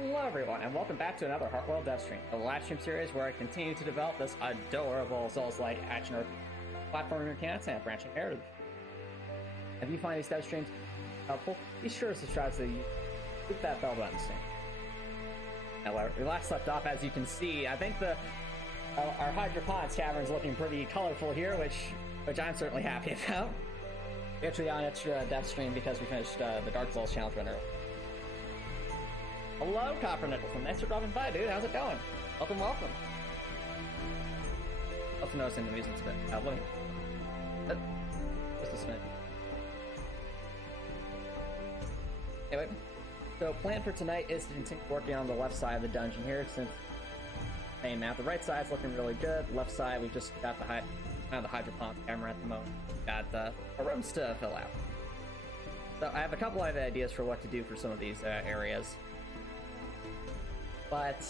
Hello everyone, and welcome back to another Heartwell dev stream, the live stream series where I continue to develop this adorable Souls-like action platformer mechanics and branching narrative. If you find these dev streams helpful, be sure to subscribe so you hit that bell button soon. Now, where we last left off, as you can see, I think our hydroponics cavern is looking pretty colorful here, which I'm certainly happy about. We actually got an extra dev stream because we finished the Dark Souls challenge runner. Hello, Copper Nicholson. Thanks for dropping by, dude. How's it going? Welcome, welcome. Also noticing the music's a bit. Let me. Just a smidge. Anyway, so plan for tonight is to continue working on the left side of the dungeon here, since main map. The right side's looking really good. Left side, we just got the hydroponics camera at the moment. Got the rooms to fill out. So I have a couple of ideas for what to do for some of these areas. But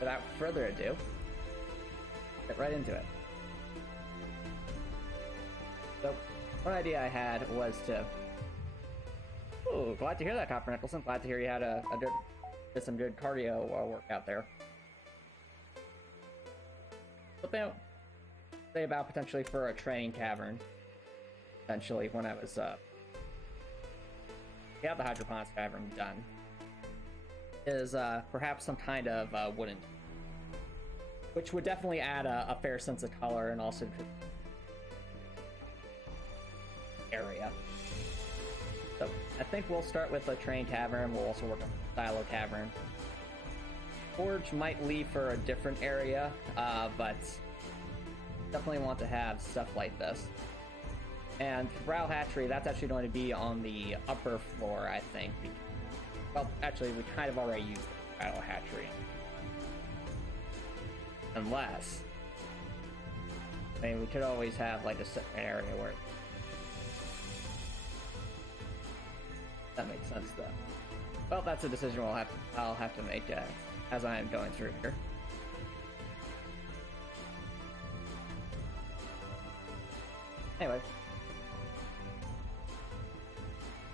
without further ado, get right into it. So, one idea I had was to... Ooh, glad to hear that, Copper Nicholson. Glad to hear you had did some good cardio work out there. Something I say about potentially for a training cavern. Potentially, when I was got the hydroponics cavern done, is perhaps some kind of wooden, which would definitely add a fair sense of color and also area. So I think we'll start with a train cavern. We'll also work on a silo cavern. Forge might leave for a different area, but definitely want to have stuff like this. And Brow Hatchery, that's actually going to be on the upper floor, I think. Well, actually, we kind of already used the Battle Hatchery. Unless... I mean, we could always have, like, a separate area where... That makes sense, though. Well, that's a decision I'll have to make as I am going through here. Anyway.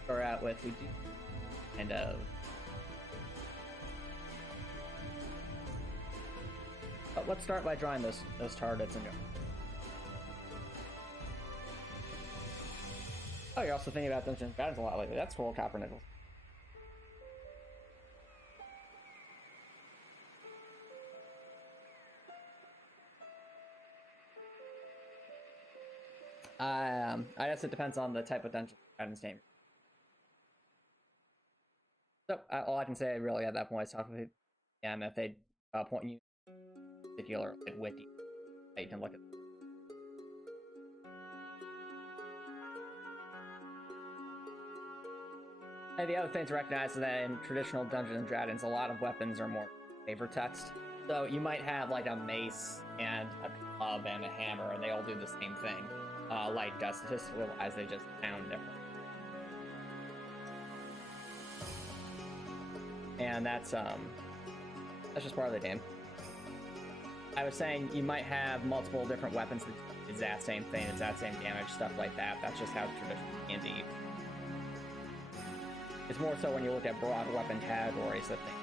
Start out with, we do kind of... But let's start by drawing those targets and go. Oh, you're also thinking about Dungeons & Dragons a lot lately. That's cool, Copper Nichols. I guess it depends on the type of Dungeons & Dragons game. So, all I can say really at that point is talk with them if they point you in particular like wiki. You can look at. And the other thing to recognize is that in traditional Dungeons and Dragons, a lot of weapons are more flavor text. So you might have like a mace and a club and a hammer, and they all do the same thing. Like statistical wise, they just sound different. And that's just part of the game. I was saying you might have multiple different weapons that do the exact same thing, exact same damage, stuff like that. That's just how traditional D&D. It's more so when you look at broad weapon categories that things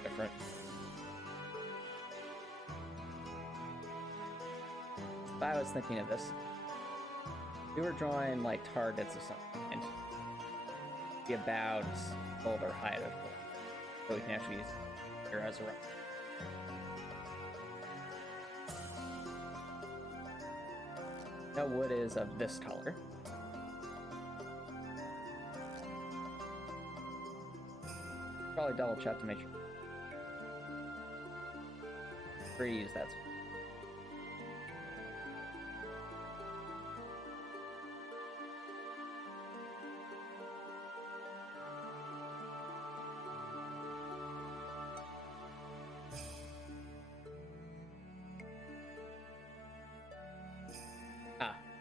are different. But I was thinking of this. We were drawing like targets of some kind. Be about shoulder height, of course. So we can actually use it here as a reference. Now wood is of this color. Probably double check to make sure. Freeze, that's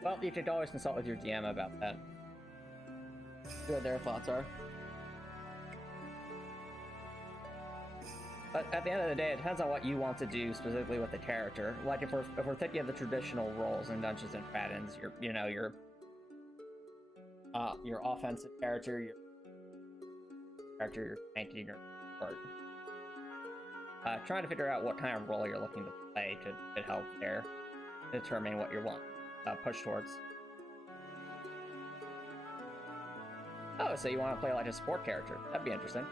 well, you could always consult with your DM about that. See what their thoughts are. But at the end of the day, it depends on what you want to do specifically with the character. Like if we're thinking of the traditional roles in Dungeons and Dragons, your offensive character, your character you're making your part. Trying to figure out what kind of role you're looking to play could help there. Determine what you want push towards. Oh, so you want to play like a support character? That'd be interesting.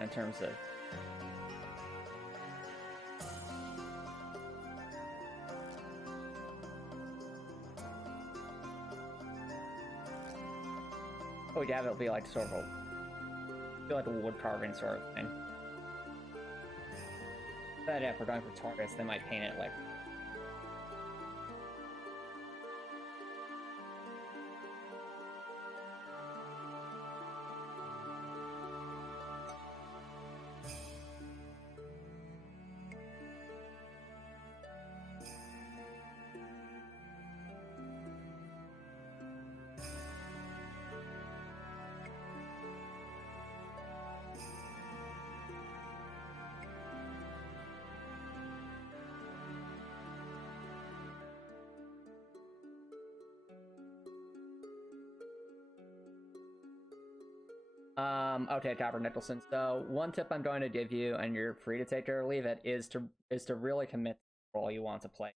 In terms of oh yeah, it'll be like sort of a wood carving sort of thing. But if we're going for targets, they might paint it like okay, Copper Nicholson. So one tip I'm going to give you, and you're free to take it or leave it, is to really commit to the role you want to play.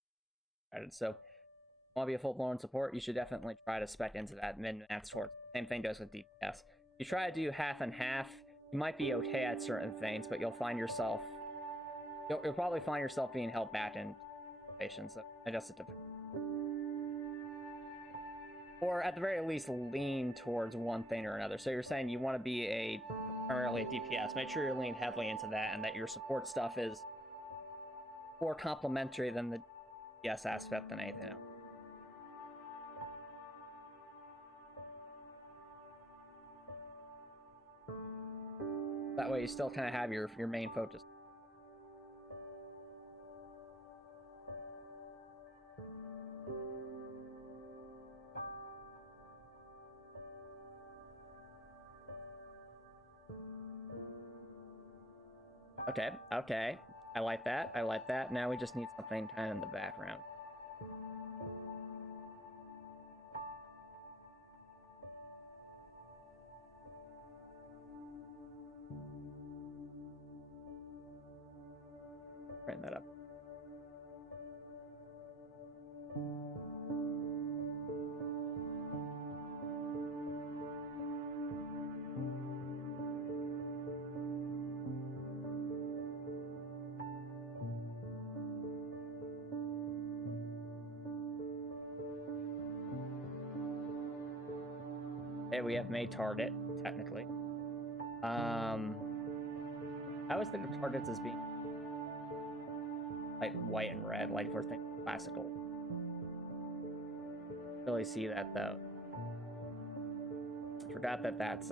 So, if you want to be a full-blown support, you should definitely try to spec into that min-max towards. Same thing goes with DPS. If you try to do half and half, you might be okay at certain things, but you'll find yourself, you'll probably find yourself being held back in situations. So adjust it to. Or at the very least, lean towards one thing or another. So you're saying you want to be primarily a DPS. Make sure you're leaning heavily into that, and that your support stuff is more complementary than the DPS aspect than anything else. That way you still kind of have your main focus. Okay. I like that. Now we just need something kind of in the background. Bring that up. Okay, we have made target, technically. I always think of targets as being like white and red, like we're thinking classical. Really see that though. Forgot that that's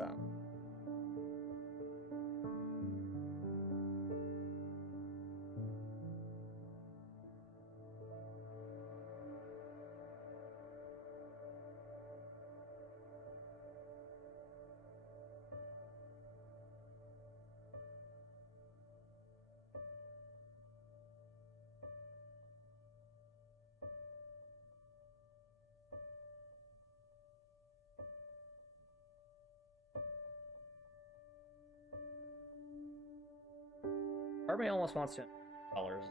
Army almost wants to colors.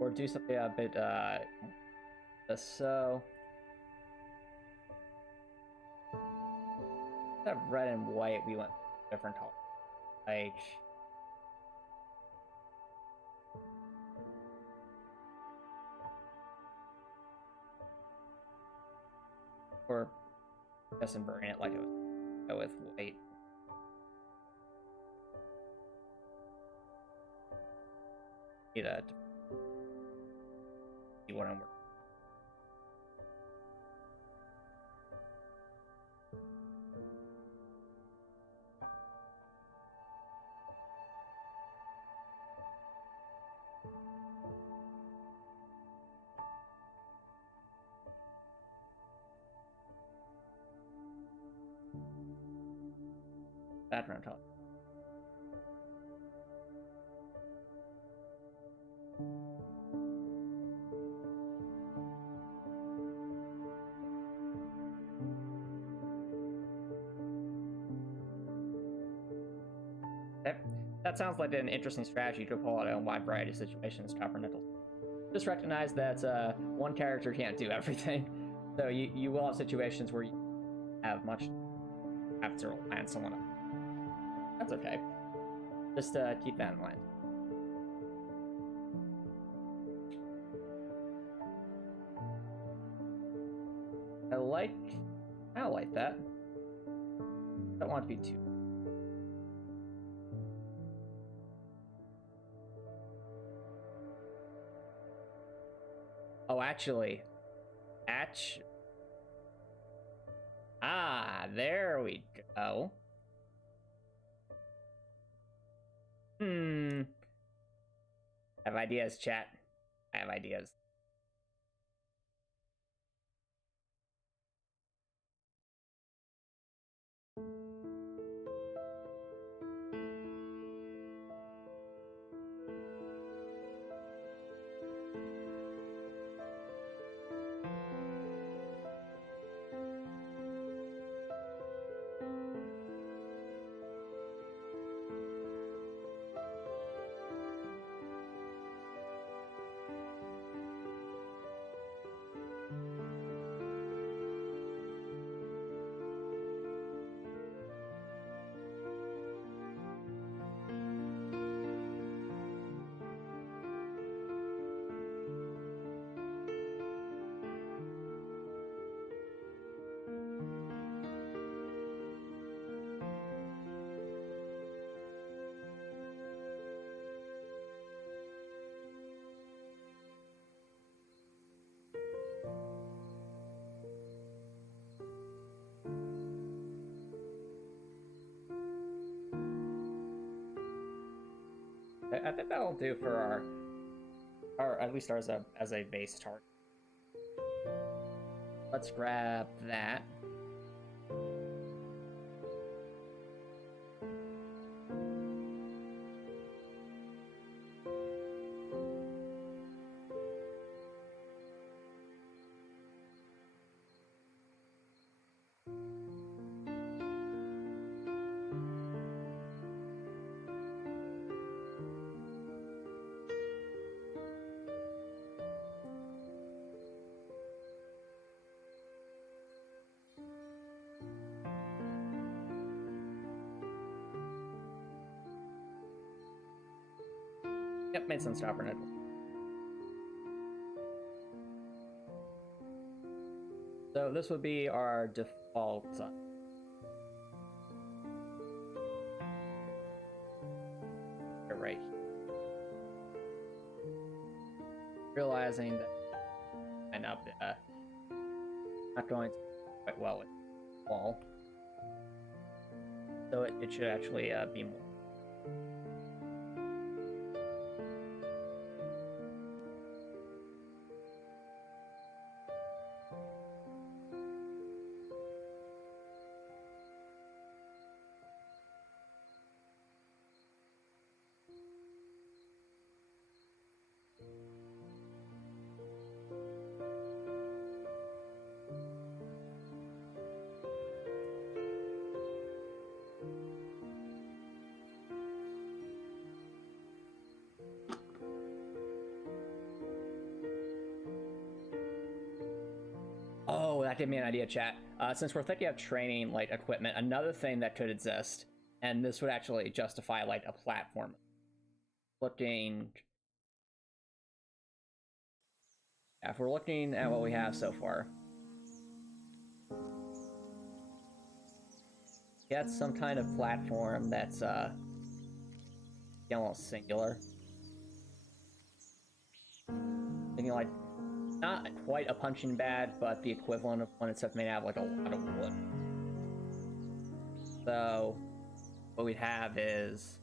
Or do something a bit so instead of red and white we went different colors. Like or just inverting it like it was with white. Need to see what I'm working. Background talk. Okay. That sounds like an interesting strategy to pull out in a wide variety of situations, Governmental. Just recognize that one character can't do everything, so you will have situations where you have to rely on someone else. That's okay. Just keep that in mind. I like that. Don't want to be too. Oh, actually. Ah, there we go. I have ideas, chat. I have ideas. I think that'll do for our at least ours as a base target. Let's grab that. Yep, made sense to operate. So this would be our default. Right. Realizing that I'm not going to quite well with the wall. So it should actually be more. Oh, that gave me an idea, chat. Since we're thinking of training like equipment, another thing that could exist, and this would actually justify like a platform. Looking, yeah, if we're looking at what we have so far, get some kind of platform that's almost singular. Thinking like, not quite a punching bag, but the equivalent of one itself made out of like a lot of wood. So, what we'd have is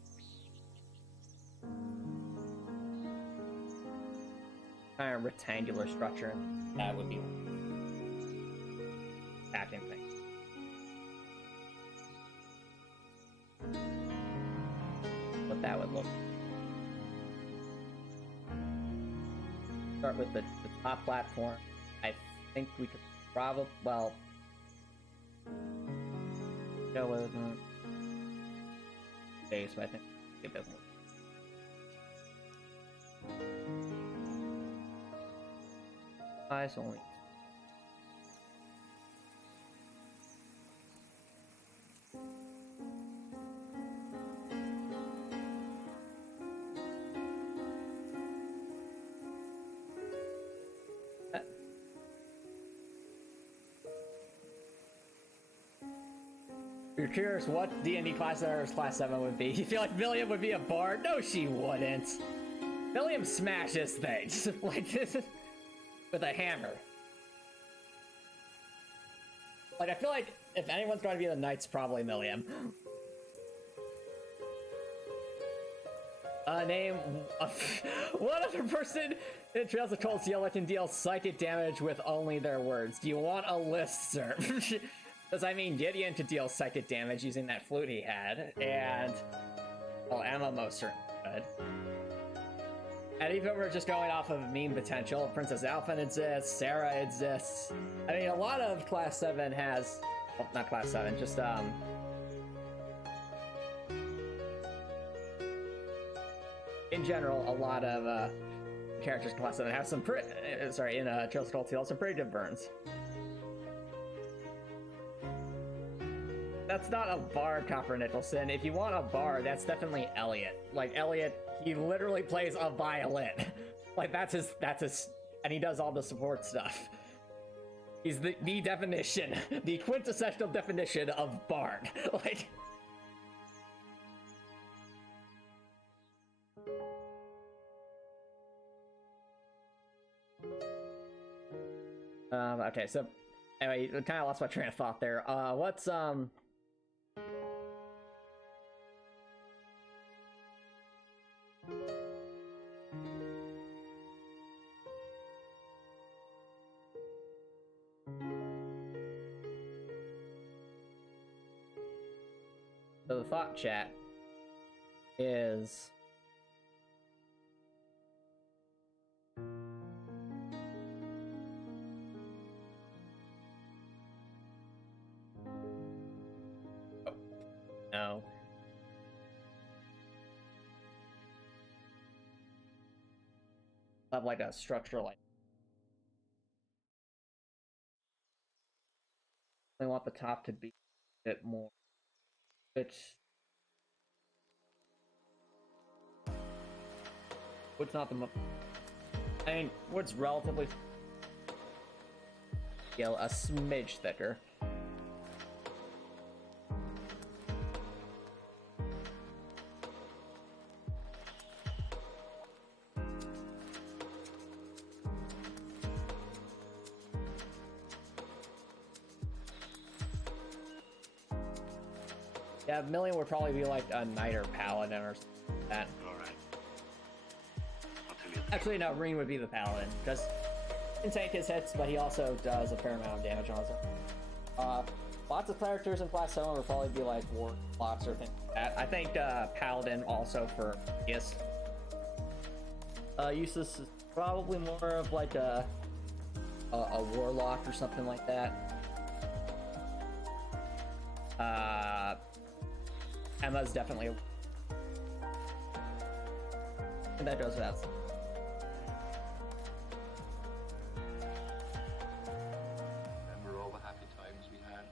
kind of rectangular structure. That would be packing thing. What that would look like. Start with the top platform. I think we could probably, well, go with base, but I think it doesn't work. Size only. If you're curious what D&D class or class 7 would be, you feel like William would be a bard? No, she wouldn't. William smashes things like this with a hammer. Like, I feel like if anyone's going to be the knights, probably William. Name one other person in Trails of Cold Steel that can deal psychic damage with only their words. Do you want a list, sir? Because, I mean, Gideon could deal psychic damage using that flute he had, and, well, Emma most certainly could. And even if we're just going off of meme potential, Princess Alphen exists, Sarah exists. I mean, a lot of Class 7 has, well, not Class 7, just, in general, a lot of, characters in Class 7 have some in Trails of Cold Steel, some pretty good burns. That's not a bard, Copper Nicholson. If you want a bard, that's definitely Elliot. Like, Elliot, he literally plays a violin. Like, that's his, and he does all the support stuff. He's the definition, the quintessential definition of bard. Like... okay, so, anyway, I kind of lost my train of thought there. What's, So the thought chat is... Oh, no. Have like a structure like... I want the top to be a bit more... Wood's not the most... I mean, wood's relatively... Yeah, a smidge thicker. Yeah, Million would probably be like a knight or paladin or something like that. Alright. Actually, no, Reen would be the paladin, because he can take his hits, but he also does a fair amount of damage on his own. Lots of characters in Class 7 would probably be like war plots or things like that. I think paladin also for yes. Useless is probably more of like a warlock or something like that. Emma's definitely a... And that goes without saying. Remember all the happy times we had?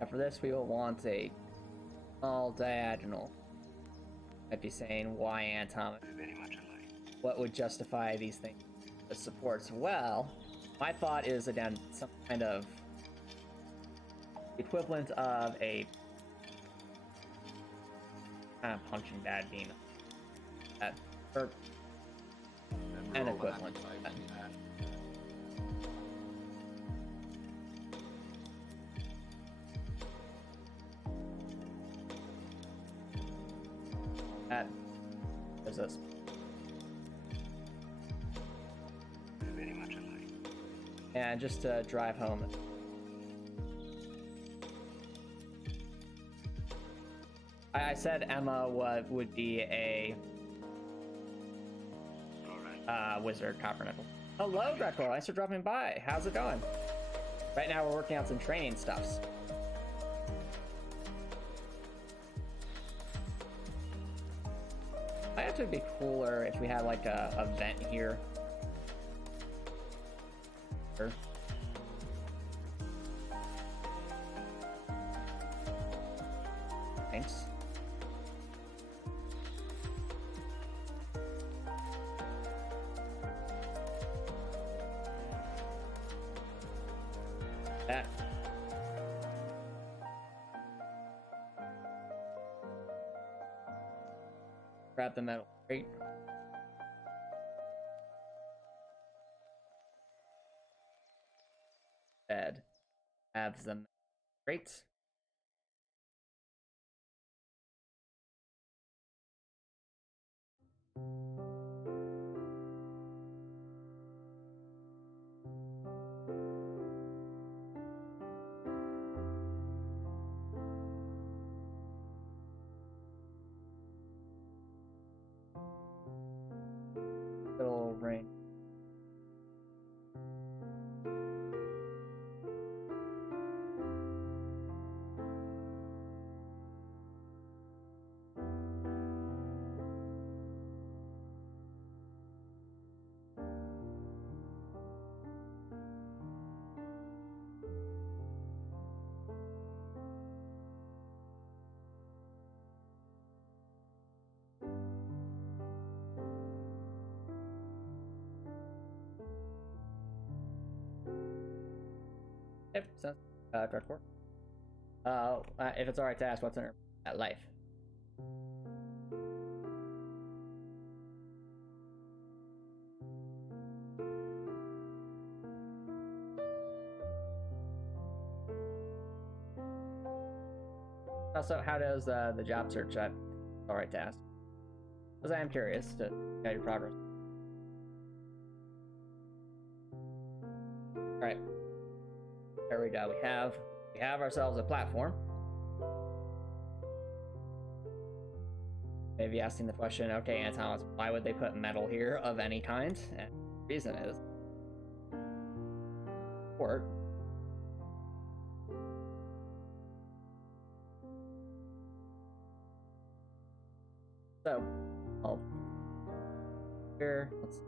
And for this, we will want a small diagonal. I'd be saying, why Antomicx? Very much alike. What would justify these things as supports? Well, my thought is again some kind of equivalent of a kind of punching bag being that, or Remember an all the equivalent. happy times we had. That gives us Very much alike. and just to drive home. I said Emma would be a Alright. wizard coppernickel. Hello, Greco. Thanks for dropping by. How's it going? Right now we're working on some training stuffs. Might have to be cooler if we had like a vent here. Sure. Thanks. That. Grab the metal crate. Bed. Have them crates. Little ring. Yep, sounds correct work. If it's alright to ask, what's in her life? Also, how does the job search? Alright to ask, because I am curious to know your progress. All right, there we go. We have ourselves a platform. Maybe asking the question, okay, Antomicx, why would they put metal here of any kind? And the reason is work. So, I'll here. Let's.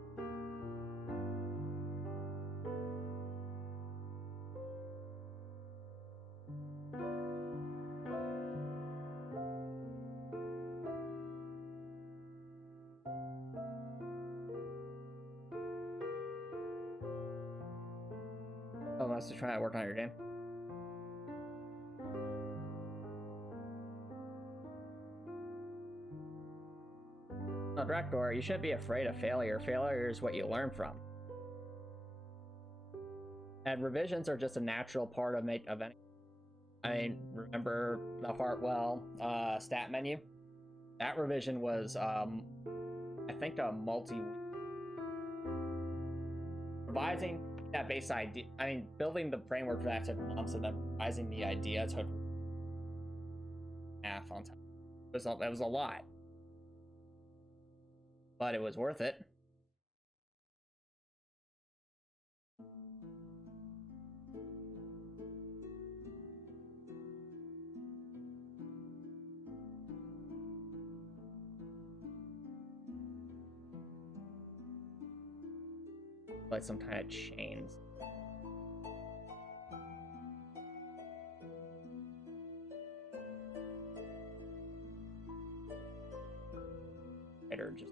Oh, wants to try to work on your game. No, Drakor, you shouldn't be afraid of failure. Failure is what you learn from. And revisions are just a natural part of any. I mean, remember the Heartwell stat menu? That revision was, I think, a revising that base idea. I mean, building the framework for that took months, and then revising the idea took half on time. It was a lot, but it was worth it. Like some kind of chains. Or just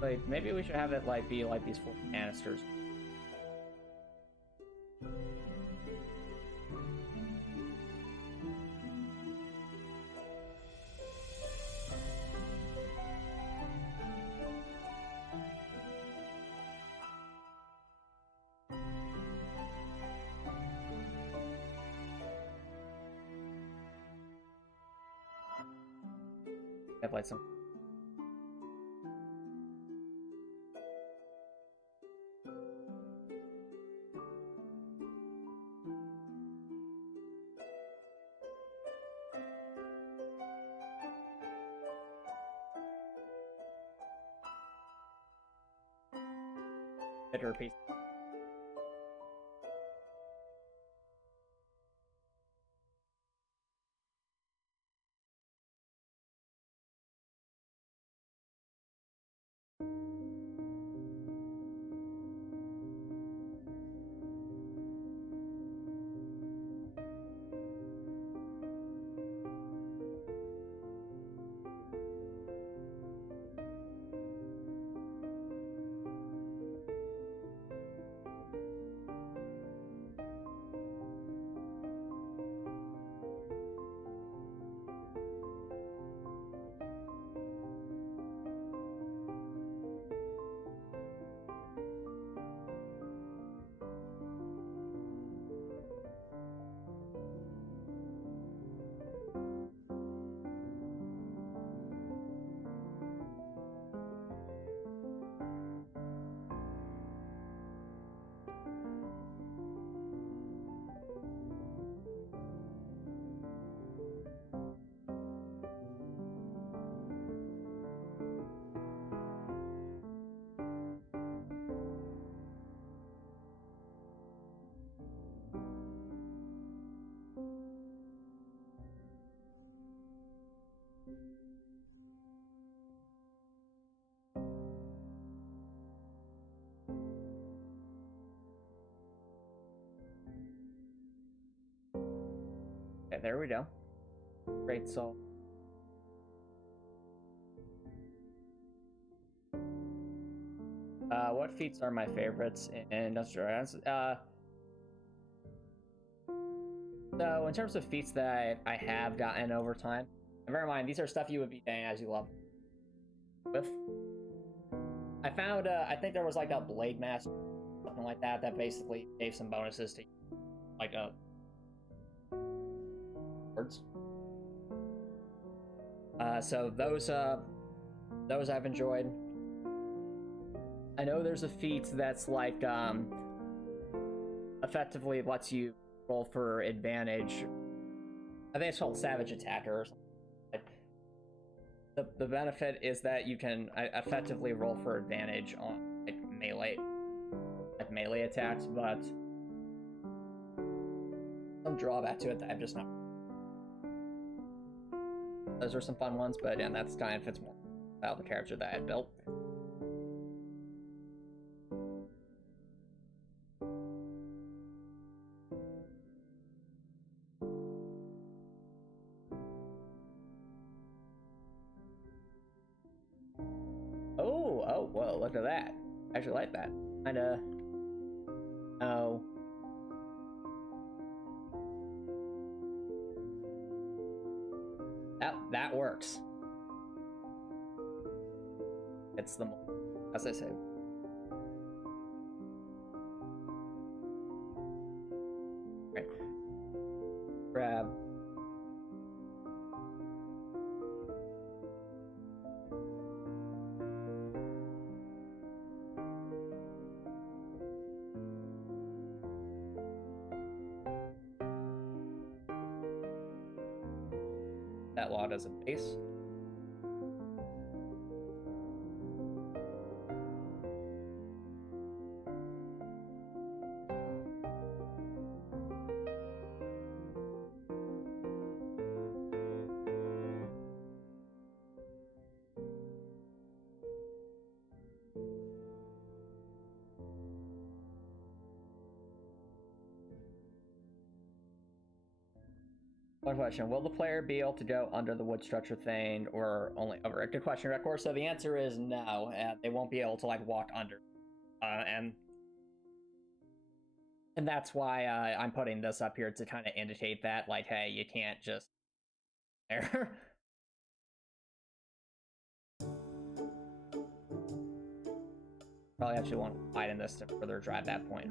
Like, maybe we should have it like be like these 4 canisters. Have like some. Better piece. Okay, there we go. Great soul. What feats are my favorites in Industrial Islands? So in terms of feats that I have gotten over time, and bear in mind, these are stuff you would be getting as you level with. I found, I think there was like a Blade Master, something like that, that basically gave some bonuses to, like, words. So those I've enjoyed. I know there's a feat that's like, effectively lets you roll for advantage. I think it's called Savage Attacker or something. The benefit is that you can effectively roll for advantage on like melee attacks, but some drawback to it that I'm just not. Those are some fun ones, but again, that's kind of fits more about the character that I had built. Oh, whoa, look at that. I actually like that. Kinda. Oh. That works. It's the, as I said. Right. Grab. That lot as a base. One question: will the player be able to go under the wood structure thing, or only over it? Good question, Record. So the answer is no. They won't be able to like walk under, and that's why I'm putting this up here to kind of indicate that, like, hey, you can't just there. Probably actually want to widen this to further drive that point.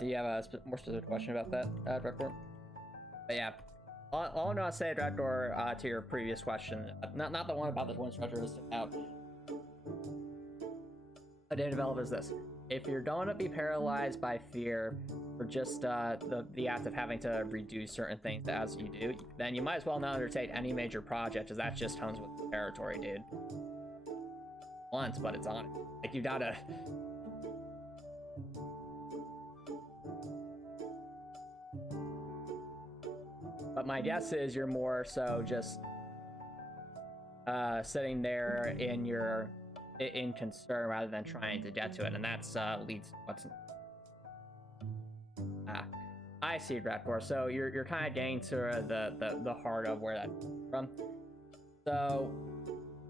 Do you have a more specific question about that, Drakdor? But yeah, all I'm gonna say, Drakdor, to your previous question, not the one about the twin structure, is about a data developer is this: if you're going to be paralyzed by fear for just the act of having to redo certain things as you do, then you might as well not undertake any major project, as that just comes with the territory, dude. Once, but it's on it. Like, you gotta. But my guess is you're more so just sitting there in concern rather than trying to get to it, and that's leads to what's. I see, Drakdor. So you're kind of getting to the heart of where that's from. So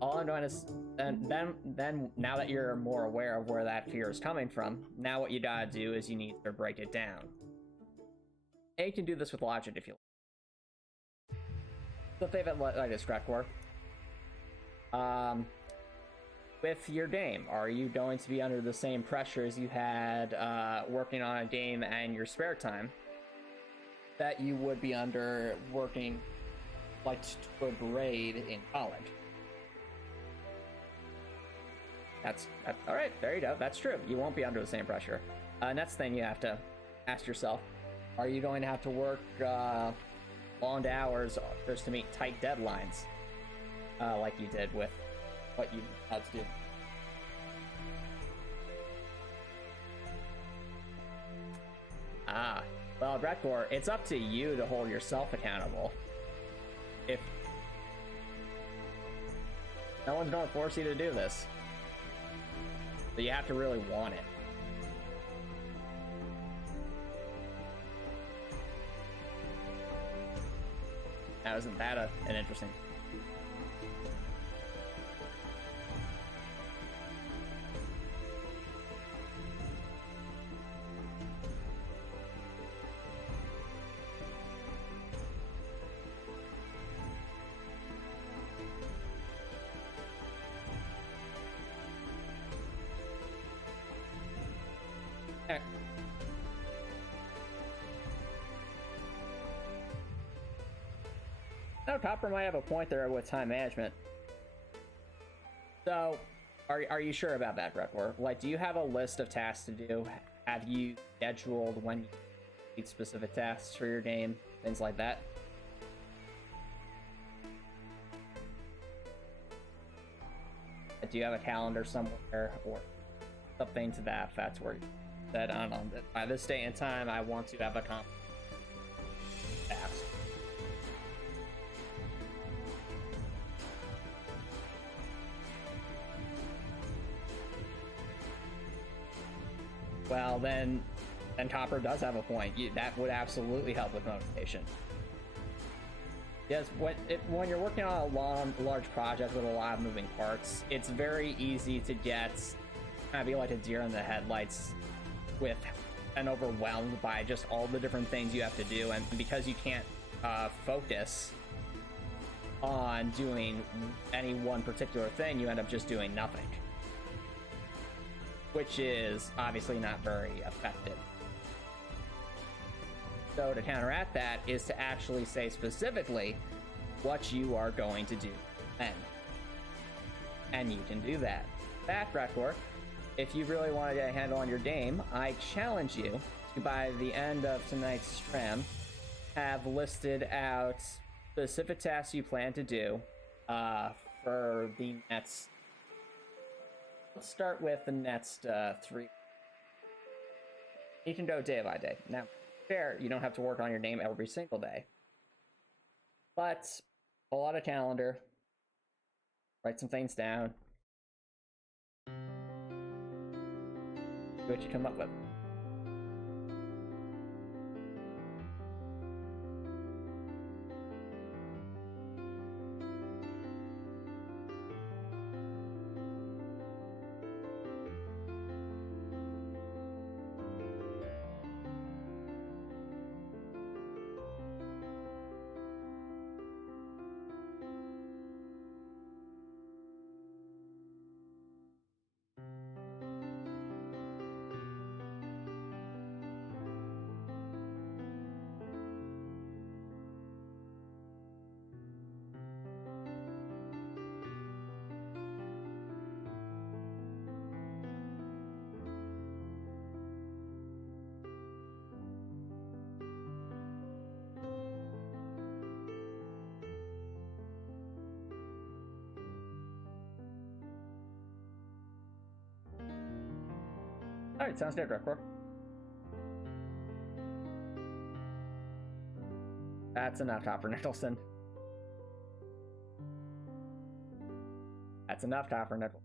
all I'm doing is then now that you're more aware of where that fear is coming from, now what you gotta do is you need to break it down. And you can do this with logic if you like. So think of it like this, Drakdor. With your game, are you going to be under the same pressures you had working on a game and your spare time that you would be under working like to a grade in college? That's all right. There you go. That's true. You won't be under the same pressure. Next thing you have to ask yourself: are you going to have to work long hours just to meet tight deadlines, like you did with what you had to do? Well, Drakdor, it's up to you to hold yourself accountable. If no one's going to force you to do this, so you have to really want it. Now, isn't that an interesting? Okay. No, Copper might have a point there with time management. So, are you sure about that, Drakdor? Like, do you have a list of tasks to do? Have you scheduled when you need specific tasks for your game? Things like that? Do you have a calendar somewhere or something to that effect where you said, I don't know, by this date and time, I want to have a task? Well, then Copper does have a point. That would absolutely help with motivation. Yes, when you're working on a large project with a lot of moving parts, it's very easy to get kind of be like a deer in the headlights with and overwhelmed by just all the different things you have to do, and because you can't focus on doing any one particular thing, you end up just doing nothing, which is obviously not very effective. So to counteract that is to actually say specifically what you are going to do then. And you can do that. That, Drakdor, if you really want to get a handle on your game, I challenge you to, by the end of tonight's stream, have listed out specific tasks you plan to do for the next. Let's start with the next 3. You can go day by day. Now, fair, you don't have to work on your name every single day. But pull out a calendar, write some things down, see what you come up with. Alright, sounds good, Record. That's enough, Topper Nicholson. That's enough, Topper Nicholson.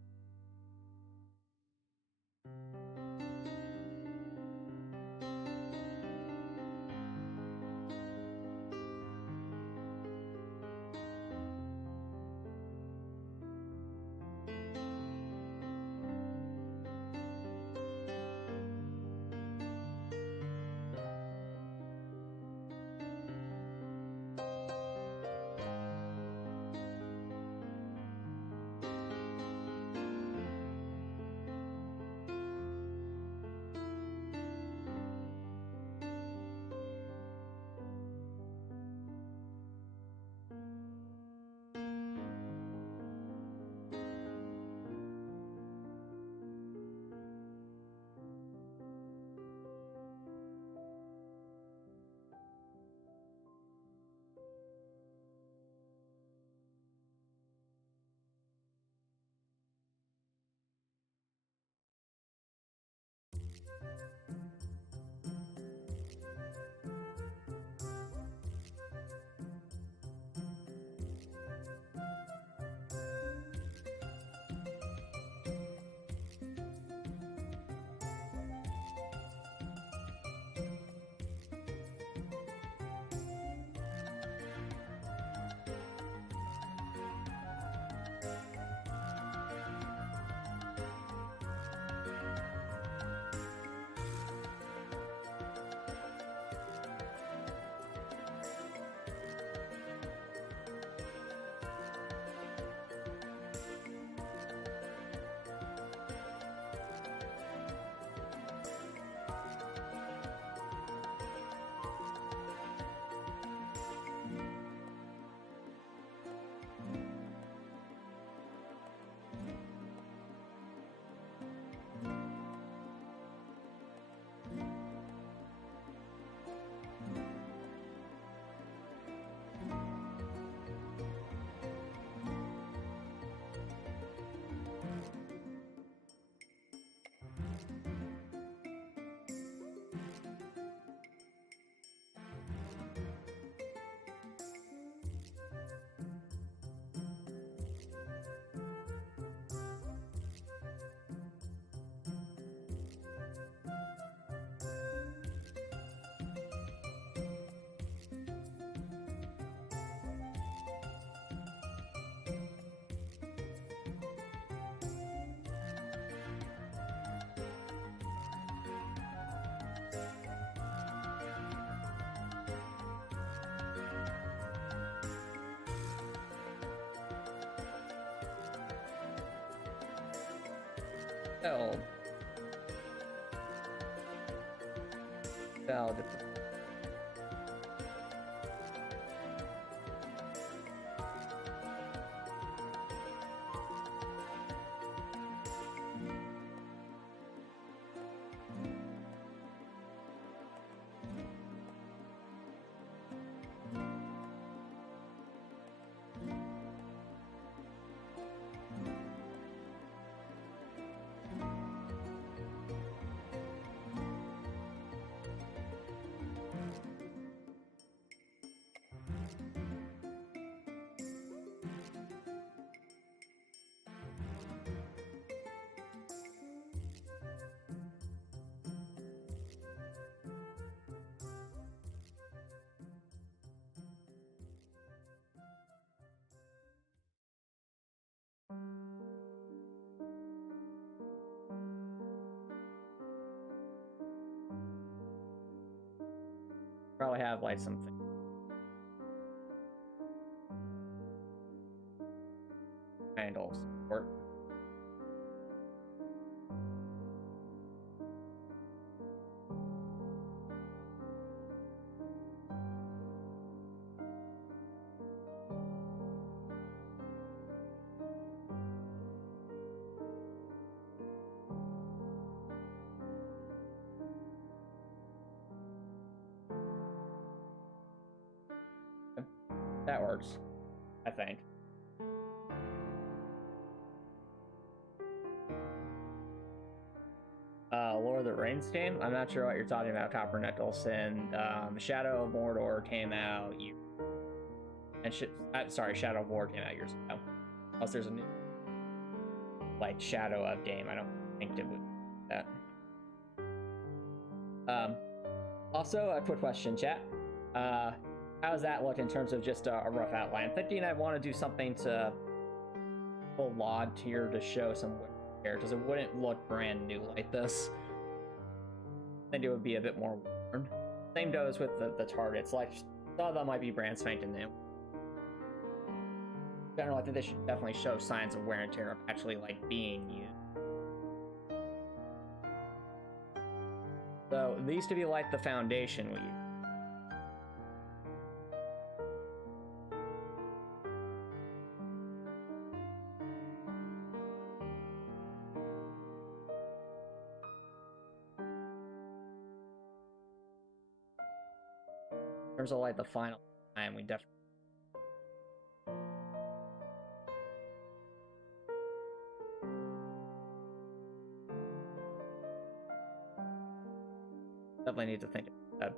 Build. Build. Probably have like something. Handles support. That works, I think. Lord of the Rings game? I'm not sure what you're talking about, Copper Nicholson. Shadow of Mordor came out sorry, Shadow of War came out years ago. Unless there's a new like Shadow of game, I don't think it would be that. Also, a quick question, chat. How does that look in terms of just a rough outline? I'm thinking I want to do something to full log tier to show some wear because it wouldn't look brand new like this. I think it would be a bit more worn. Same goes with the targets. Like, some of them might be brand spanking new. In general, I think they should definitely show signs of wear and tear of actually like being used. So these to be like the foundation we use. In terms of like the final time, we definitely need to think about that.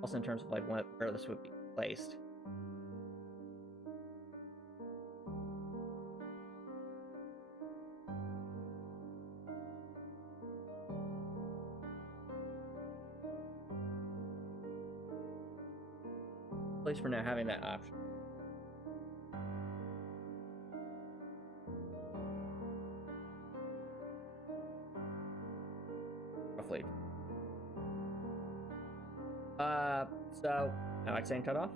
Also in terms of like where this would be placed. At least for now, having that option. Roughly. So Alex saying cut off?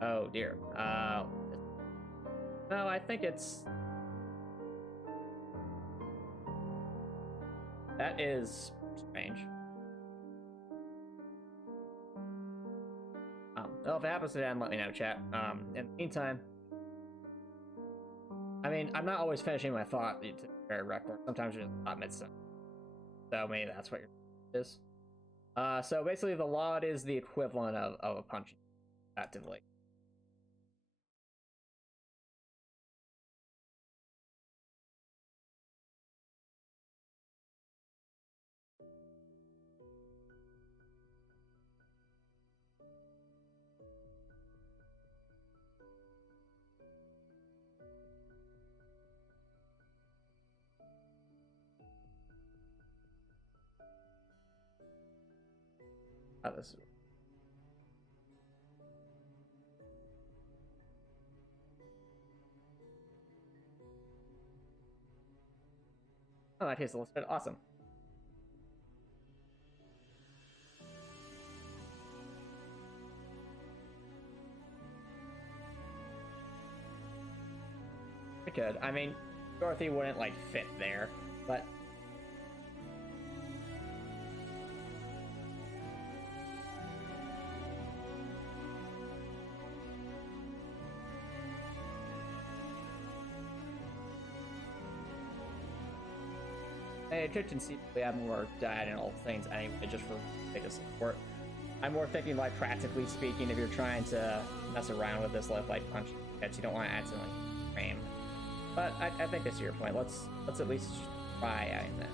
Oh dear. No, I think it's that is strange. Well, if it happens to then let me know, chat. In the meantime, I mean, I'm not always finishing my thought to very record. Sometimes you're just not mid-sentence. So maybe that's what your is. So basically, the LOD is the equivalent of a punching, effectively. Oh, this is... Oh, that tastes a little bit awesome. We could. I mean, Dorothy wouldn't, like, fit there, but... Hey, Kitchen seems to have more diagonal things anyway, just for sake of support. I'm more thinking, like, practically speaking, if you're trying to mess around with this left, like, punch hits, you don't want to accidentally frame. But I think I see your point. Let's at least try adding that.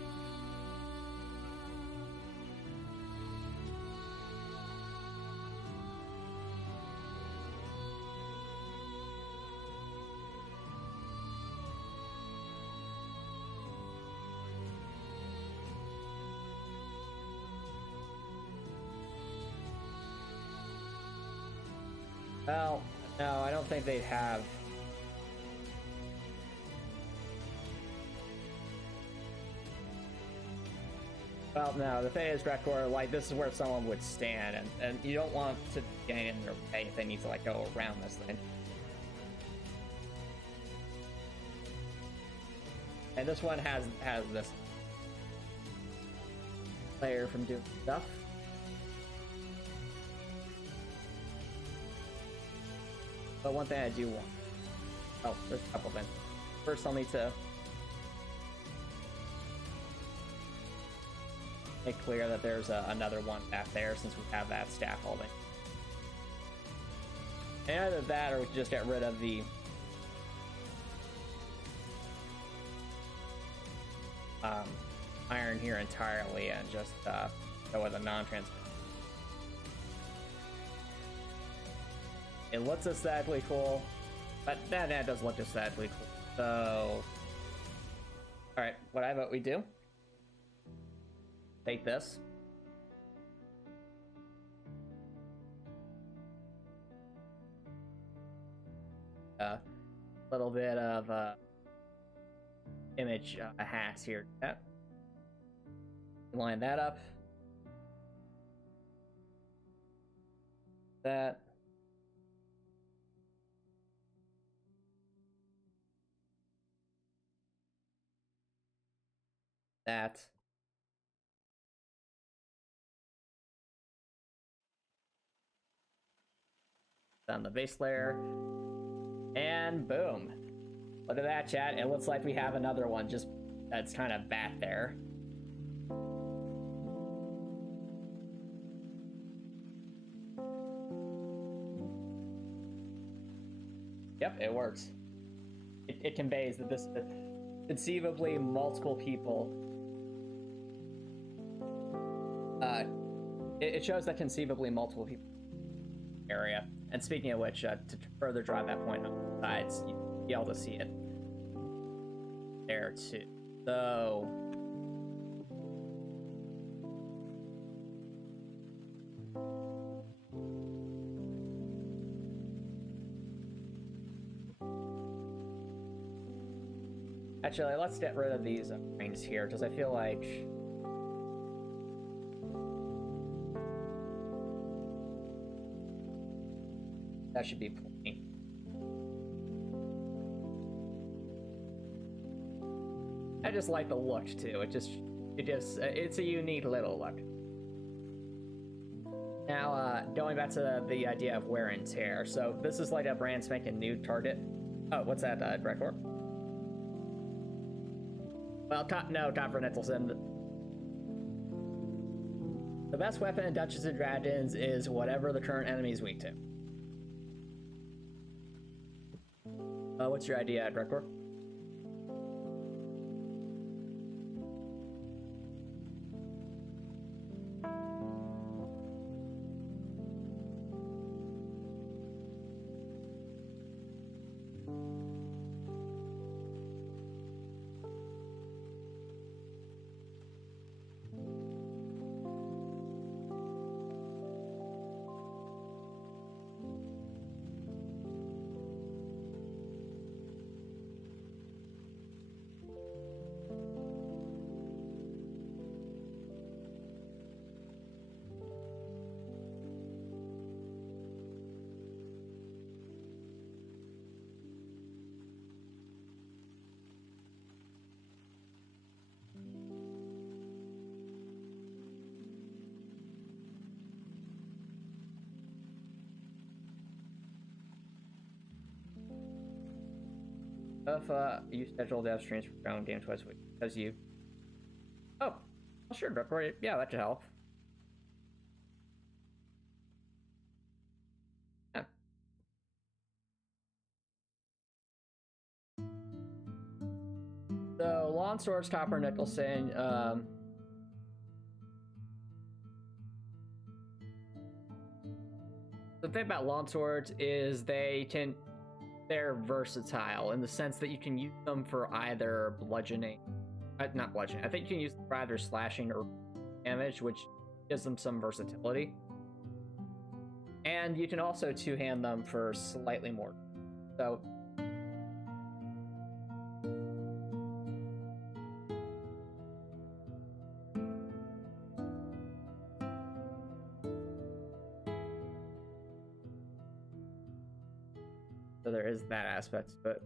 Well, no, I don't think they'd have. Well, no, the thing is, Drekor, like, this is where someone would stand, and you don't want to get in their way if they need to, like, go around this thing. And this one has this player from doing stuff. But one thing I do want... Oh, there's a couple things. First, I'll need to make clear that there's another one back there since we have that staff holding. And either that or we can just get rid of the iron here entirely and just go with a non-transparent. It looks aesthetically cool, but that does look aesthetically cool. So, alright, what I vote we do, take this. A little bit of image hacks here. Line that up. That. That. On the base layer. And boom. Look at that, chat. It looks like we have another one just that's kind of back there. Yep, it works. It conveys that this conceivably multiple people. It shows that conceivably multiple people area. And speaking of which, to further drive that point on the sides, you'll be able to see it there too. So actually, let's get rid of these rings here because I feel like that should be plenty. I just like the look too. It's a unique little look. Now, going back to the idea of wear and tear. So this is like a brand spanking new target. Oh, what's that, Drekor? Well, no, Copper Nicholson. The best weapon in Dungeons & Dragons is whatever the current enemy is weak to. What's your idea, Drekor? If you schedule dev streams for your own game twice a week because you... Oh, well, sure, Drekor. Yeah, that should help. Yeah. So, Lawn Swords, Copper Nicholson, the thing about Lawn Swords is they're versatile in the sense that you can use them for either bludgeoning, not bludgeoning, I think you can use them for either slashing or damage, which gives them some versatility. And you can also two-hand them for slightly more. So So there is that aspect, but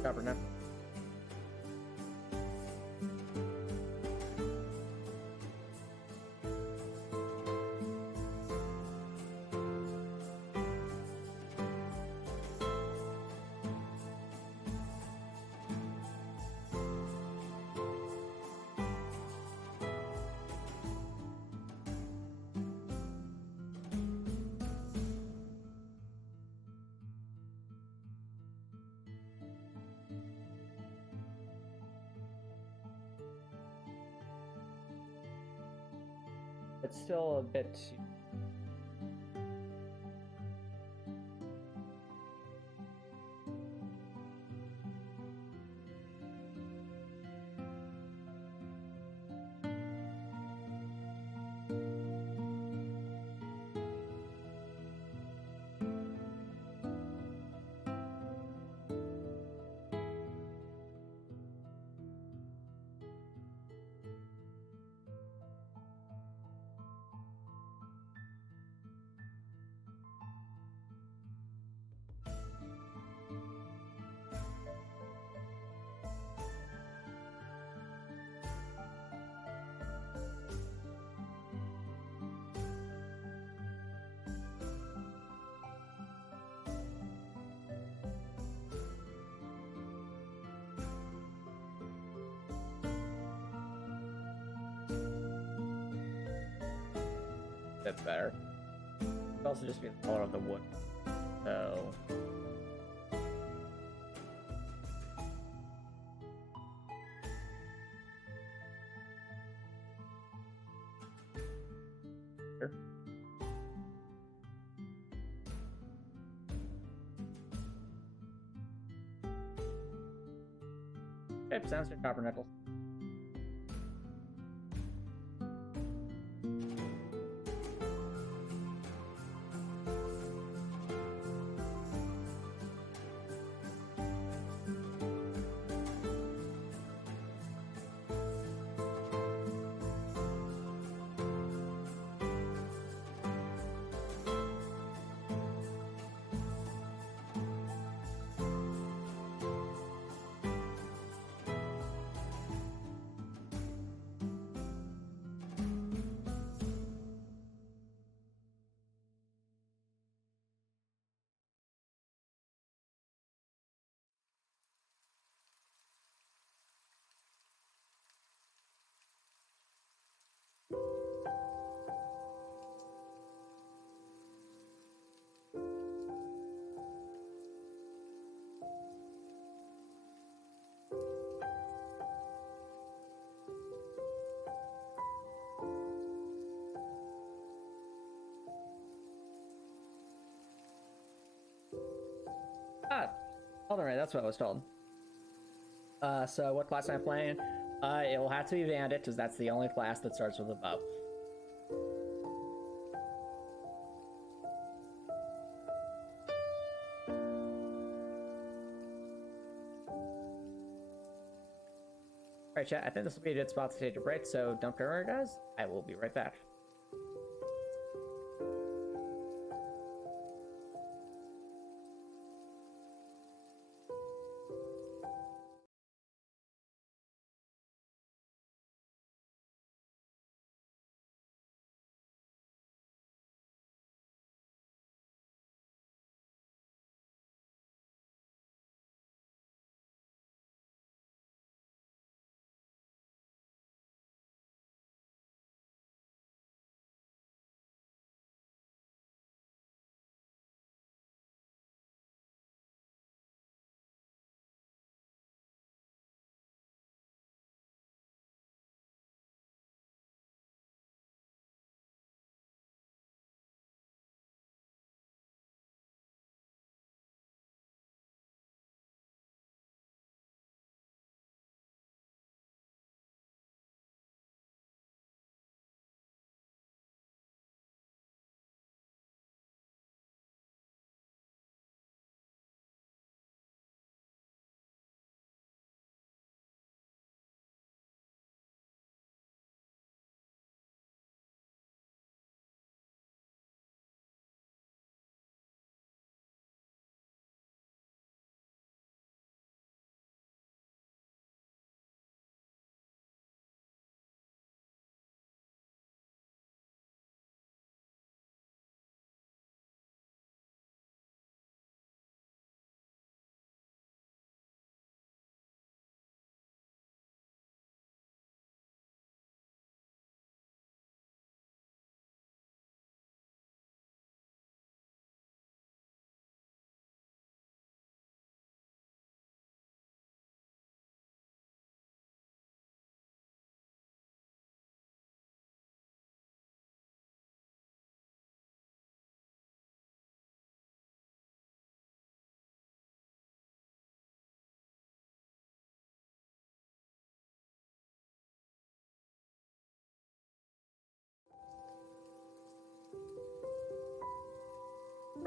Cavern. It's still a bit too... bit better. It could also just be the color of the wood. So sure. Okay, sounds good, copper nickel. Ah, Elden Ring, that's what I was told. So what class am I playing? It will have to be Bandit, because that's the only class that starts with a bow. Alright, chat, I think this will be a good spot to take a break, so don't go anywhere, guys. I will be right back.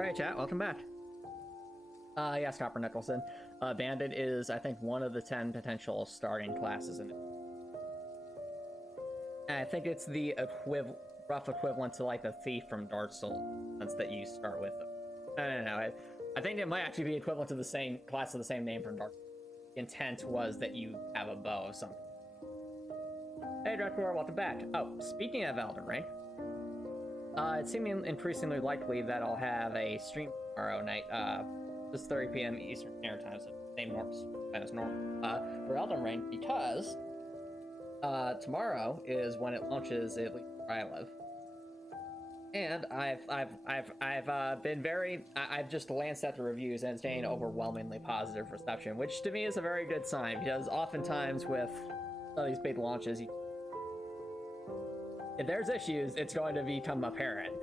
Right, chat, welcome back. Yes, Copper Nicholson. Bandit is, I think, one of the 10 potential starting classes in it. And I think it's the rough equivalent to like the Thief from Dark Souls that you start with. No. I think it might actually be equivalent to the same class of the same name from Dark Souls. The intent was that you have a bow of something. Hey, Drakor, welcome back. Oh, speaking of Elden Ring, it's seeming increasingly likely that I'll have a stream tomorrow night, just 30 p.m. Eastern Standard Time, so same as normal, for Elden Ring, because tomorrow is when it launches, at least where I live. And I've just glanced at the reviews and it's getting overwhelmingly positive reception, which to me is a very good sign, because oftentimes with some of these big launches, if there's issues, it's going to become apparent.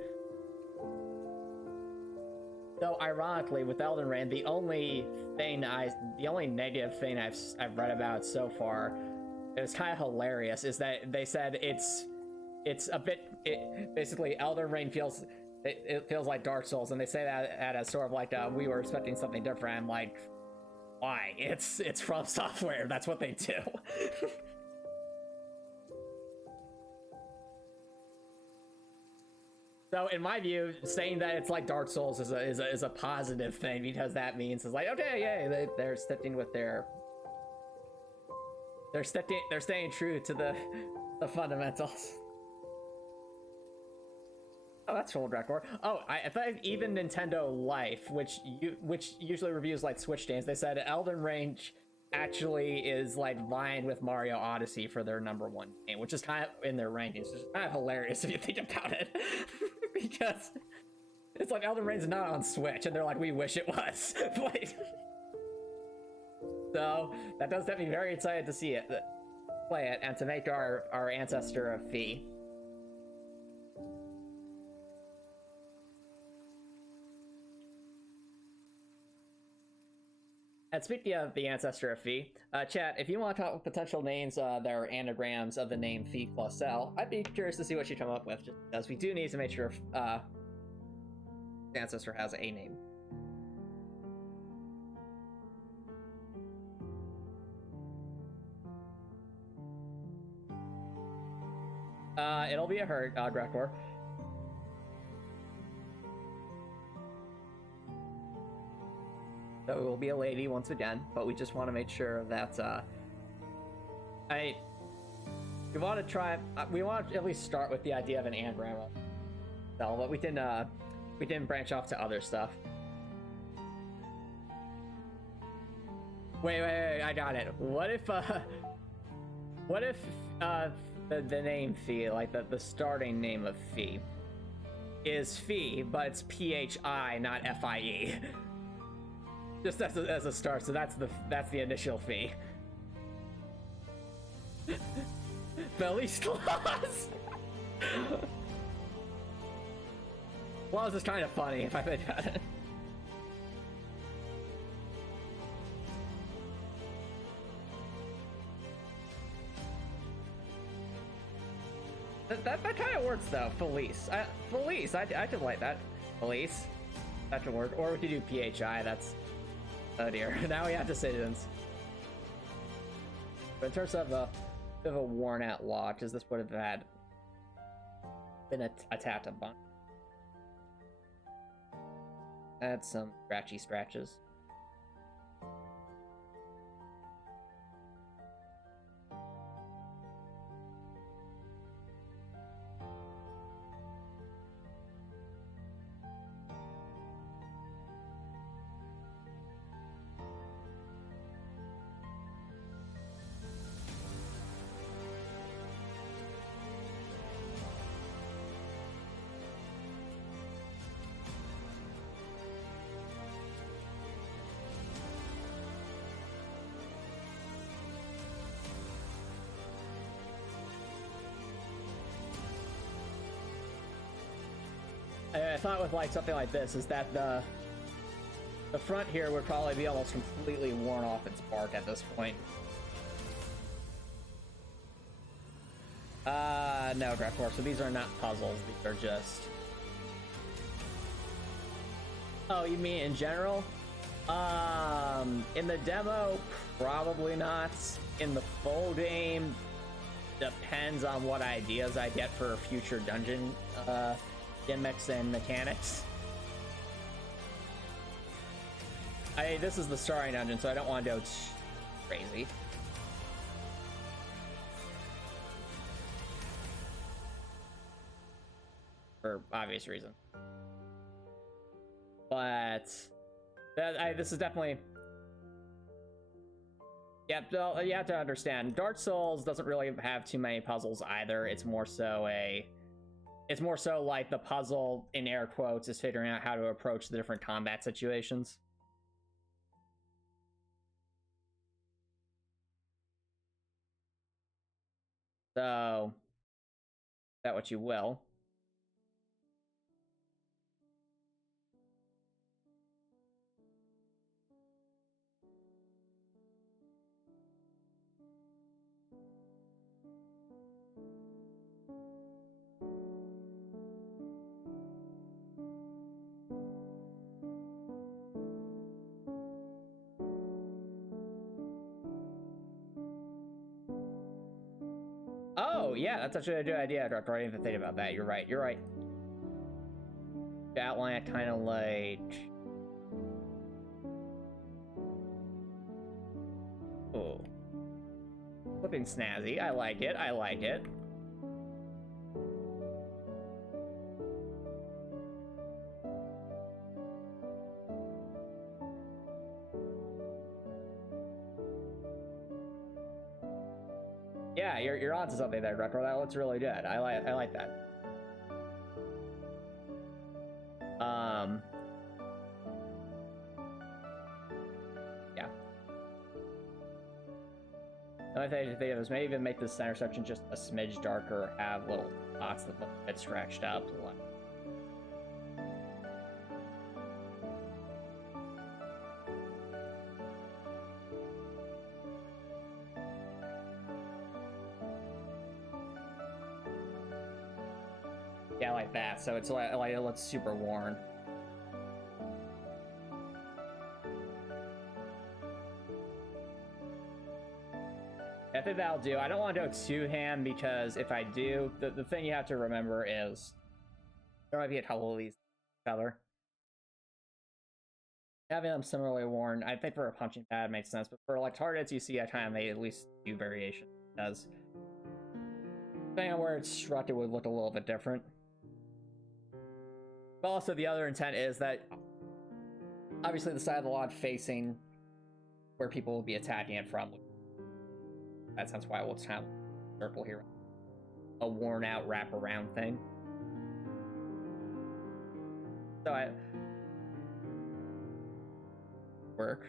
Though ironically, with Elden Ring, the only negative thing I've read about so far, it was kind of hilarious, is that they said it's a bit, basically Elden Ring feels like Dark Souls, and they say that as sort of like we were expecting something different. I'm like, why? It's From Software. That's what they do. So in my view, saying that it's like Dark Souls is a positive thing, because that means it's like, okay, yay, they're sticking with they're staying true to the fundamentals. Oh, that's cool, Drakor. Oh, I thought even Nintendo Life, which usually reviews like Switch games, they said Elden Ring actually is like vying with Mario Odyssey for their #1 game, which is kind of in their rankings, which is kind of hilarious if you think about it. Because it's like Elden Ring's not on Switch, and they're like, we wish it was. Like, so that does get me very excited to see it, play it, and to make our ancestor a fee. And speaking of the ancestor of Fee, chat, if you want to talk with potential names that are anagrams of the name Fee plus L, I'd be curious to see what you come up with, just because we do need to make sure the ancestor has a name. It'll be a her, Grakor. So it will be a lady once again, but we just want to make sure that we want to at least start with the idea of an anagram, but we didn't branch off to other stuff. Wait, I got it. What if the name Fee, like the starting name of Fee, is Fee, but it's PHI, not FIE. Just as a start, so that's the initial Fee. Felice Claus. Claus is kind of funny if I think about it. That kind of works though. Felice. Felice. I could like that. Felice. That could work. Or we could do PHI. That's. Oh dear. Now we have decisions. But in terms of a bit of a worn out law, because this would have been attacked a bunch. Add some scratches. I thought with like something like this is that the front here would probably be almost completely worn off its bark at this point. No, Drakor, so these are not puzzles, these are just... Oh, you mean in general? In the demo, probably not. In the full game, depends on what ideas I get for future dungeon gimmicks and mechanics. This is the starring dungeon, so I don't want to go crazy. For obvious reasons. But this is definitely... Yep, you have to understand, Dark Souls doesn't really have too many puzzles either. It's more so like the puzzle, in air quotes, is figuring out how to approach the different combat situations. So, that what you will. Oh, yeah, that's actually a good idea, Doctor. I didn't even think about that. You're right. You're right. Outline it kind of like... Oh. Flipping snazzy. I like it. I like it. Yeah, you're onto something there, Drucker. That looks really good. I like that. Yeah. Another thing to think of is maybe even make this center section just a smidge darker, have little spots that look a bit scratched up. Yeah, like that. So it's like it looks super worn. I think that'll do. I don't want to go two-hand because if I do, the thing you have to remember is there might be a couple of these together. Having them similarly worn, I think for a punching pad makes sense, but for like targets you see I kind of made at least a few variations. It does. Depending on where it's struck, it would look a little bit different. But also the other intent is that obviously the side of the lodge facing where people will be attacking it from. That's why we'll have a circle here. A worn out wraparound thing. So I work.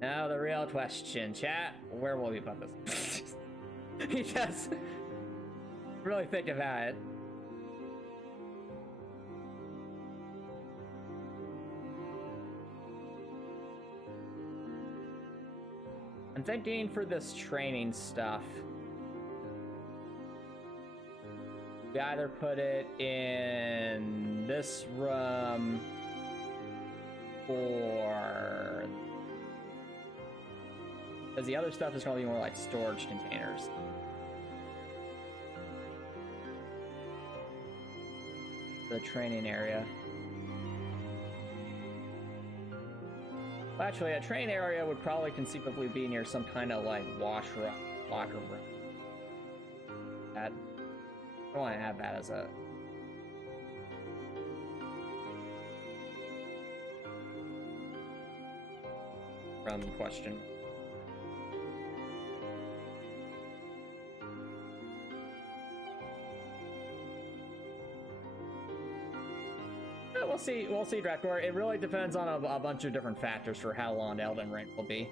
Now the real question, chat. Where will we put this? Because really think about it. I'm thinking for this training stuff, we either put it in this room or because the other stuff is going to be more like storage containers. The training area. Well, actually, a train area would probably conceivably be near some kind of like washroom, locker room. I want to have that as a question. We'll see, Drakor. It really depends on a bunch of different factors for how long Elden Ring will be.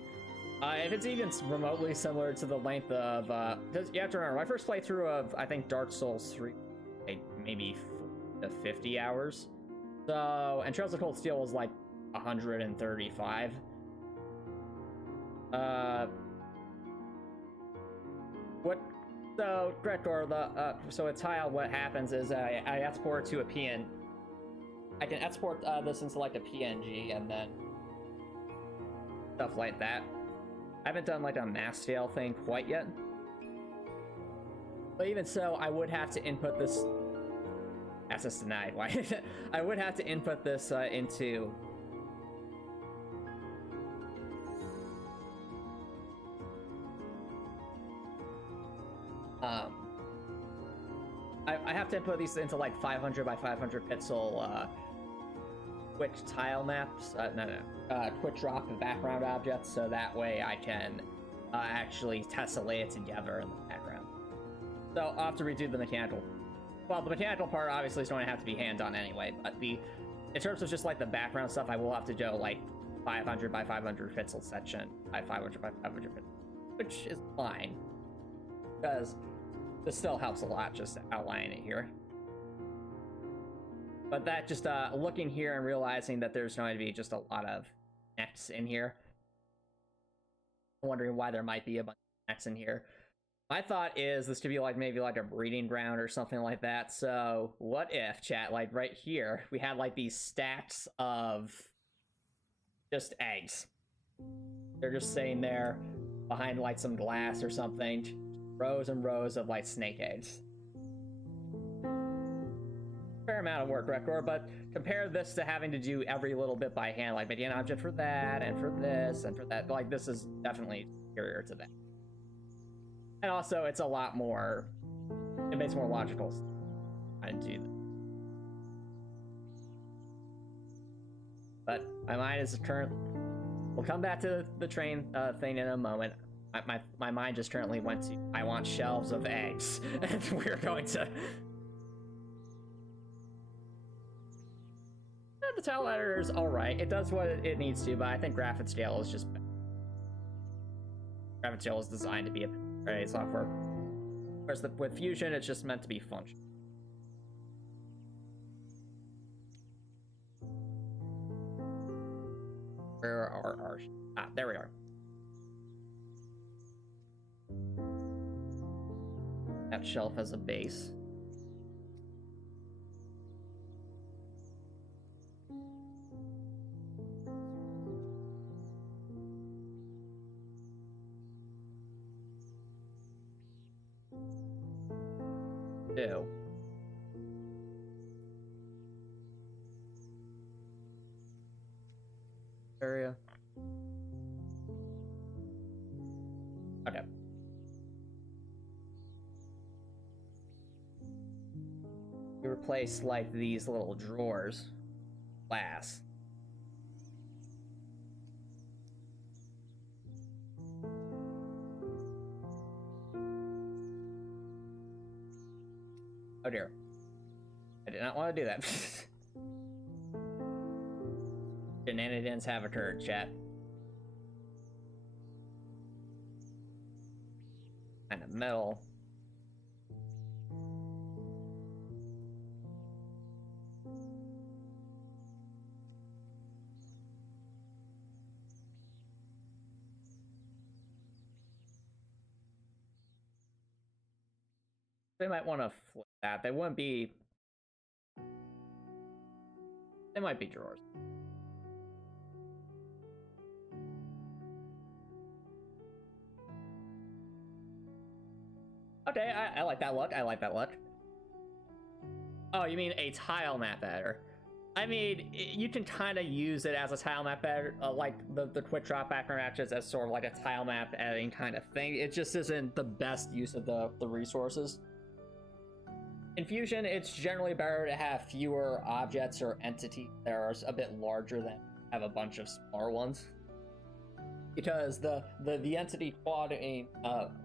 If it's even remotely similar to the length of, you have to remember, my first playthrough of, I think, Dark Souls 3, maybe 50 hours. So, and Trails of Cold Steel was like 135. So, Drakor, so with Tile, what happens is I export to a PN. I can export this into like a PNG and then stuff like that. I haven't done like a mass scale thing quite yet. But even so, I would have to input this. Access denied. Why? I would have to input this into. I have to input these into like 500 by 500 pixel quick tile maps. Quick drop of background objects, so that way I can actually tessellate it together in the background. So I'll have to redo the mechanical. Well, the mechanical part obviously is going to have to be hand-on anyway, but in terms of just like the background stuff, I will have to do like 500 by 500 pixel section by 500 by 500 pixel, which is fine, because this still helps a lot just outlining it here. But that just looking here and realizing that there's going to be just a lot of necks in here. I'm wondering why there might be a bunch of necks in here. My thought is this could be like maybe like a breeding ground or something like that. So what if, chat, like right here, we had like these stacks of just eggs. They're just sitting there behind like some glass or something. Rows and rows of like snake eggs. Fair amount of work, Record, but compare this to having to do every little bit by hand, like making an object for that and for this and for that. Like, this is definitely superior to that. And also, it's a lot more, it makes more logical to do that. But my mind is current. We'll come back to the train thing in a moment. My mind just currently went to, I want shelves of eggs. And we're going to... The tile editor is alright. It does what it needs to, but I think graphic scale is just better. Graphic scale is designed to be a great software. Whereas with Fusion, it's just meant to be functional. Where are our... Ah, there we are. That shelf has a base. Do. Area. Okay. We replace like these little drawers, glass. Oh dear. I did not want to do that. Shenanigans have occurred, chat. Kind of metal. They might want to flip that. They wouldn't be... They might be drawers. Okay, I like that look. I like that look. Oh, you mean a tile map editor? I mean, you can kind of use it as a tile map editor, like the quick drop background actions as sort of like a tile map editing kind of thing. It just isn't the best use of the resources. In Fusion, it's generally better to have fewer objects or entities that are a bit larger than have a bunch of smaller ones. Because the entity quantity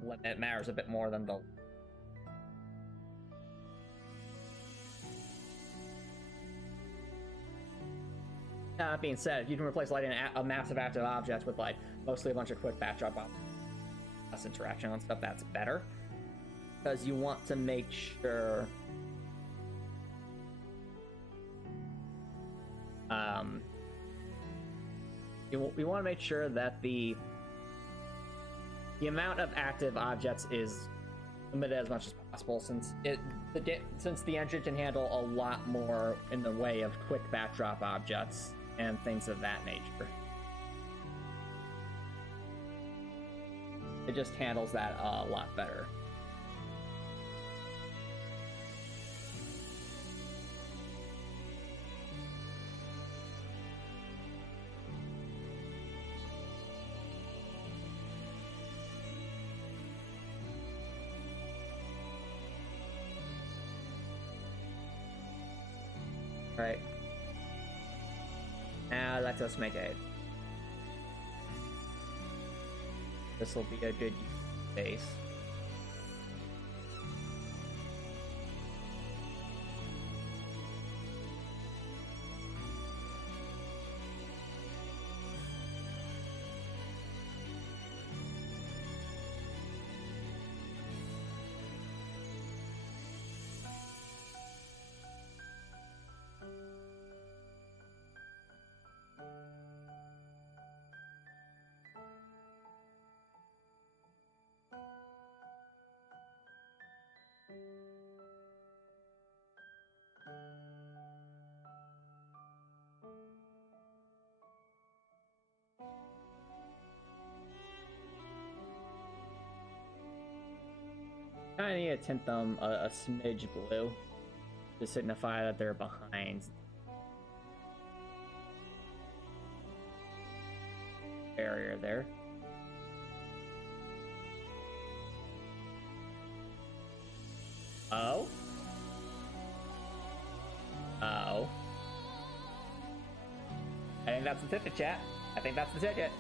limit matters a bit more than the... That being said, if you can replace like a massive active object with like mostly a bunch of quick backdrop objects, less interaction on stuff, that's better. Because you want to make sure you want to make sure that the amount of active objects is limit it as much as possible, since since the engine can handle a lot more in the way of quick backdrop objects and things of that nature. It just handles that a lot better. Right. Now let us make a. This will be a good base. I need to tint them a smidge blue to signify that they're behind barrier there. Oh? Oh. I think that's the ticket, chat. I think that's the ticket.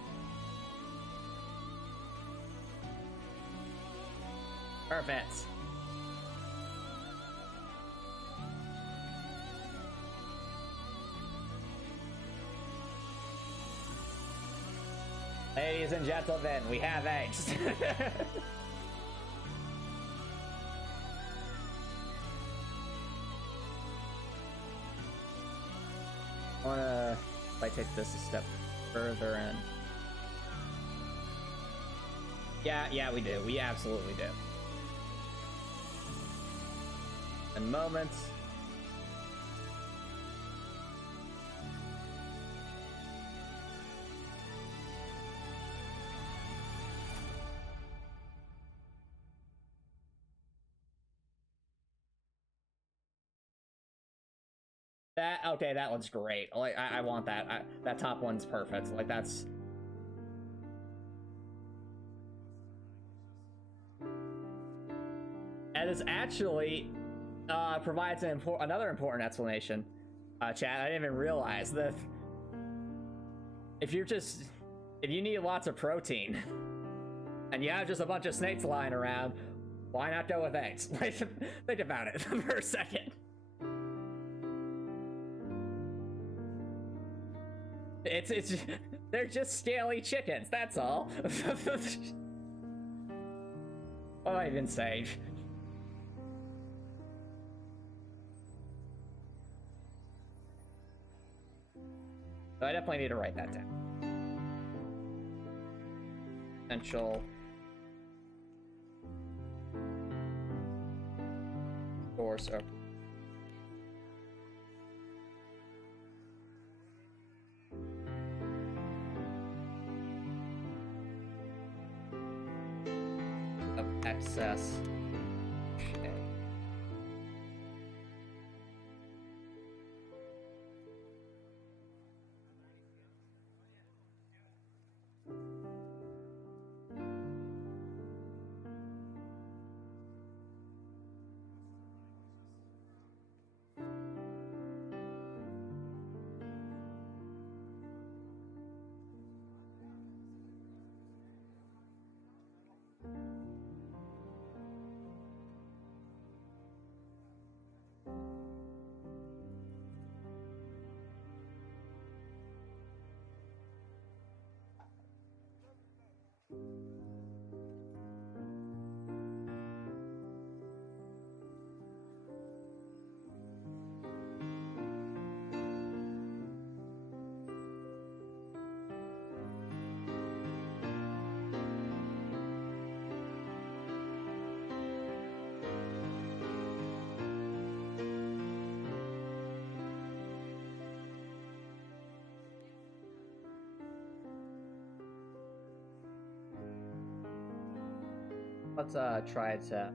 Perfect. Ladies and gentlemen, we have eggs. I wanna take this a step further in. Yeah, we do. We absolutely do. In moments. Okay, that one's great. Like, I want that. That top one's perfect. Like, that's. And it's actually provides another important explanation. Chat, I didn't even realize that if you need lots of protein and you have just a bunch of snakes lying around, why not go with eggs? Like, think about it for a second. It's they're just scaly chickens, that's all. What do I even say? So I definitely need to write that down. Potential source of excess shade. Let's try to.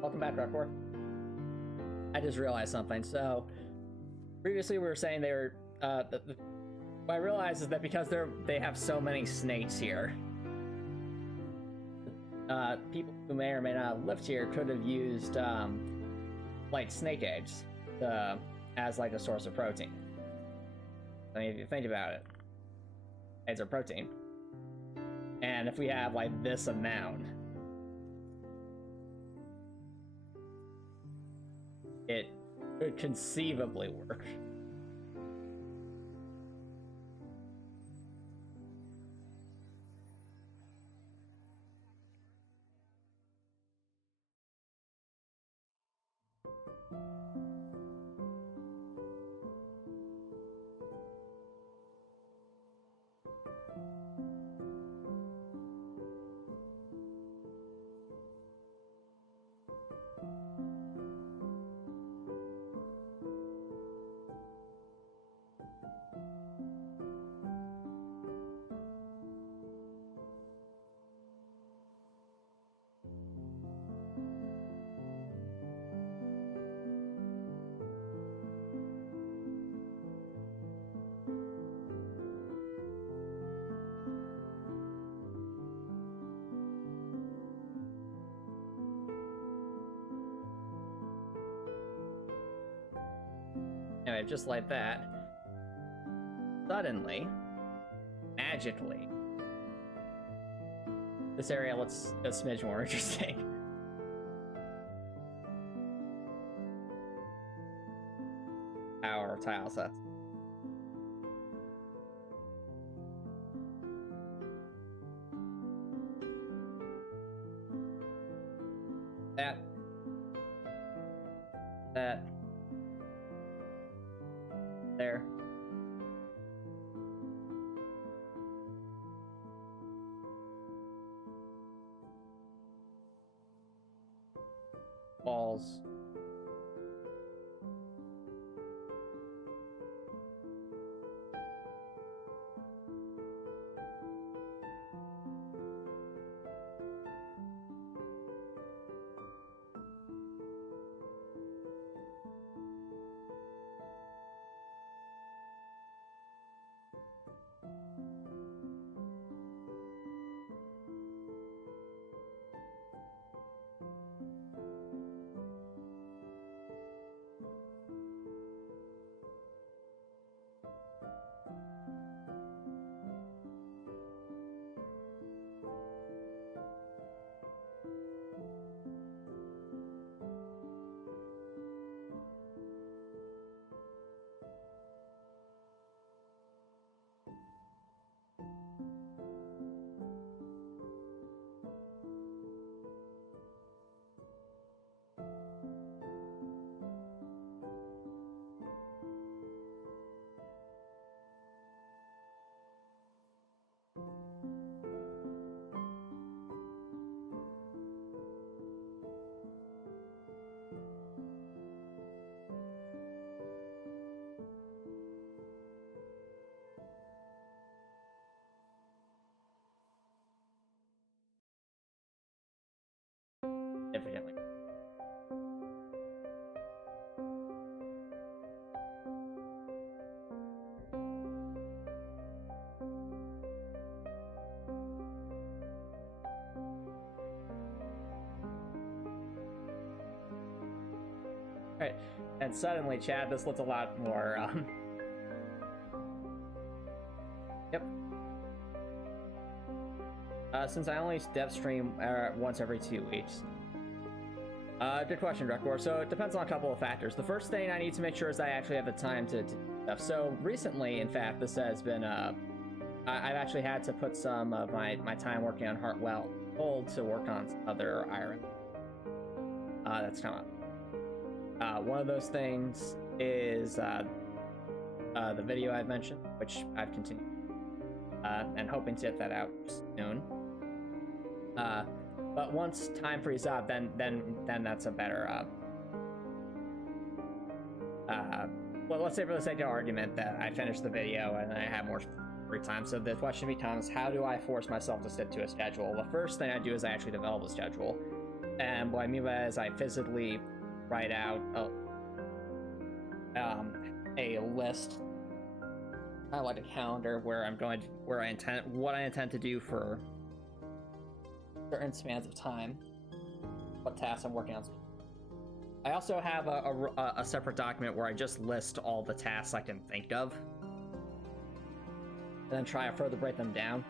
Welcome back, Darkor. I just realized something. So previously we were saying they were. What I realized is that because they have so many snakes here, people who may or may not have lived here could have used like snake eggs as like a source of protein. I mean, if you think about it, eggs are protein, and if we have like this amount, it could conceivably work. Anyway, just like that, suddenly, magically, this area looks a smidge more interesting. Our tile sets. That. There. Walls. Significantly. Right, and suddenly, Chad, this looks a lot more. Yep. Since I only depth stream once every 2 weeks. Good question, Drekor. So it depends on a couple of factors. The first thing I need to make sure is I actually have the time to do stuff. So recently, in fact, this has been I've actually had to put some of my time working on Heartwell hold to work on some other iron. That's come up. One of those things is the video I've mentioned, which I've continued. and hoping to get that out soon. But once time frees up, then that's a better. Well, let's say for the sake of argument that I finish the video and I have more free time. So the question becomes, how do I force myself to stick to a schedule? The first thing I do is I actually develop a schedule, and what I mean by that is I physically write out a list, kind of like a calendar, where what I intend to do for certain spans of time, what tasks I'm working on. I also have a separate document where I just list all the tasks I can think of, and then try to further break them down.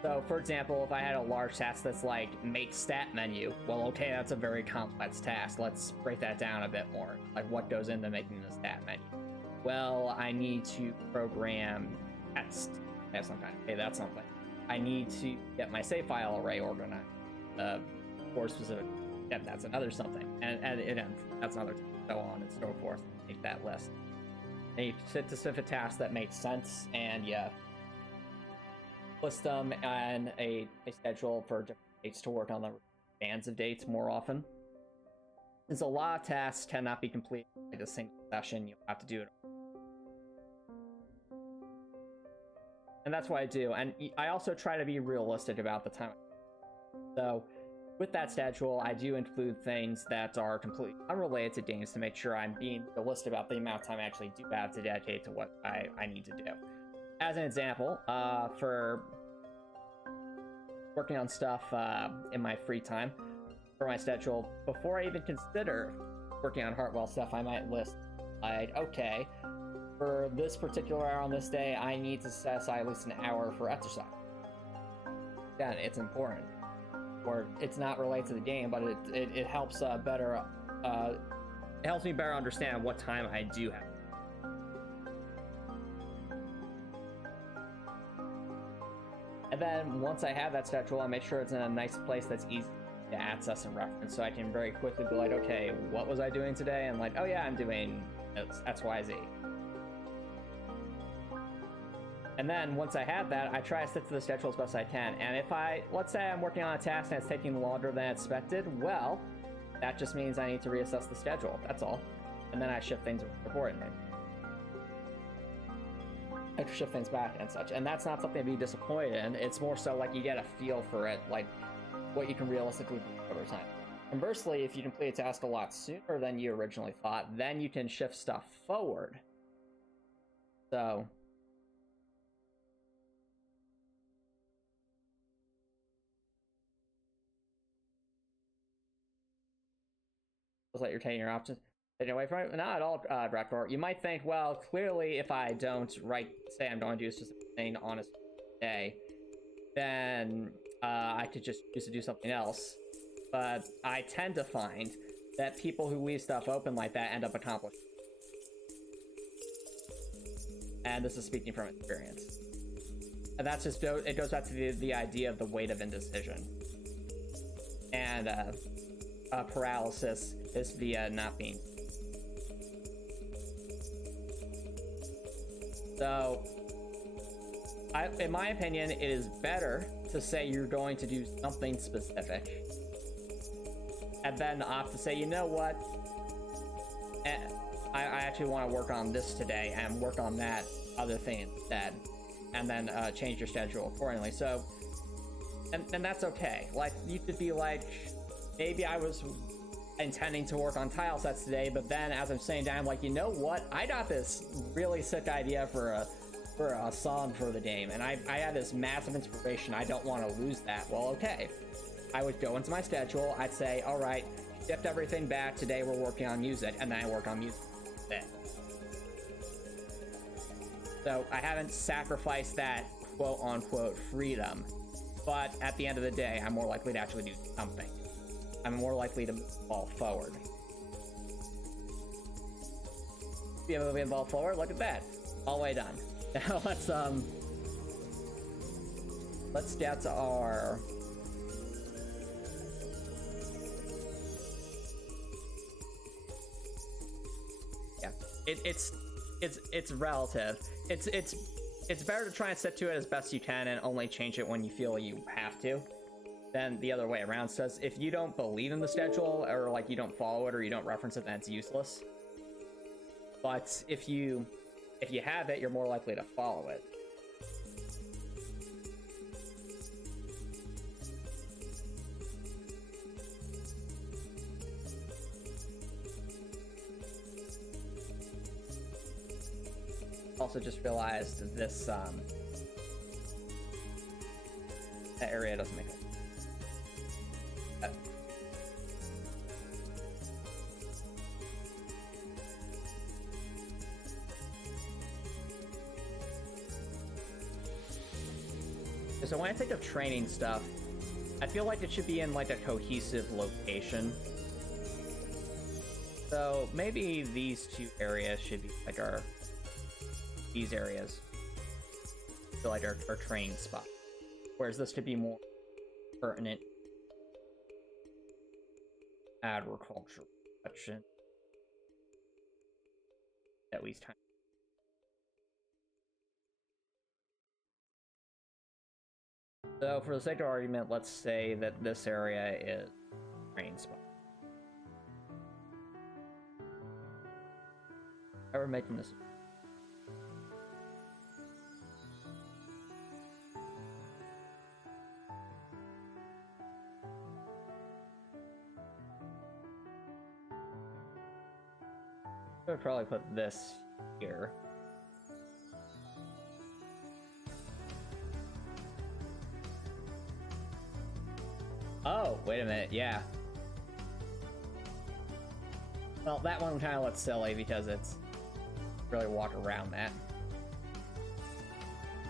So, for example, if I had a large task that's like make stat menu, well, okay, that's a very complex task. Let's break that down a bit more. Like, what goes into making the stat menu? Well, I need to program text. Have some kind. Okay, that's something. I need to get my save file array organized for specific. Yeah, that's another something, and that's another, so on and so forth. Make that list. And you set specific tasks that make sense, and yeah, list them on a schedule for different dates to work on the bands of dates more often. Since a lot of tasks cannot be completed in a single session, you have to do it. And that's what I do. And I also try to be realistic about the time. So with that schedule, I do include things that are completely unrelated to games to make sure I'm being realistic about the amount of time I actually do have to dedicate to what I need to do. As an example, for working on stuff in my free time for my schedule, before I even consider working on Heartwell stuff, I might list, like, okay, for this particular hour on this day, I need to set aside at least an hour for exercise. Again, it's important. Or it's not related to the game, but it helps better. It helps me better understand what time I do have. And then once I have that schedule, I make sure it's in a nice place that's easy to access and reference, so I can very quickly be like, okay, what was I doing today? And like, oh yeah, I'm doing X, Y, Z. And then once I have that, I try to stick to the schedule as best I can. And if let's say I'm working on a task and it's taking longer than expected, well, that just means I need to reassess the schedule. That's all. And then I shift things accordingly. I shift things back and such. And that's not something to be disappointed in. It's more so like you get a feel for it, like what you can realistically do over time. Conversely, if you complete a task a lot sooner than you originally thought, then you can shift stuff forward. So it's like you're taking your options away from it. Not at all, Raptor. You might think, well, clearly if I don't say I'm going to do a specific thing on a day, then I could just choose to do something else. But I tend to find that people who leave stuff open like that end up accomplishing. And this is speaking from experience. And that's just, it goes back to the idea of the weight of indecision. And paralysis is via not being. So, in my opinion, it is better to say you're going to do something specific, and then opt to say, you know what, I actually want to work on this today and work on that other thing instead, and then change your schedule accordingly. So, and that's okay. Like, you could be like, maybe I was intending to work on Tilesets today, but then as I'm sitting down, I'm like, you know what? I got this really sick idea for a song for the game, and I had this massive inspiration. I don't want to lose that. Well, okay. I would go into my schedule. I'd say, all right, shift everything back. Today we're working on music, and then I work on music. So I haven't sacrificed that quote-unquote freedom, but at the end of the day, I'm more likely to actually do something. I'm more likely to move the ball forward. Be moving the ball forward. Look at that, all the way done. Now let's get to our it's relative. it's better to try and stick to it as best you can and only change it when you feel you have to, than the other way around. So if you don't believe in the schedule, or like you don't follow it, or you don't reference it, then it's useless. But if you have it, you're more likely to follow it. Also just realized this that area doesn't make it. So when I think of training stuff, I feel like it should be in like a cohesive location. So maybe these two areas should be like these areas, so like our training spot. Whereas this could be more pertinent agricultural section. At least time. So for the sake of argument, let's say that this area is training spot. How are we making this? I would probably put this here. Oh, wait a minute, yeah. Well, that one kind of looks silly because it's really walk around that.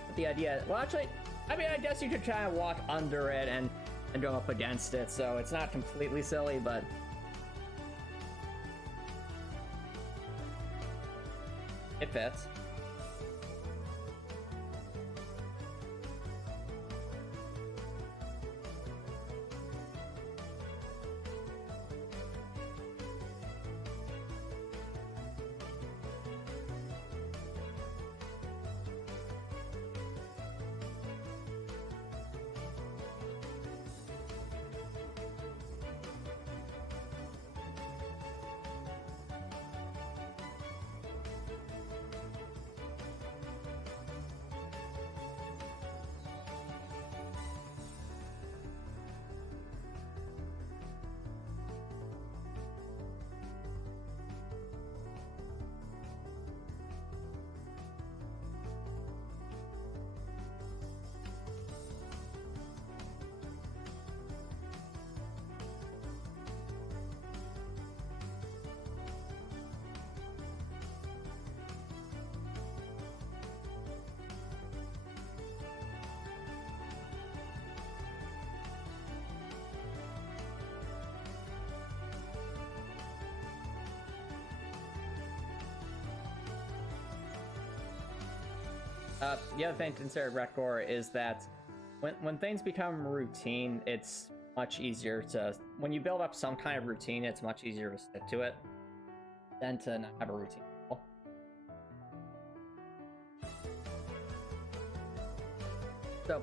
But the idea, well, actually, I mean, I guess you could kind of walk under it and go up against it, so it's not completely silly, but it fits. The other thing to consider, Rekor, is that when things become routine, it's much easier to... When you build up some kind of routine, it's much easier to stick to it than to not have a routine. So,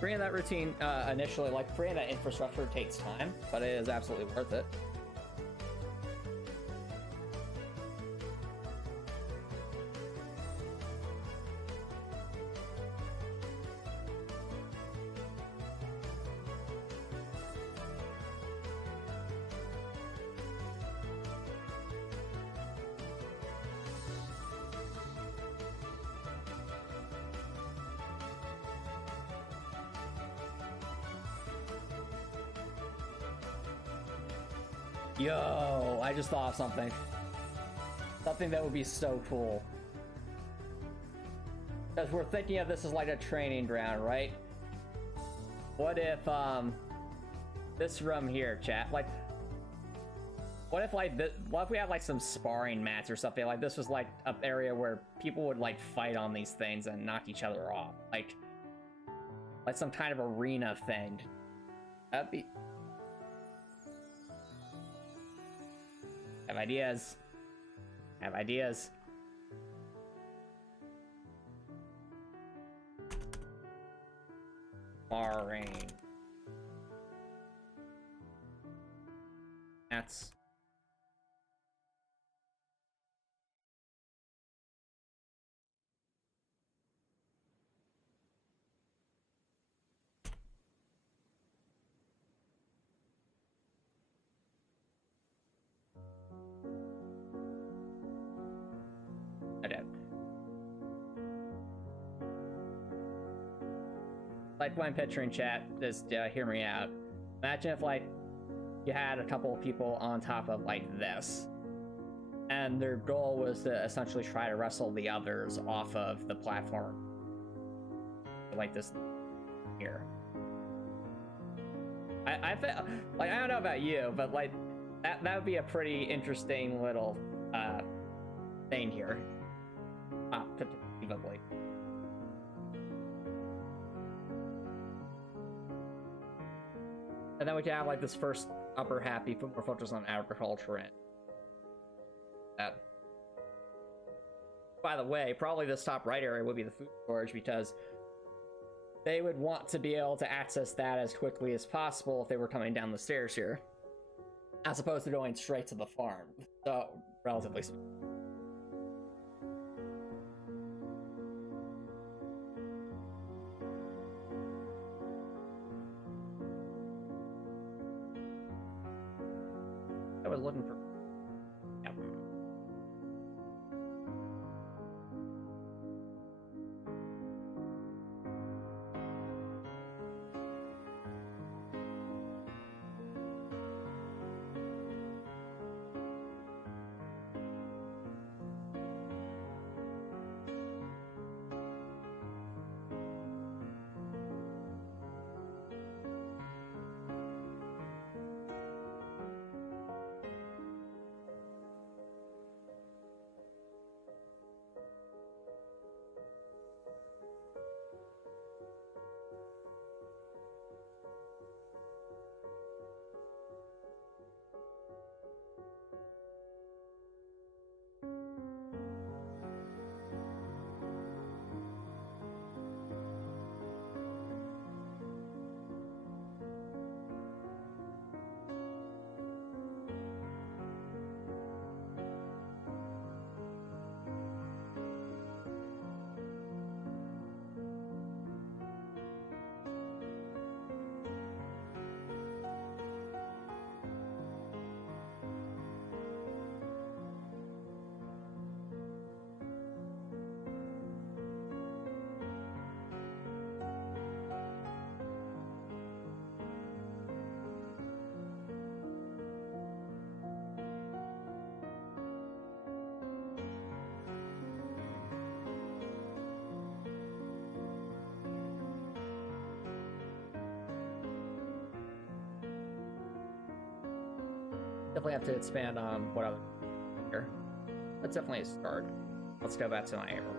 creating that routine initially, like creating that infrastructure takes time, but it is absolutely worth it. Yo, I just thought of something. Something that would be so cool. Because we're thinking of this as like a training ground, right? What if, this room here, chat, like, what if we had like some sparring mats or something? Like this was like an area where people would like fight on these things and knock each other off. Like some kind of arena thing. That'd be... Have ideas. Have ideas. barring. That's I don't. Like when picturing chat, just hear me out. Imagine if like you had a couple of people on top of like this, and their goal was to essentially try to wrestle the others off of the platform, like this here. I feel like, I don't know about you, but like that would be a pretty interesting little thing here, conceivably. And then we can have like this first upper half be more focused on agriculture and that. By the way, probably this top right area would be the food storage, because they would want to be able to access that as quickly as possible if they were coming down the stairs here, as opposed to going straight to the farm. So, relatively speaking. I was looking for... Yep. Definitely have to expand on what other here. That's definitely a start. Let's go back to my arrow.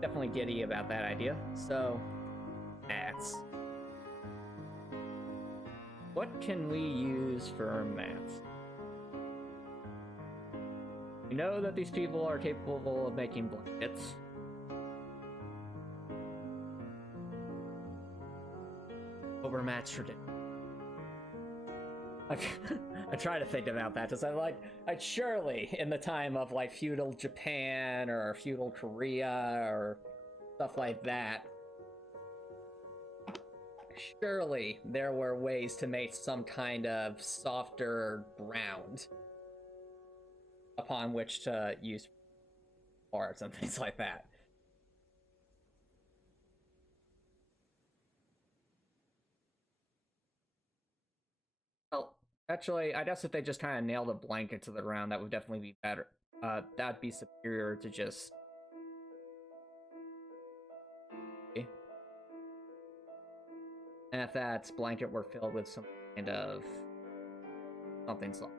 Definitely giddy about that idea. So, mats. What can we use for mats? We know that these people are capable of making blankets. Over mats for dinner. I try to think about that, because like surely in the time of like feudal Japan or feudal Korea or stuff like that, surely there were ways to make some kind of softer ground upon which to use parts and things like that. Well, actually, I guess if they just kind of nailed a blanket to the ground, that would definitely be better. That'd be superior to just... And if that blanket were filled with some kind of... something soft.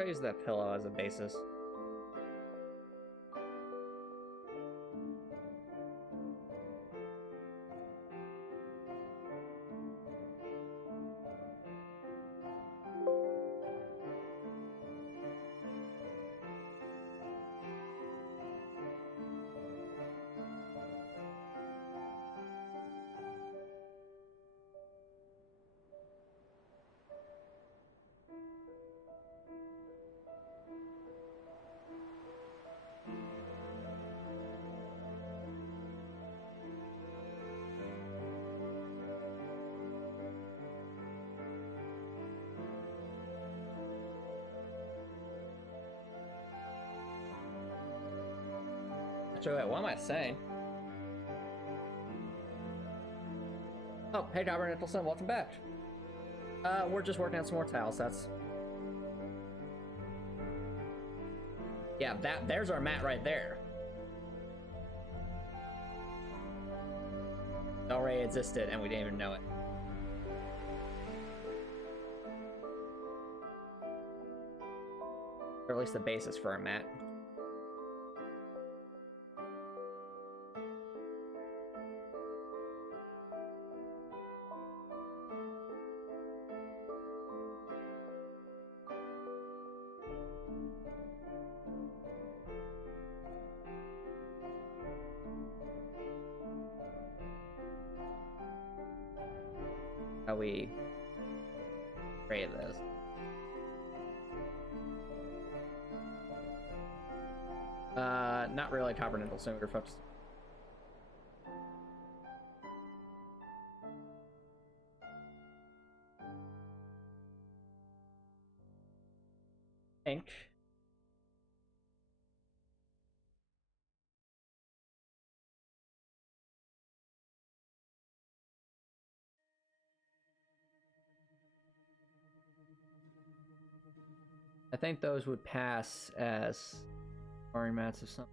I'll use that pillow as a basis. So wait, what am I saying? Oh, hey Cavern Nicholson, welcome back. We're just working on some more tile sets. Yeah, there's our mat right there. It already existed and we didn't even know it. Or at least the basis for our mat. How we create those. Not really Tabernacle, so we're focused. Ink. I think those would pass as scoring mats of some.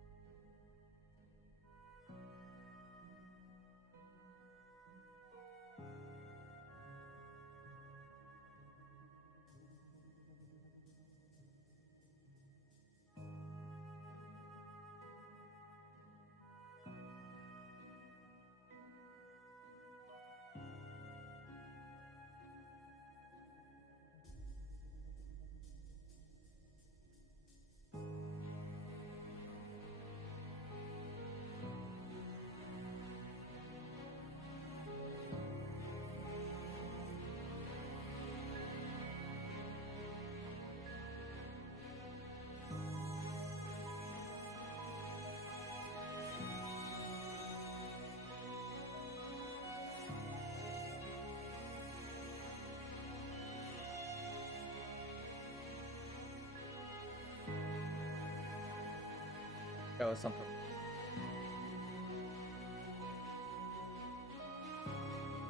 Go with something.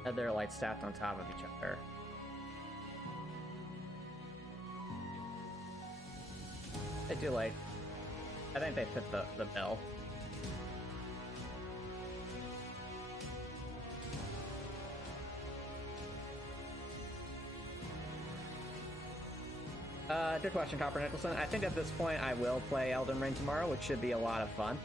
And they're like stacked on top of each other. They do like, I think they fit the bill. Good question, Copper Nicholson. I think at this point I will play Elden Ring tomorrow, which should be a lot of fun.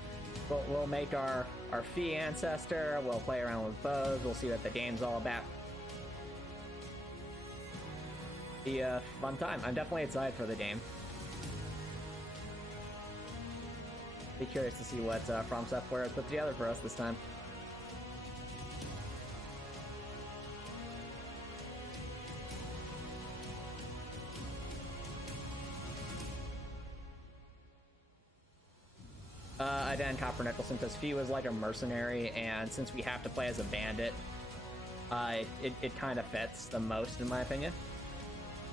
We'll make our Fee ancestor, we'll play around with bows, we'll see what the game's all about. Be a fun time. I'm definitely excited for the game. Be curious to see what From Software has put together for us this time. Again, Copper Nicholson, because Fee was like a mercenary, and since we have to play as a bandit, it kind of fits the most, in my opinion.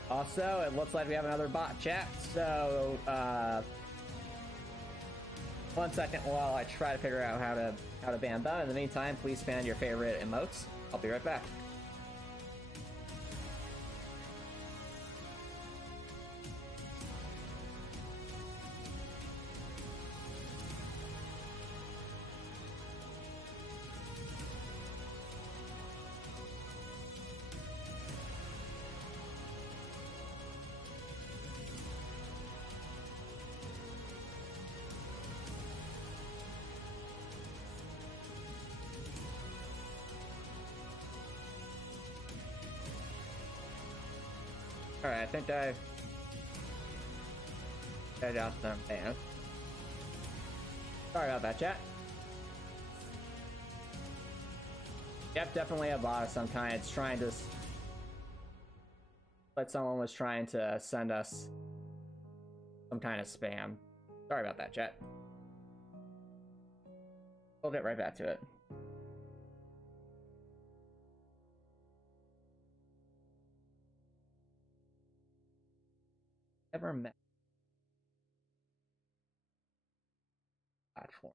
Also, it looks like we have another bot chat, so 1 second while I try to figure out how to ban them. In the meantime, please spam your favorite emotes. I'll be right back. Alright, I think I out them fans. Sorry about that, chat. Yep, definitely a bot of some kind. It's trying to... Like someone was trying to send us some kind of spam. Sorry about that, chat. We'll get right back to it. Never met platform.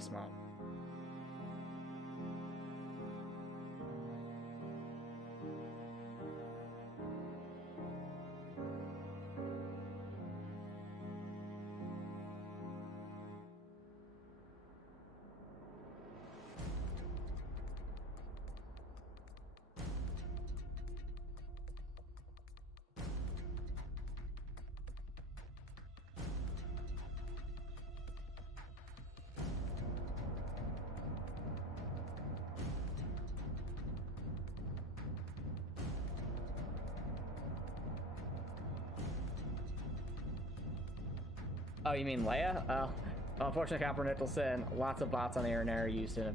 Small. Oh, you mean Leia? Unfortunately, Copper Nicholson, lots of bots on the internet are used in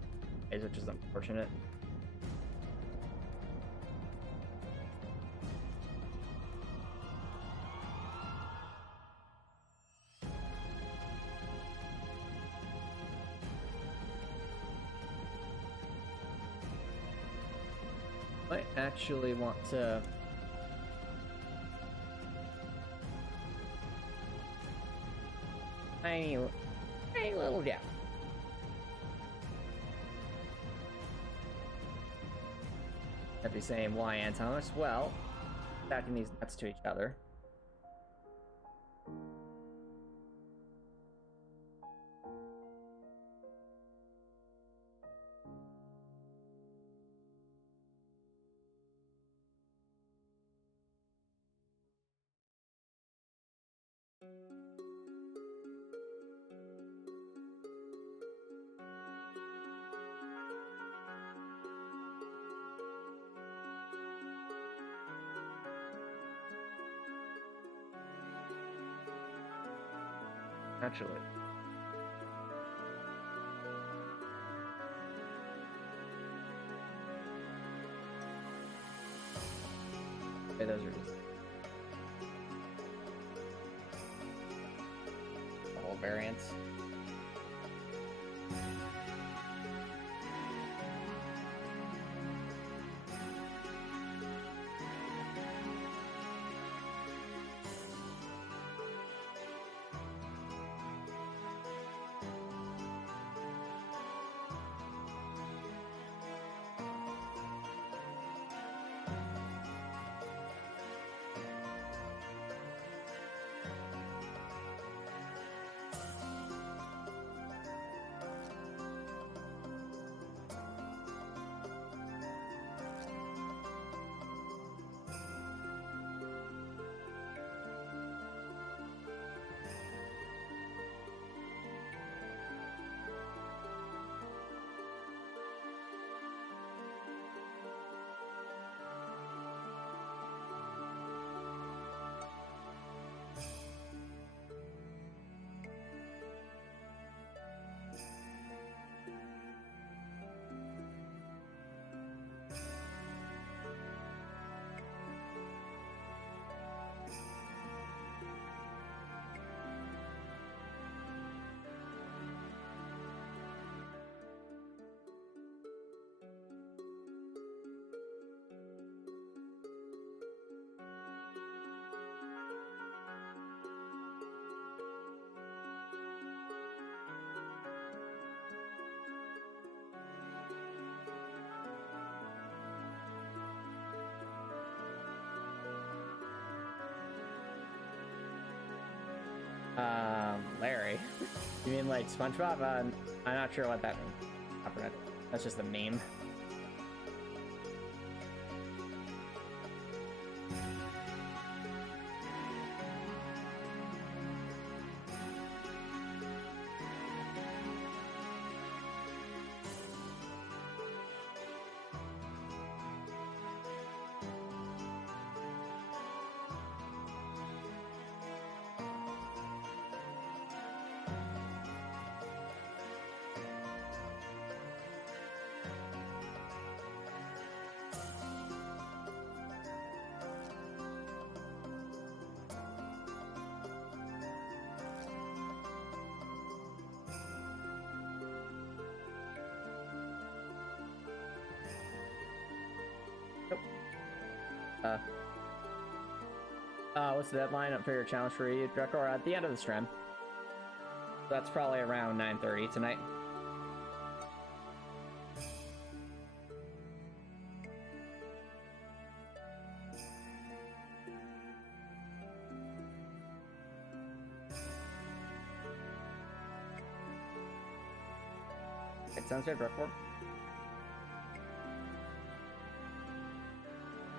it, which is unfortunate. Might actually want to... Tiny little gap. I'd be saying, why, Antomicx? Well, stacking these nuts to each other. Naturally. Okay, those are just all variants. Larry. You mean like SpongeBob? I'm not sure what that means. That's just a meme. What's the deadline up for your challenge for you, Drekor? At the end of the stream. That's probably around 9:30 tonight. It sounds good, Drekor.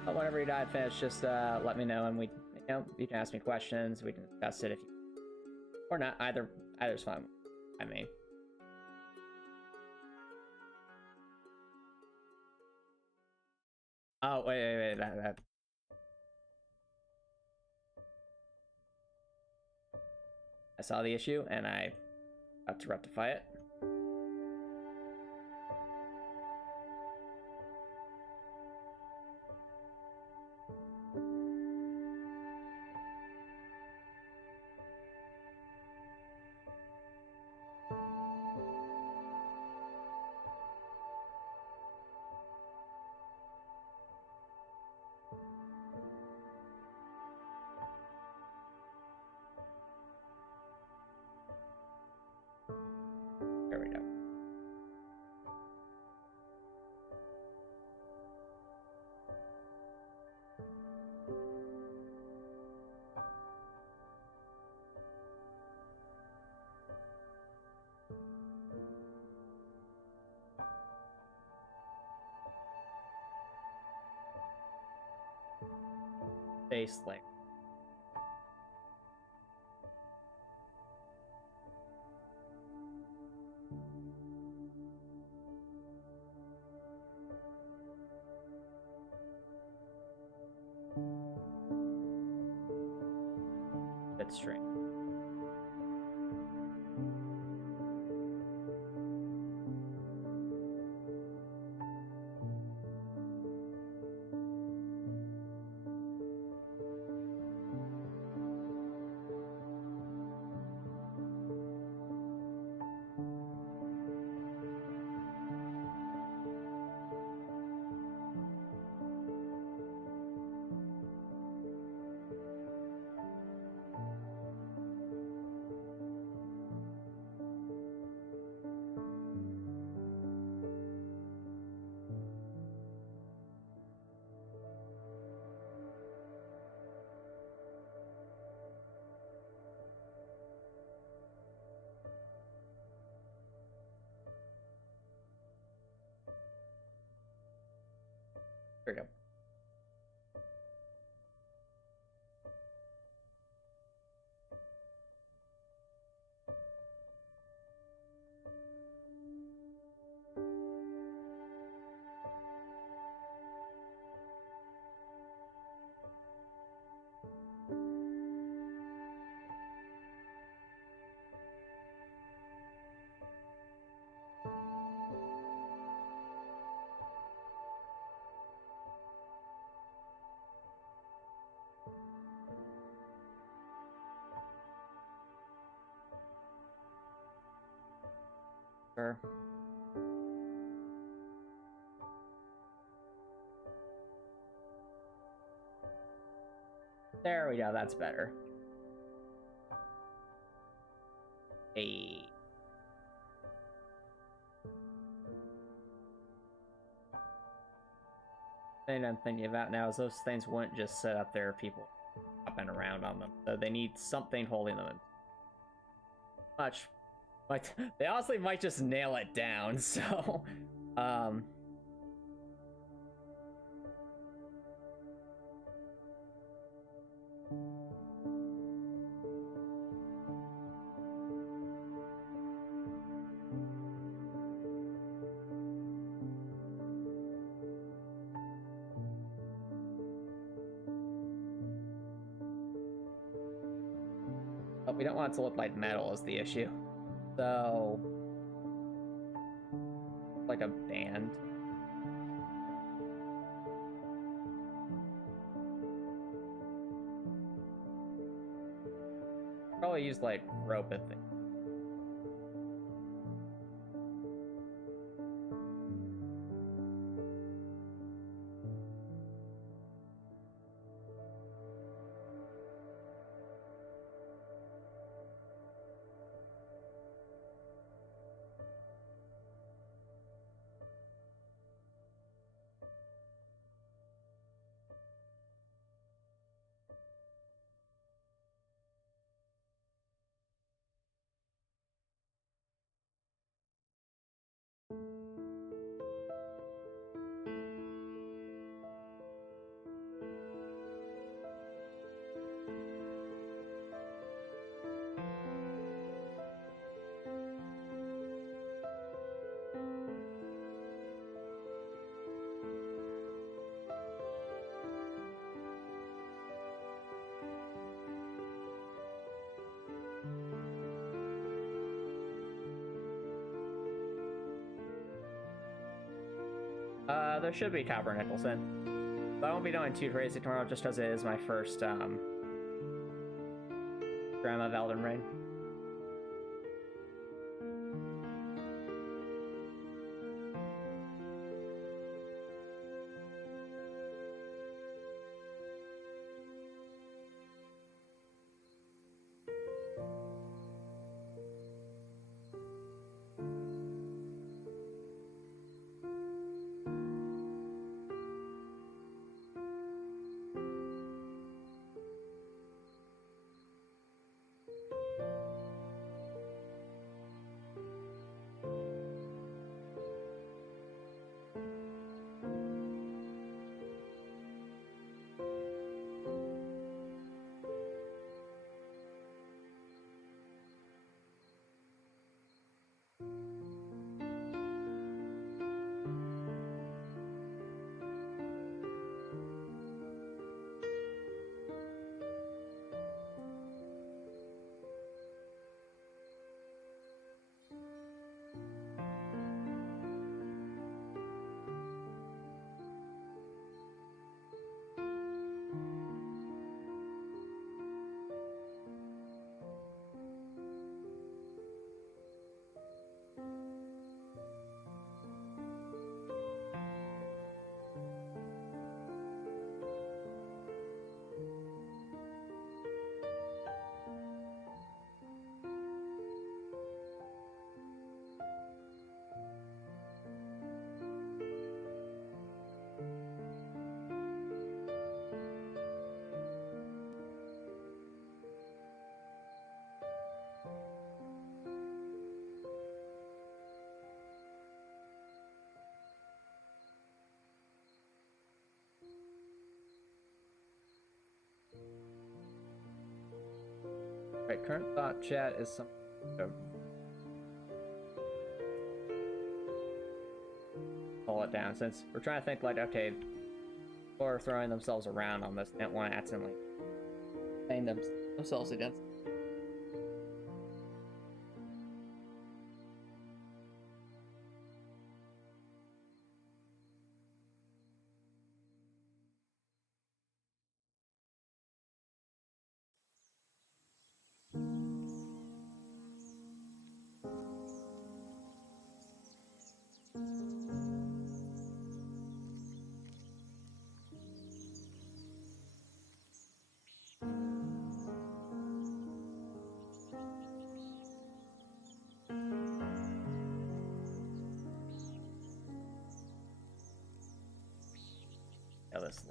But whenever you die finish, just let me know, and you can ask me questions. We can discuss it if you, or not. Either's fine. I mean, oh wait, that. I saw the issue, and I have to rectify it. There we go. Base layer. String. There we go. Sure. There we go, that's better. Hey. The thing I'm thinking about now is those things wouldn't just sit up there, people hopping around on them. So they need something holding them in. much. But they honestly might just nail it down, so but we don't want it to look like metal is the issue. So like a band. Probably use like rope and things. There should be Copper Nicholson. But I won't be doing too crazy tomorrow just because it is my first Grandma of Elden Ring. Right, current thought chat is some. Pull it down since we're trying to think like, okay, people are throwing themselves around on this. They don't want to accidentally bang themselves against. This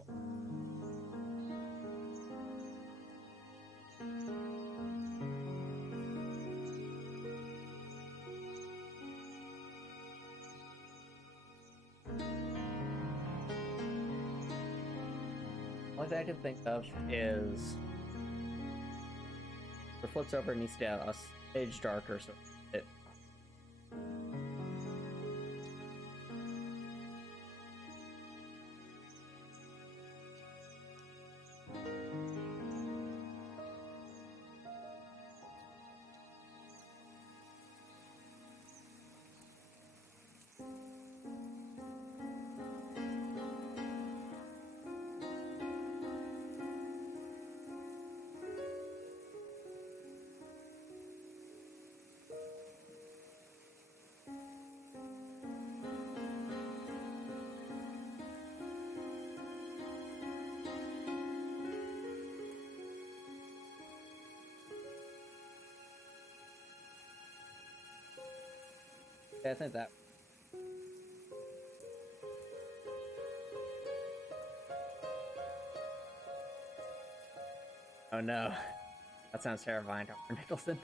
only thing I can think of is if it flips over, it needs to get a stage darker so it. I think that. Oh no, that sounds terrifying, Dr. Nicholson.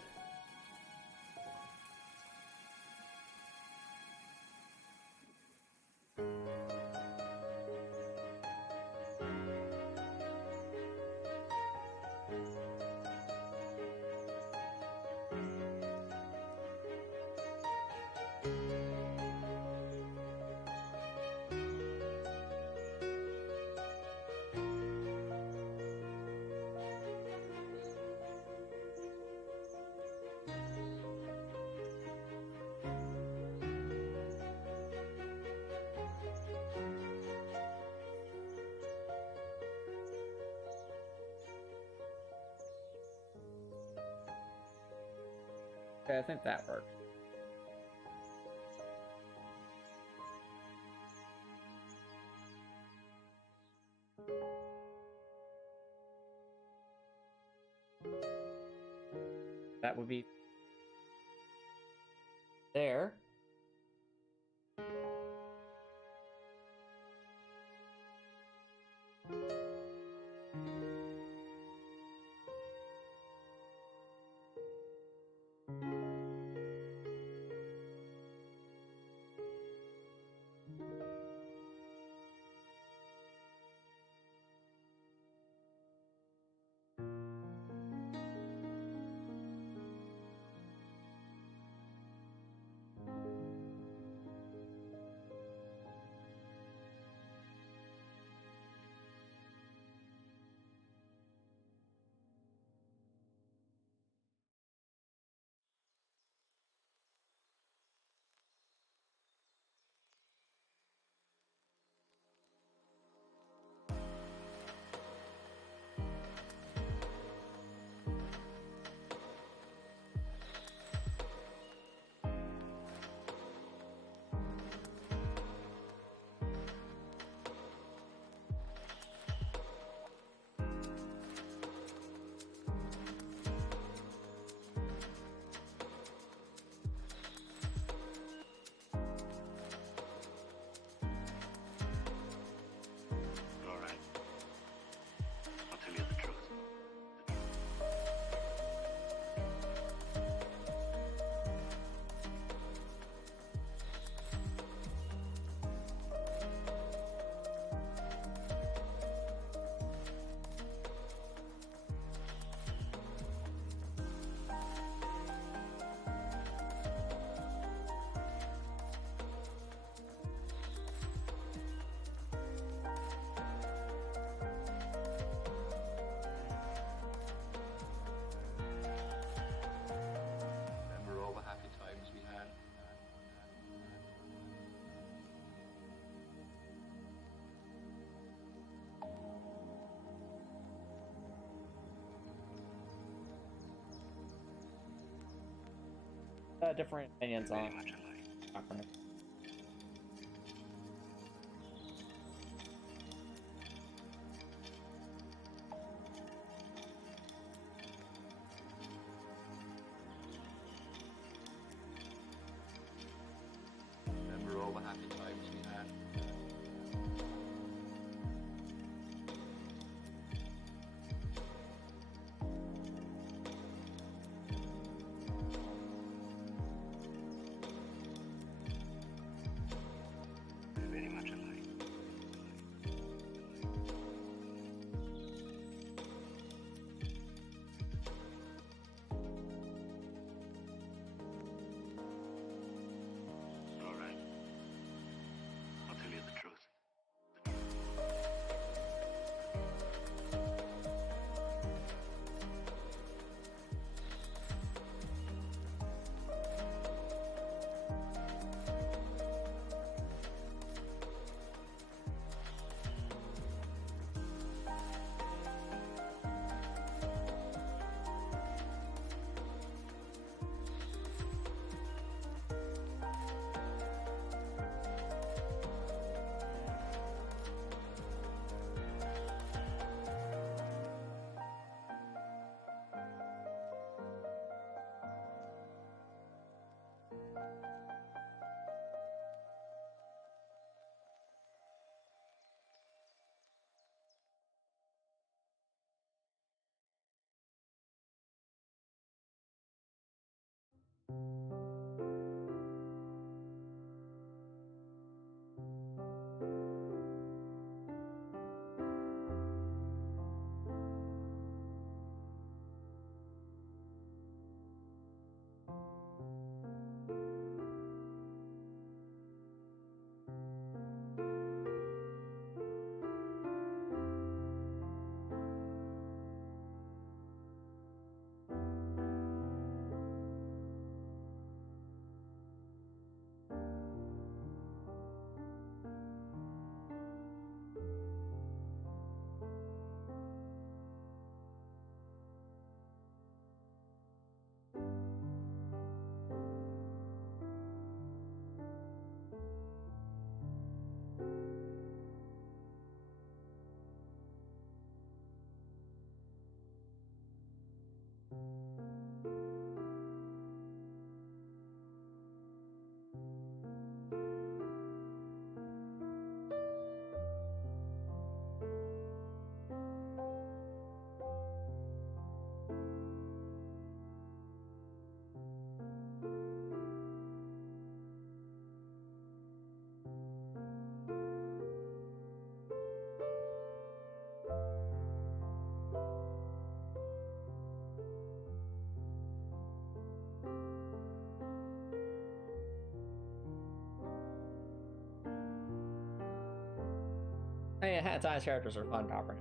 Okay, I think that worked. That would be there. All right. I'll tell you the truth. Remember all the happy times we had? Different opinions Very on much alike. Dr. Nicholson. Remember all the happy times we had? Hey, Times characters are fun, Copper.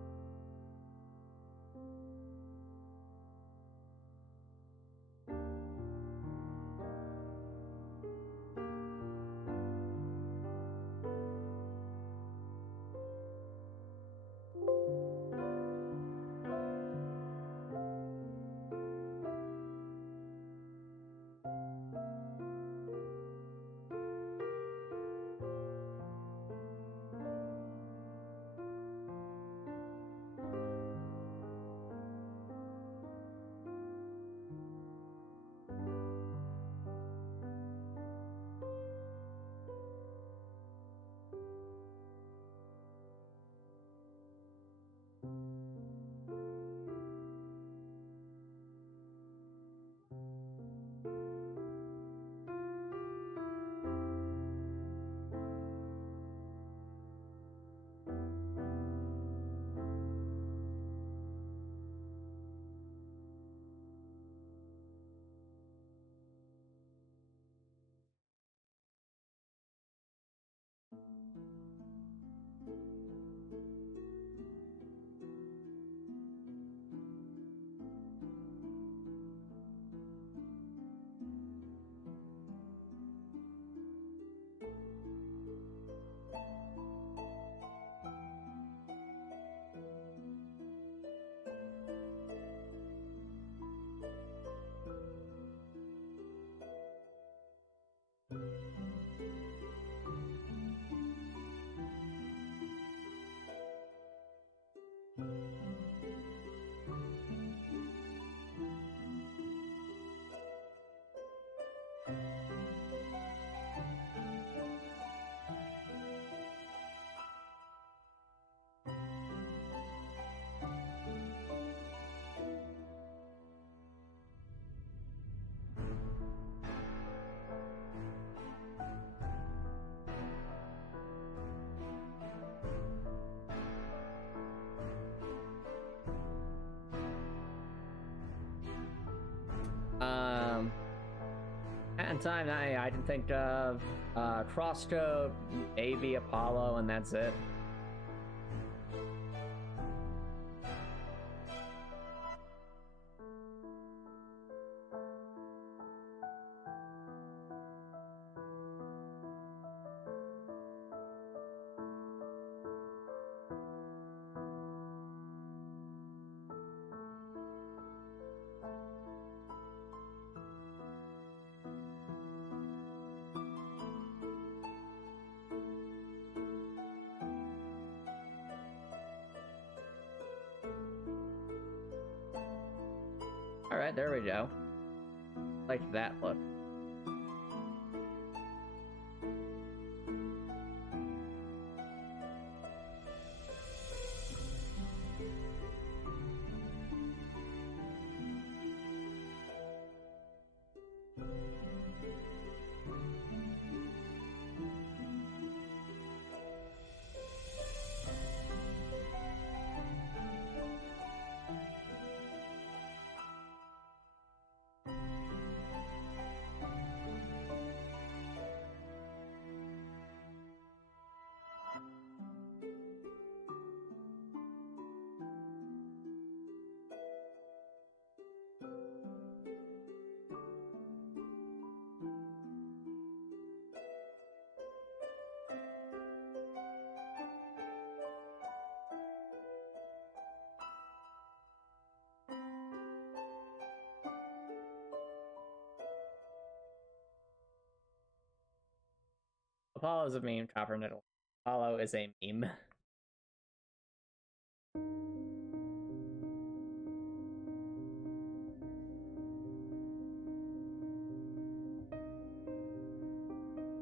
At time, I can think of Crosscode, maybe Apollo, and that's it. Alright, there we go. Like that look. Apollo's a meme, Cavern. Apollo is a meme.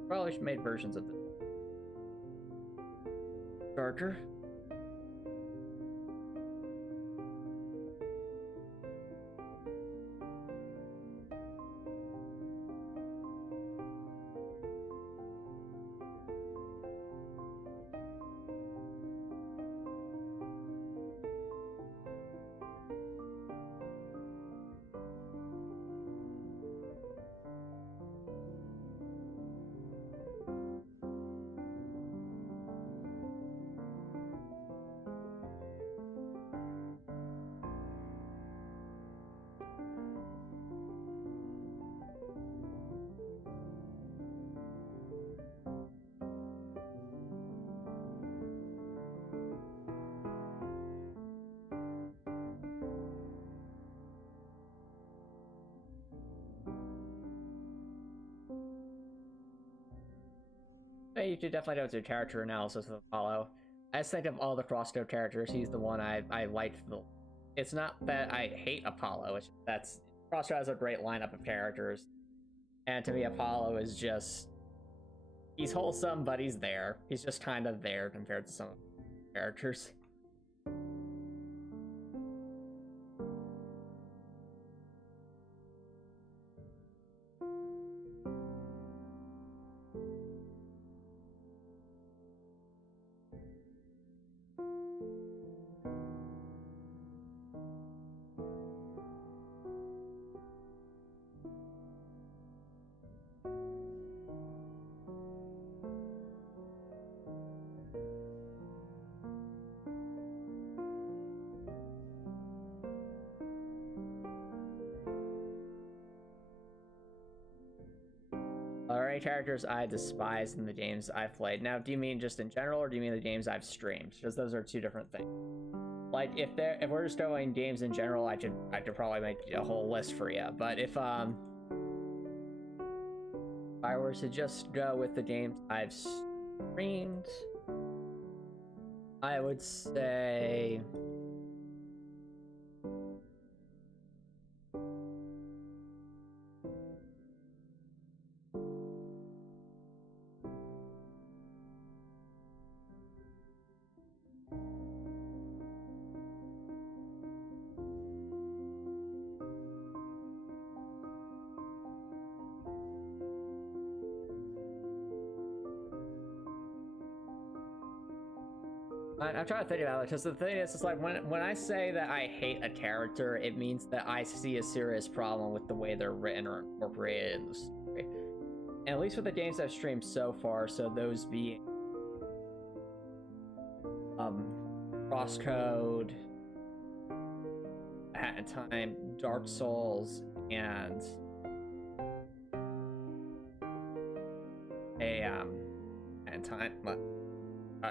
Probably should made versions of the charger. You should definitely do character analysis of Apollo. I just think of all the crosscode characters, he's the one I liked the. It's not that I hate Apollo, it's that's Crosscode has a great lineup of characters, and to me Apollo is just he's wholesome, but he's there. He's just kind of there compared to some of the characters. Alright, characters I despise in the games I've played. Now, do you mean just in general, or do you mean the games I've streamed? Because those are two different things. Like, if we're just going games in general, I could probably make a whole list for you. But if I were to just go with the games I've streamed, I would say I'm trying to think about it, because the thing is, it's like when I say that I hate a character, it means that I see a serious problem with the way they're written or incorporated in the story. And at least with the games I've streamed so far, so those being Crosscode, Hat in Time, Dark Souls, and Hat in Time,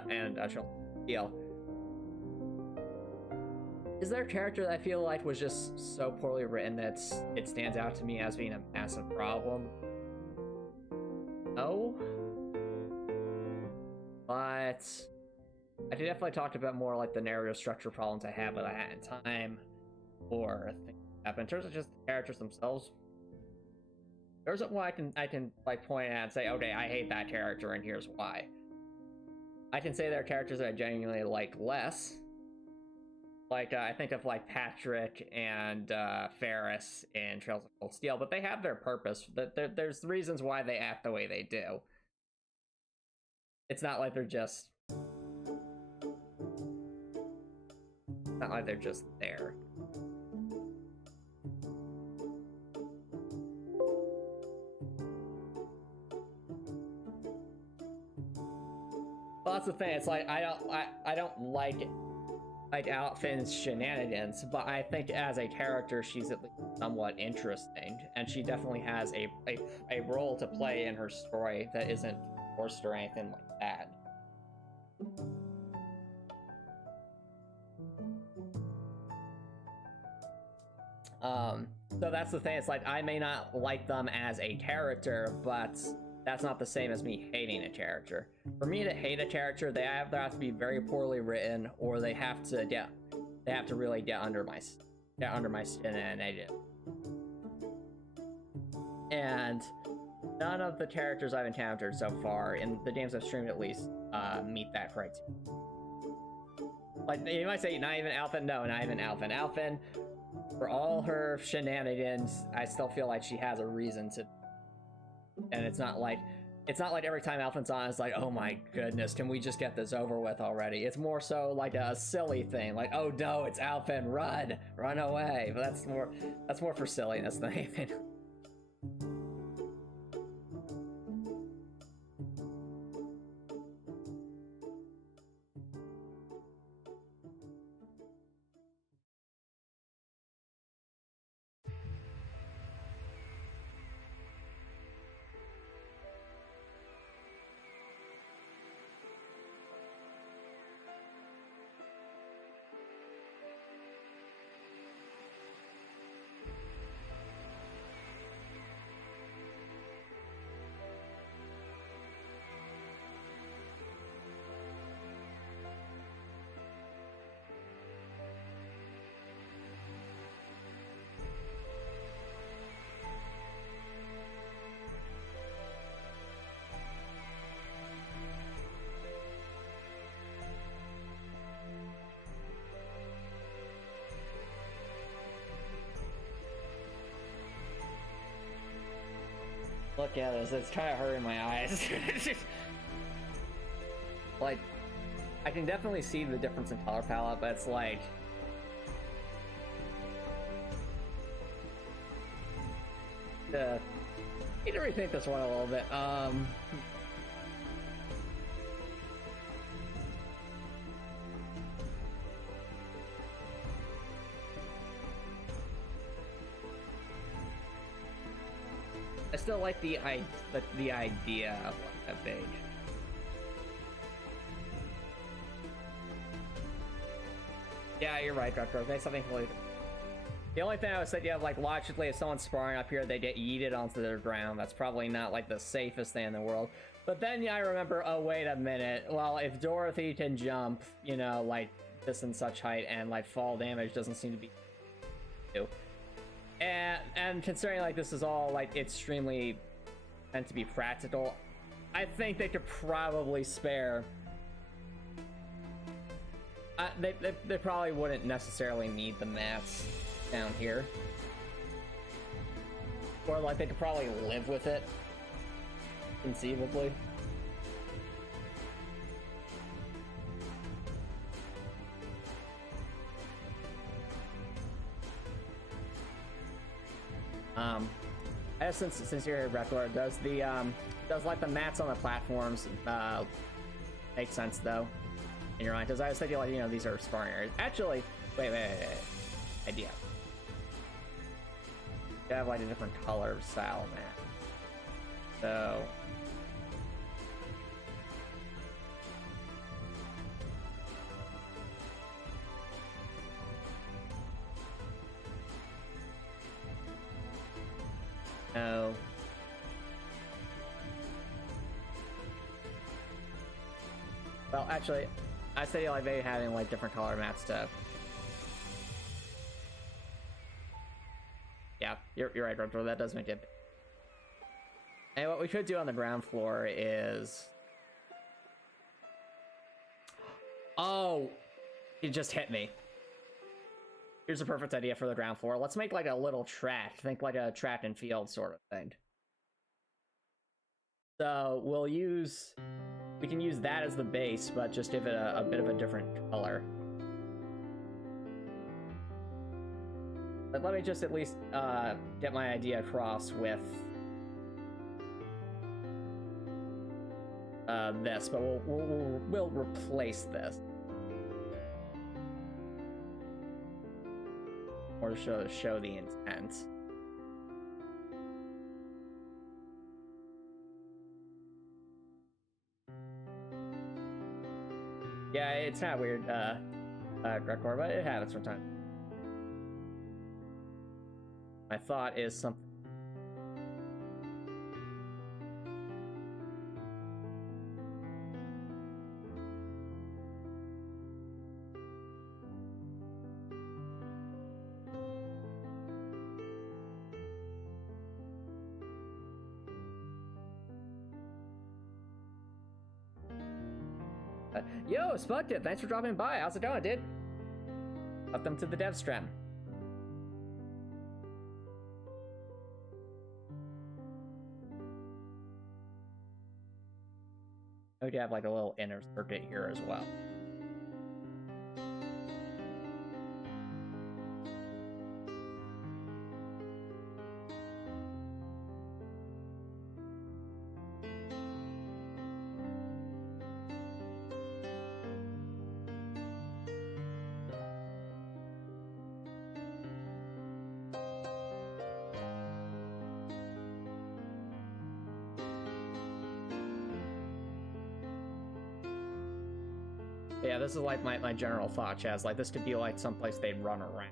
and deal. Is there a character that I feel like was just so poorly written that it stands out to me as being a massive problem? No. But I could definitely talk about more like the narrative structure problems I have with A Hat in Time, or things like that. But in terms of just the characters themselves, there isn't one I can like point at and say, okay, I hate that character and here's why. I can say there are characters that I genuinely like less. Like, I think of, like, Patrick and Ferris in Trails of Cold Steel, but they have their purpose. There's reasons why they act the way they do. It's not like they're just... It's not like they're just there. Well, that's the thing. It's like I don't like Outfin's shenanigans, but I think as a character, she's at least somewhat interesting, and she definitely has a role to play in her story that isn't forced or anything like that. So that's the thing. It's like I may not like them as a character, but that's not the same as me hating a character. For me to hate a character, they either have to be very poorly written, or they have to really get under my skin and edit. And none of the characters I've encountered so far, in the games I've streamed at least, meet that criteria. Like, you might say, not even Alphen? No, not even Alphen. Alphen, for all her shenanigans, I still feel like she has a reason to. And it's not like every time Alphen's on, it's like, oh my goodness, can we just get this over with already? It's more so like a silly thing, like, oh no, it's Alphen, run away. But that's more for silliness than anything. Look at this, it's kind of hurting my eyes. Like, I can definitely see the difference in color palette, but it's like... I need to rethink this one a little bit. I still like the idea of like that big. Yeah, you're right, Dr. Make something completely. The only thing I was thinking of, like, logically, if someone's sparring up here, they get yeeted onto their ground. That's probably not like the safest thing in the world. But then I remember, oh wait a minute. Well, if Dorothy can jump, you know, like this and such height, and like fall damage doesn't seem to be. And considering like this is all like extremely meant to be practical, I think they could probably spare. They probably wouldn't necessarily need the mats down here, or like they could probably live with it, conceivably. Since you're here, Recklord, does like the mats on the platforms make sense though in your mind? Because I was thinking, like, you know, these are sparring areas. Actually, wait. Idea. You have like a different color style mat. So no. Well, actually, I say like maybe having like different color mats to. Yeah, you're right, Rotor. That does make it. And what we could do on the ground floor is. Oh, it just hit me. Here's a perfect idea for the ground floor. Let's make like a little track. Think like a track and field sort of thing. So we can use that as the base, but just give it a bit of a different color. But let me just at least get my idea across with this, but we'll replace this. Or show the intent. Yeah, it's kind of weird, Gregor, but it happens from time. My thought is something. Yo, Spugtip, thanks for dropping by. How's it going, dude? Welcome to the dev stream. Oh, you have like a little inner circuit here as well. Yeah, this is like my general thought, Chaz. Like, this could be like someplace they'd run around.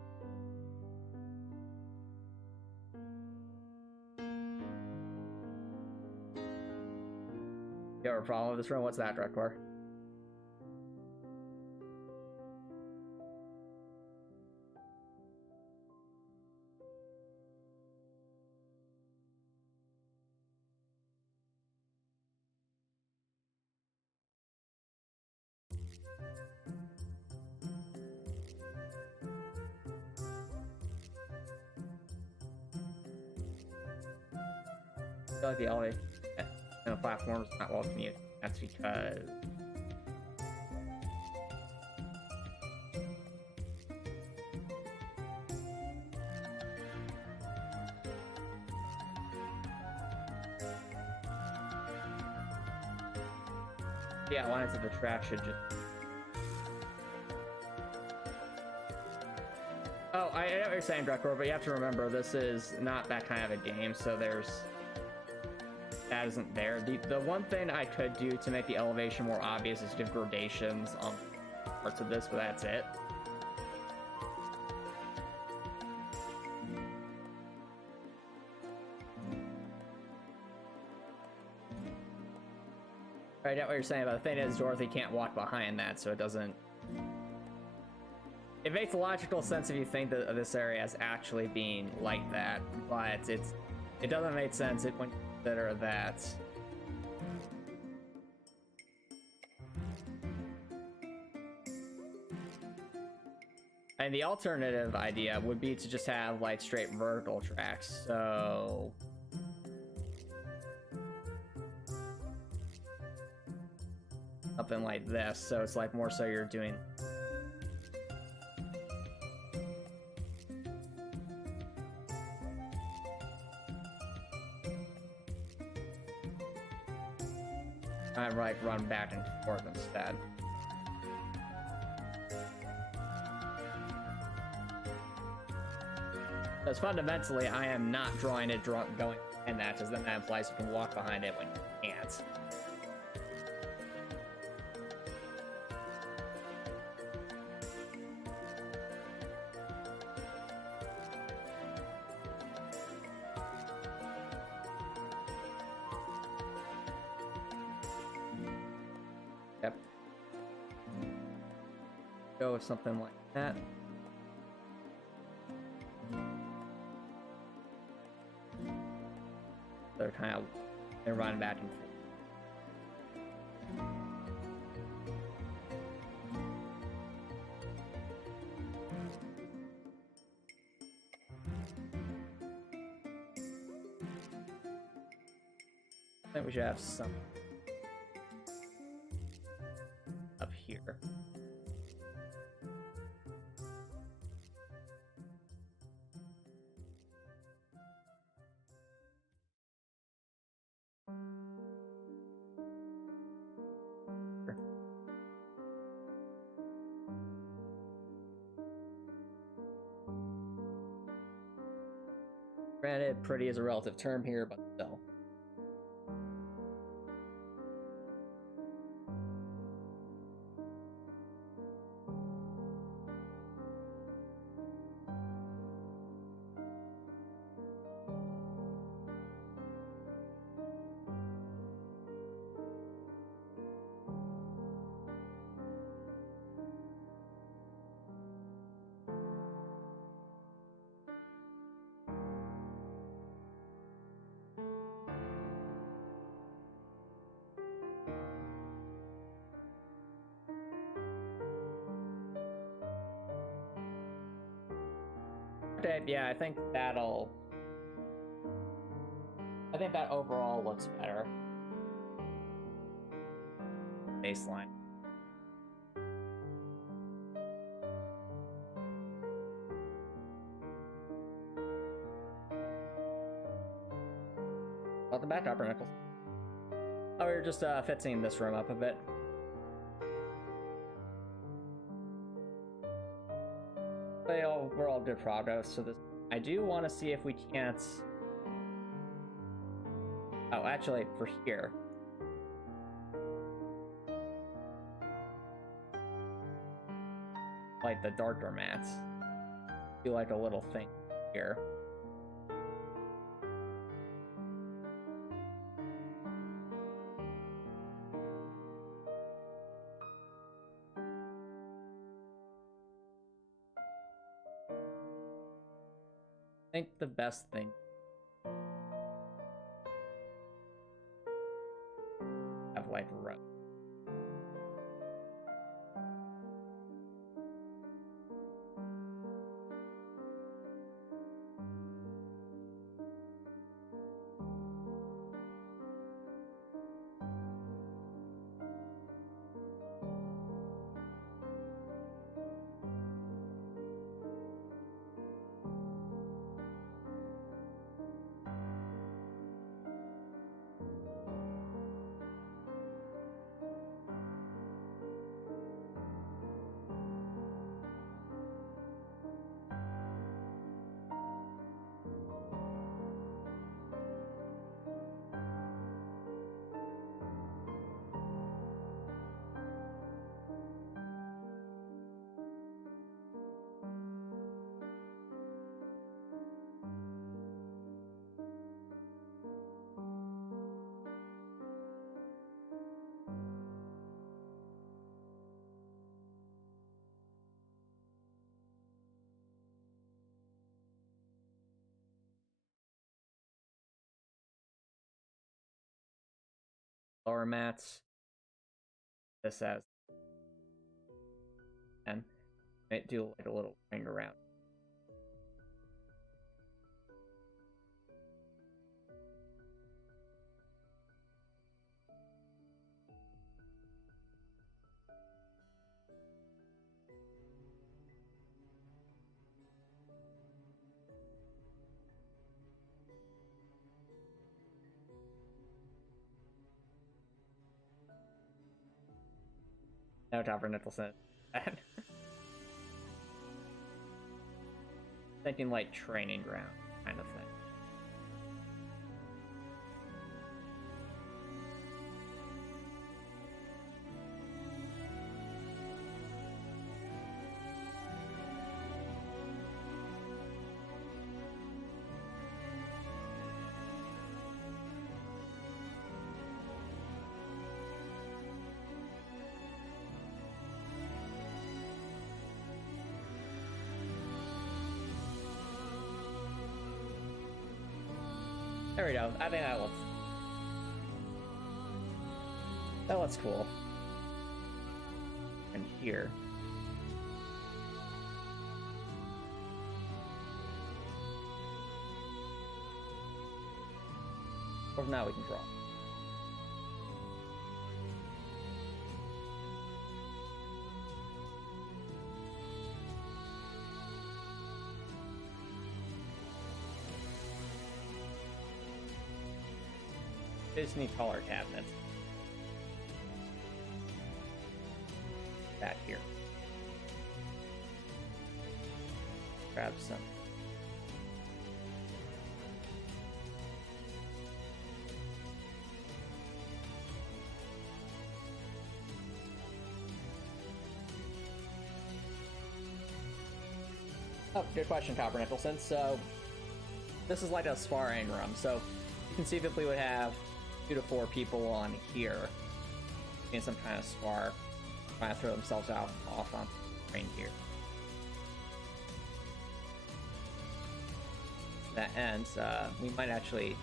You have a problem with this room? What's that, Drekor? I feel like the elevator and the platform's not well commuted. That's because yeah, lines of the track should just. Oh, I know what you're saying, Drekor, but you have to remember this is not that kind of a game, so that isn't there. The one thing I could do to make the elevation more obvious is give gradations on parts of this, but that's it. I get what you're saying, but the thing is, Dorothy can't walk behind that, so it doesn't. It makes logical sense if you think that this area as actually being like that, but it doesn't make sense when you consider that. And the alternative idea would be to just have like straight vertical tracks, so something like this, so it's like more so you're doing like run back and forth instead. Because fundamentally, I am not drawing it going in that, because then that implies you can walk behind it when you can't. Yep. Go with something like that. They're running back and forth. I think we should have some up here. Granted, pretty is a relative term here, but still. shape, yeah, I think that overall looks better. Baseline. Welcome back, Dr. Nichols. Oh, we're just fixing this room up a bit. We're all good progress. So this, I do want to see if we can't. Oh, actually, for here. Like the darker mats. Do like a little thing here. I think the best thing have like row. Lower mats. This has, and might do like a little ring around. No, Topper Nicholson. Thinking like training ground kind of thing. There we go. I think that looks cool. And here. Or now we can draw. Disney color cabinets. Back here. Grab some. Oh, good question, Copper Nicholson. So, this is like a sparring room, so you can see if we would have 2 to 4 people on here in some kind of spar, trying to throw themselves off on the screen here. That ends, we might actually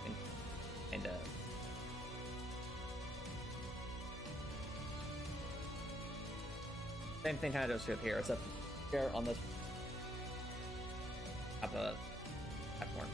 kind of same thing kind of goes with here, except here on this have the platforms.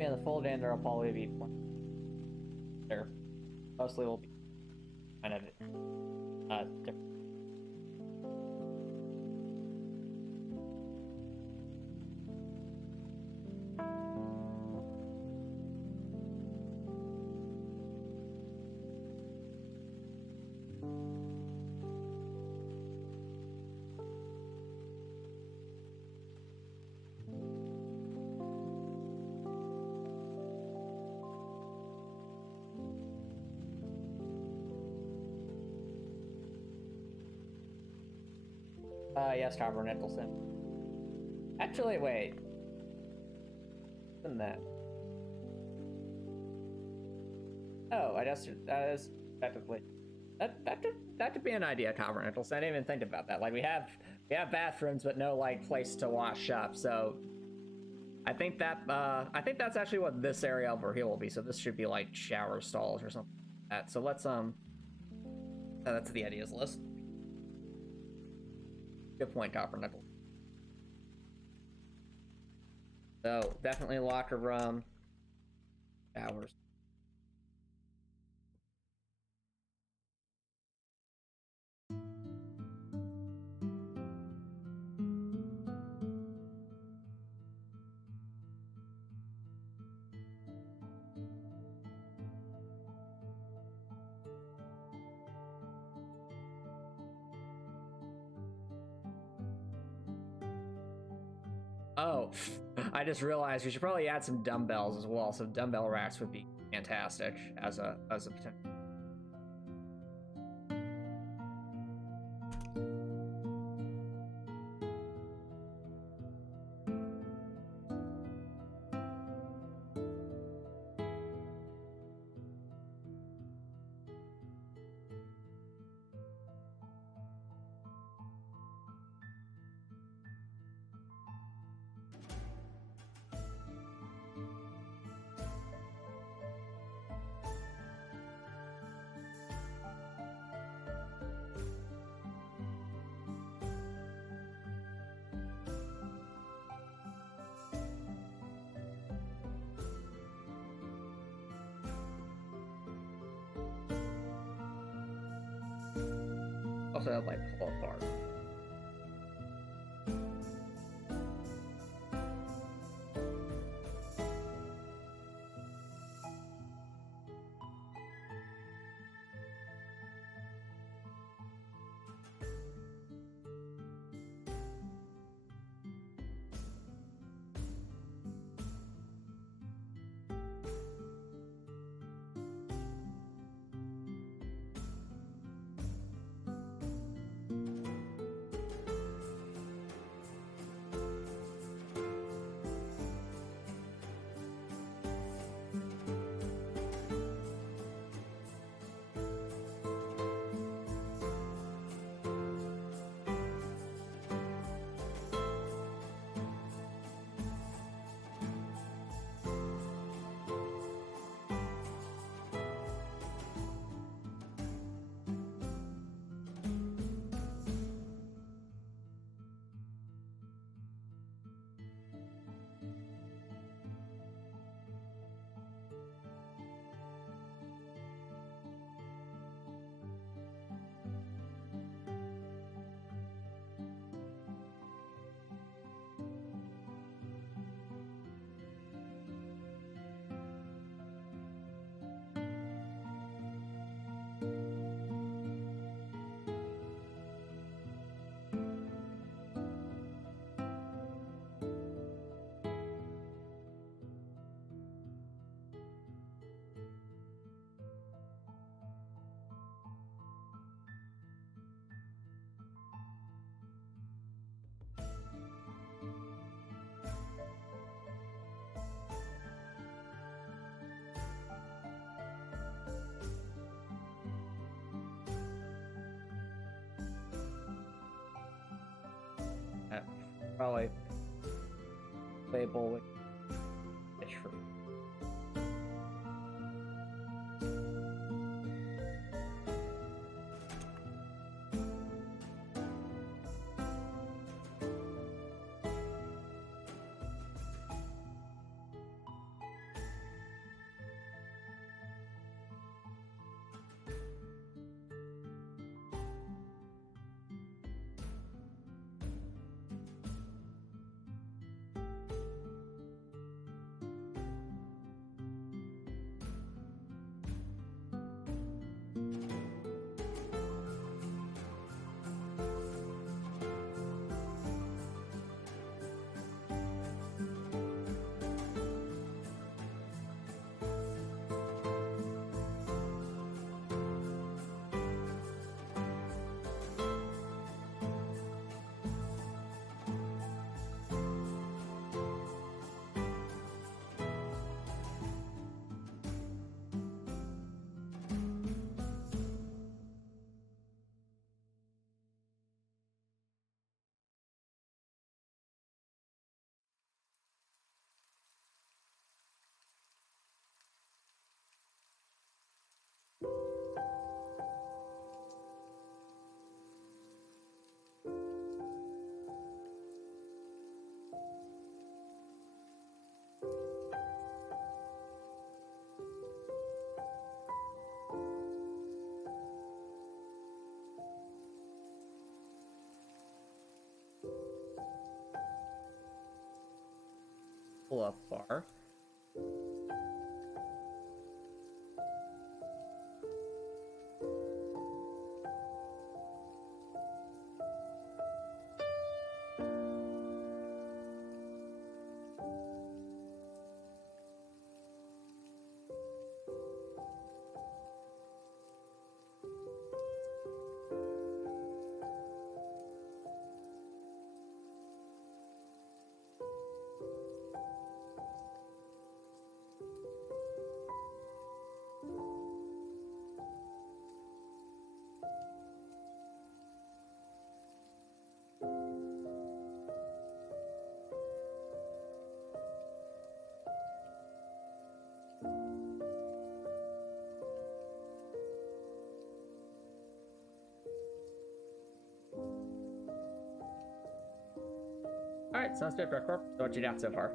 Yeah, the full Dander will probably be there. Mostly will be kind of different. Yes, Cavern Nicholson. Actually, wait. Isn't that? Oh, I guess that is technically that could be an idea, Cavern Nicholson. I didn't even think about that. Like we have bathrooms, but no like place to wash up. So I think that's actually what this area over here will be. So this should be like shower stalls or something like that. So let's that's the ideas list. Good point, Coppernickel. So definitely locker room, showers. Oh, I just realized we should probably add some dumbbells as well. So dumbbell racks would be fantastic as a potential. Also, like pull apart. Probably playable with fish fruit. Pull up bar. Alright, sounds good, Record. What you got so far?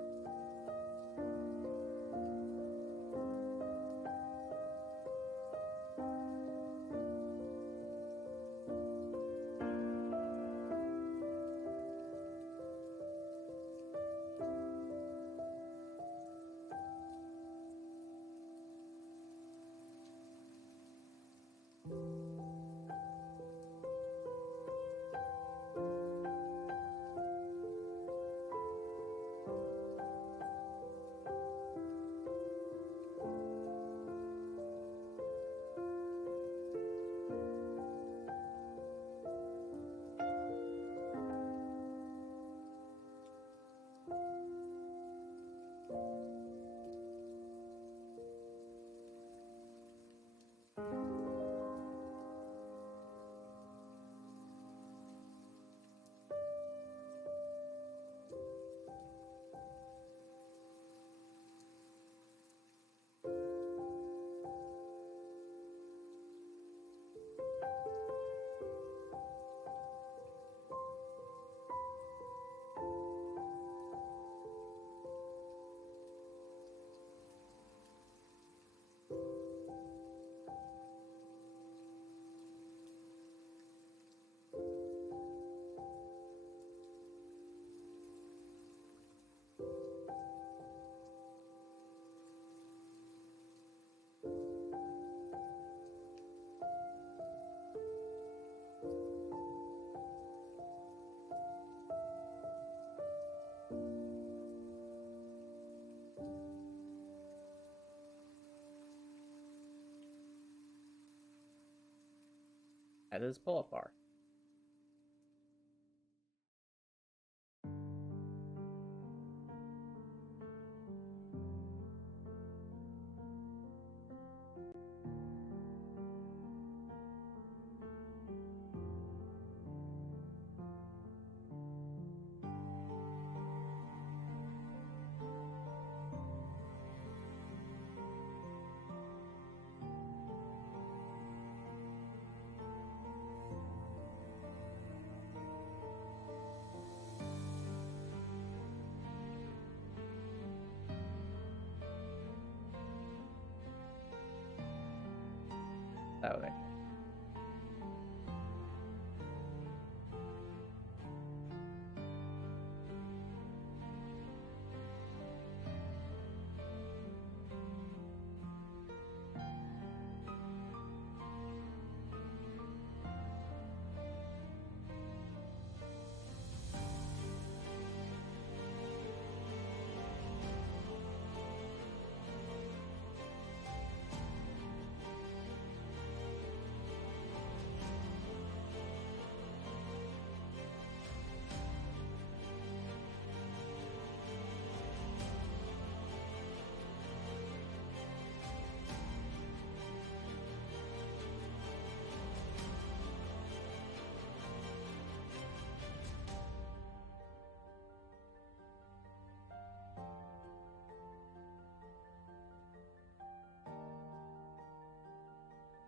That is pull-up bar.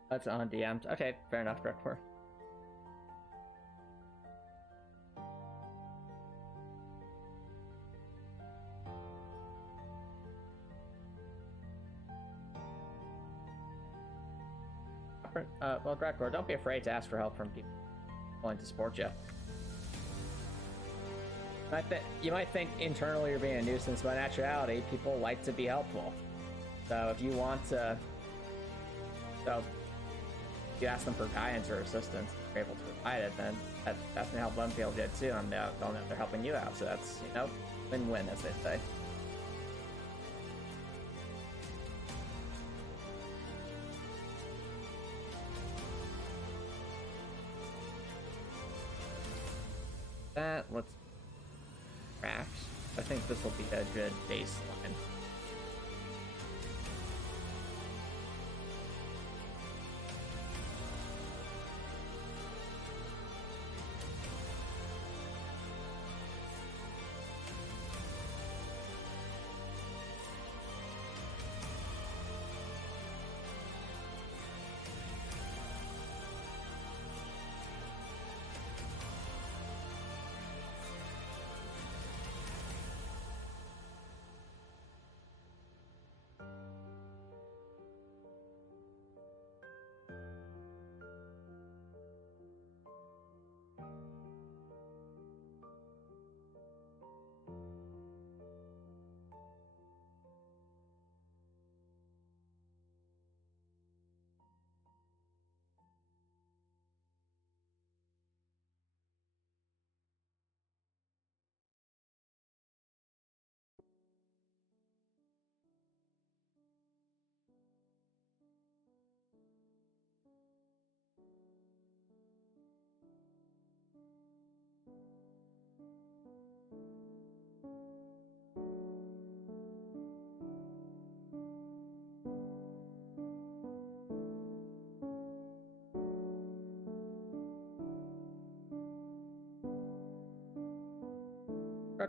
That's on DMs. Okay, fair enough, Drekor. Well, Drekor, don't be afraid to ask for help from people willing to support you. You might think internally you're being a nuisance, but in actuality, people like to be helpful. So if you want to... So if you ask them for guidance or assistance, if you're able to provide it, then that's going to help them feel good too, and they'll know they're helping you out. So that's, you know, win-win, as they say. Let's craft. I think this will be a good baseline.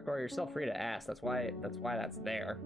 Or you're still free to ask. That's why that's there.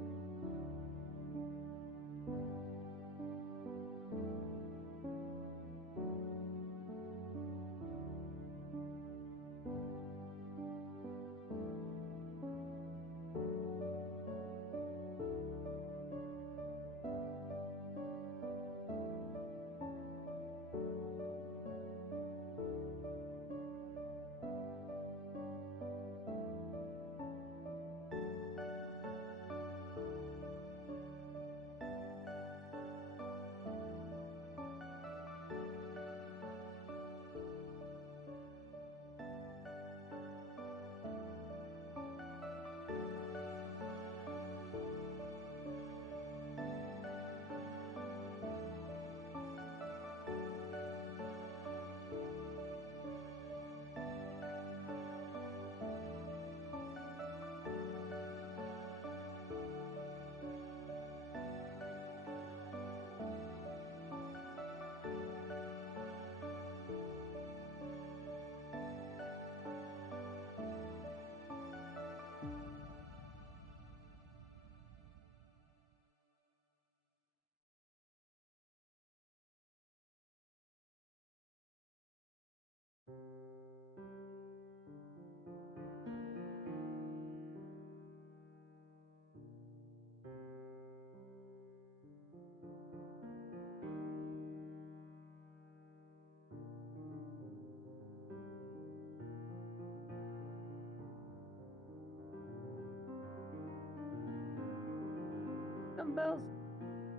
Dumbbells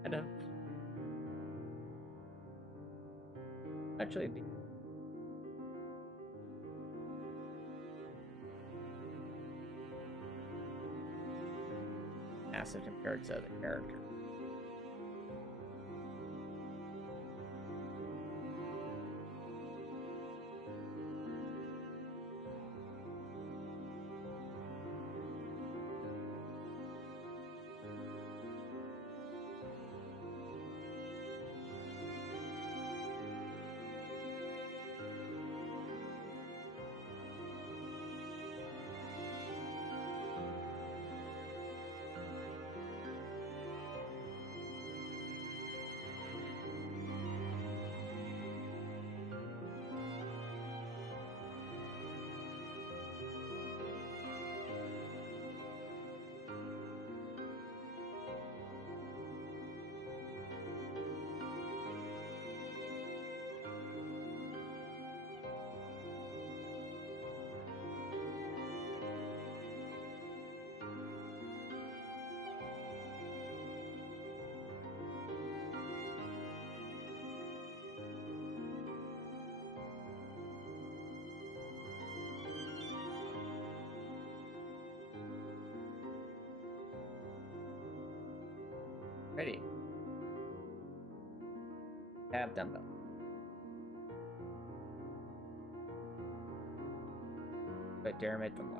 kind of actually be massive compared to the character. Alrighty. Have dumbbell. But Dermot the Lark.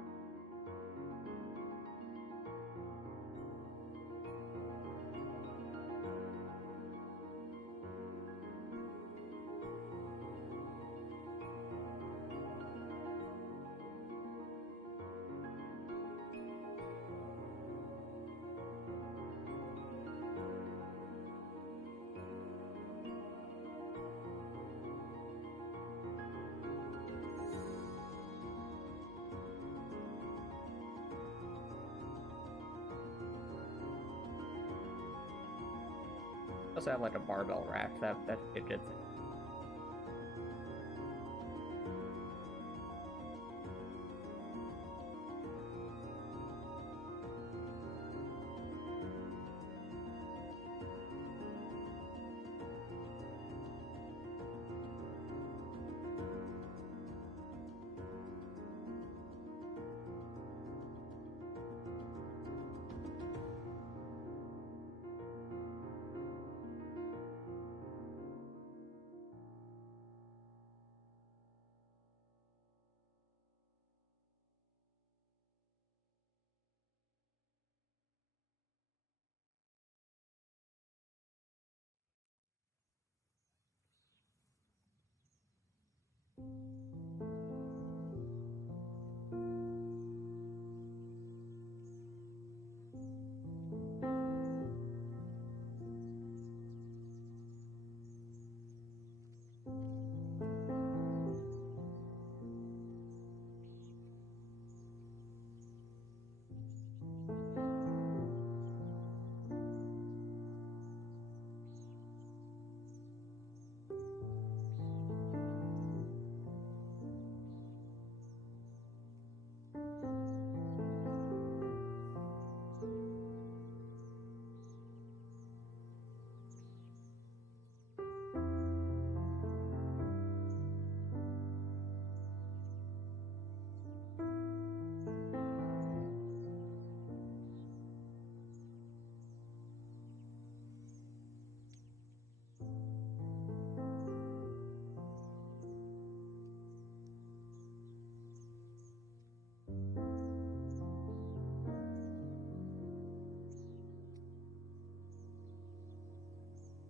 Also have like a barbell rack. That'd be a good thing.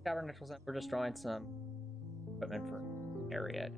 Cavern Nichols, we're just drawing some equipment for area.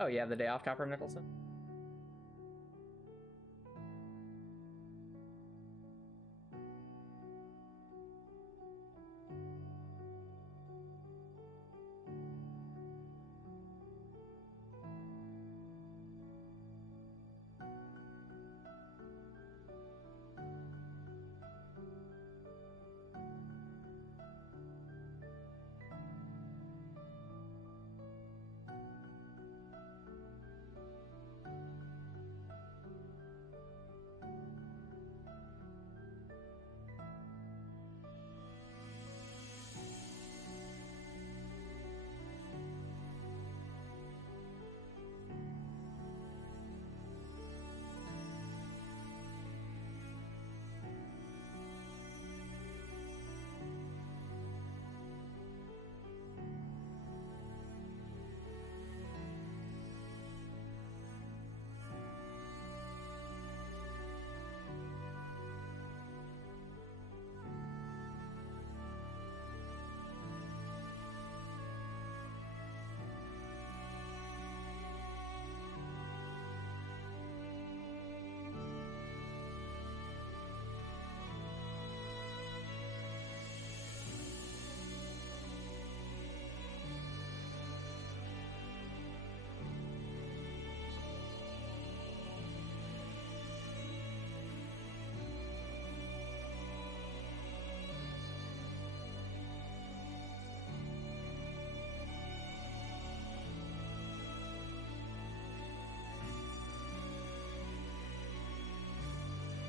Oh, you have the day off, Copper Nicholson?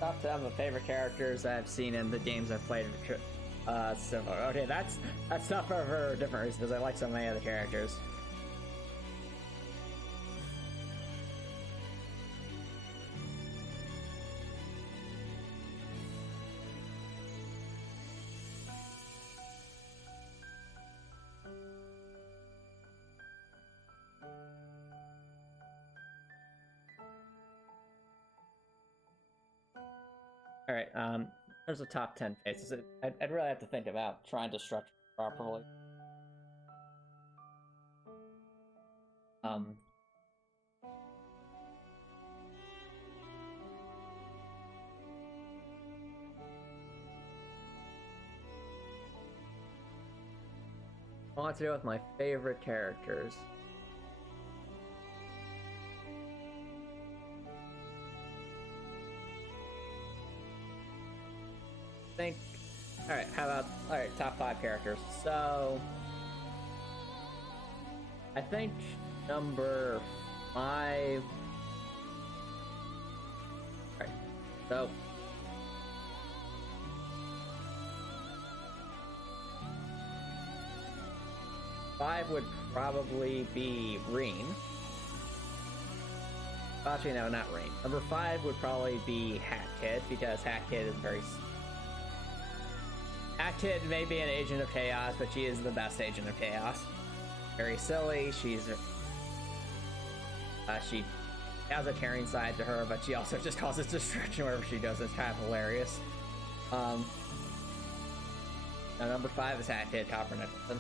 top 10 of favorite characters I've seen in the games I've played. Similar. Okay, that's tough for different reasons because I like so many other characters. All right. In terms of top 10 faces, I'd really have to think about trying to structure it properly. I want to go with my favorite characters. Think. All right. How about top 5 characters? So I think number 5. All right. So. Five would probably be Reen. Actually, no, not Reen. Number 5 would probably be Hat Kid, because Hat Kid is very... Hat Kid may be an agent of chaos, but she is the best agent of chaos. Very silly, she has a caring side to her, but she also just causes destruction wherever she goes. It's kind of hilarious. Now, number 5 is Hat Kid, Copper Nicholson.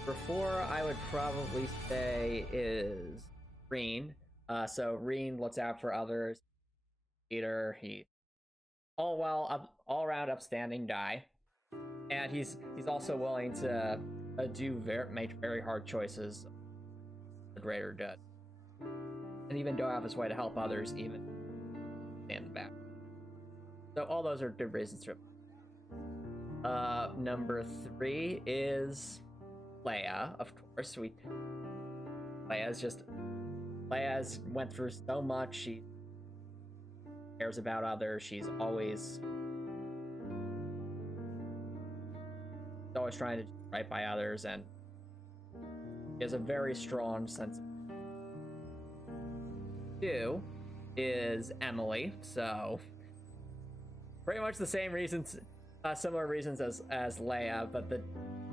Number 4, I would probably say is Reen. So Reen looks out for others. Leader, he's all around upstanding guy, and he's also willing to make very hard choices for the greater good, and even go out of his way to help others, even stand back. So all those are good reasons to. Number 3 is Leia, of course. Leia's went through so much. She cares about others. She's always trying to do right by others, and she has a very strong sense. 2 is Emily. So pretty much the same reasons, similar reasons as Leia, but the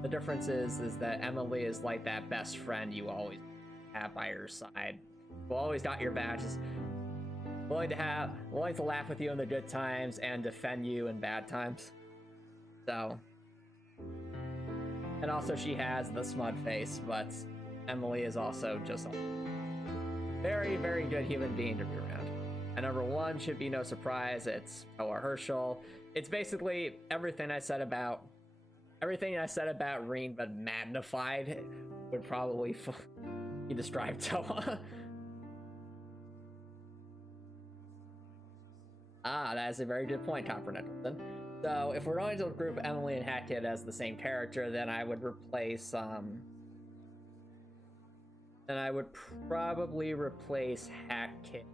difference is that Emily is like that best friend you always have by your side, who always got your back, just willing to laugh with you in the good times and defend you in bad times. So, and also she has the smug face, but Emily is also just a very, very good human being to be around. And number 1 should be no surprise, it's Noah Herschel. It's basically everything I said about Reen, but magnified, would probably be described Toa. That is a very good point, Copper Nicholson. So if we're going to group Emily and Hat Kid as the same character, then I would replace then I would probably replace Hat Kid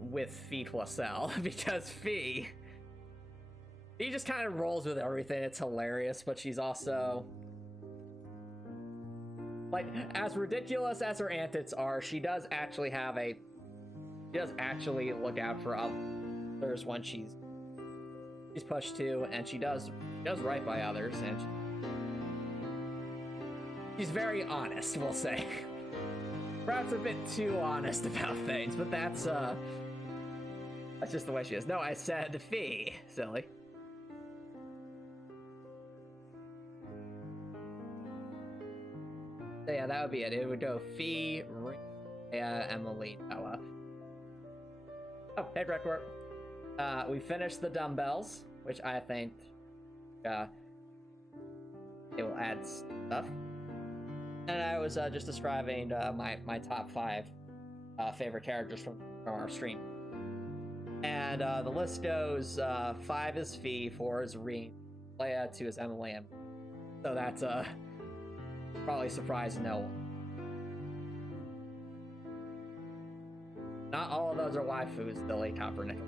with Fee Lascelles, because Fee just kind of rolls with everything. It's hilarious, but she's also, like, as ridiculous as her antics are, she does actually look out for others when she's pushed to, and she does right by others, and she's very honest, we'll say. Perhaps a bit too honest about things, but that's just the way she is. No, I said Fee, silly. So yeah, that would be it. It would go Fee, Rhea, Emily, Ella. Oh, hey, Record. We finished the dumbbells, which I think it will add stuff. And I was just describing my top 5 favorite characters from our stream. And the list goes 5 is Fee, 4 is Reen, Leia, 2 is Emily. So that's Probably surprised no one. Not all of those are waifus, silly Copper Nickel.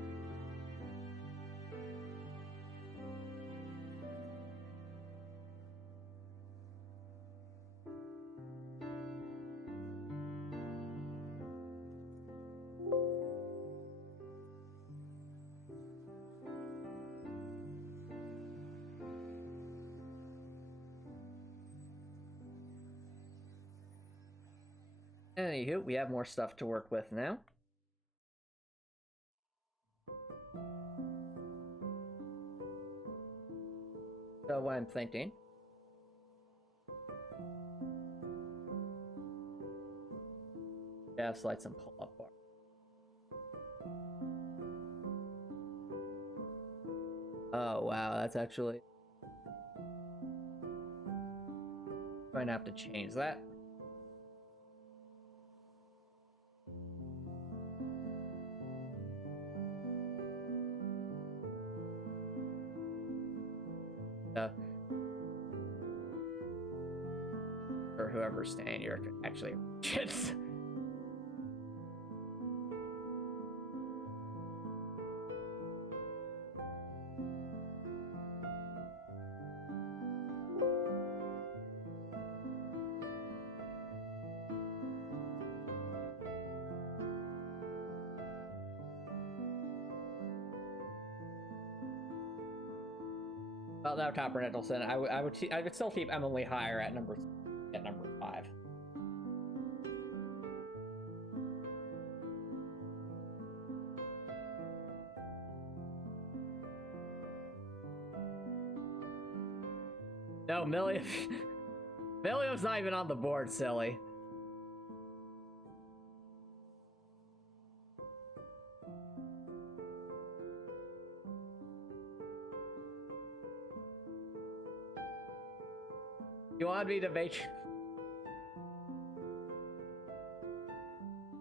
Anywho, we have more stuff to work with now. So what I'm thinking. Jeff's lights and pull up bar. Oh wow, that's actually. Going to have to change that. Or whoever's staying here could actually kids. Well, now Copper Nicholson. I would still keep Emily higher at number 5. No, Milliam's not even on the board, silly. You want me to make...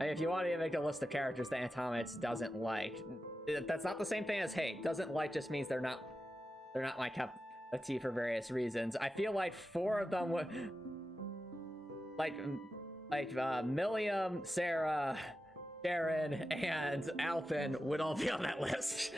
If you want me to make a list of characters that Antomicx doesn't like, that's not the same thing as hate. Doesn't like just means they're not my cup of tea for various reasons. I feel like 4 of them would... Like Milliam, Sarah, Sharon, and Alphen would all be on that list.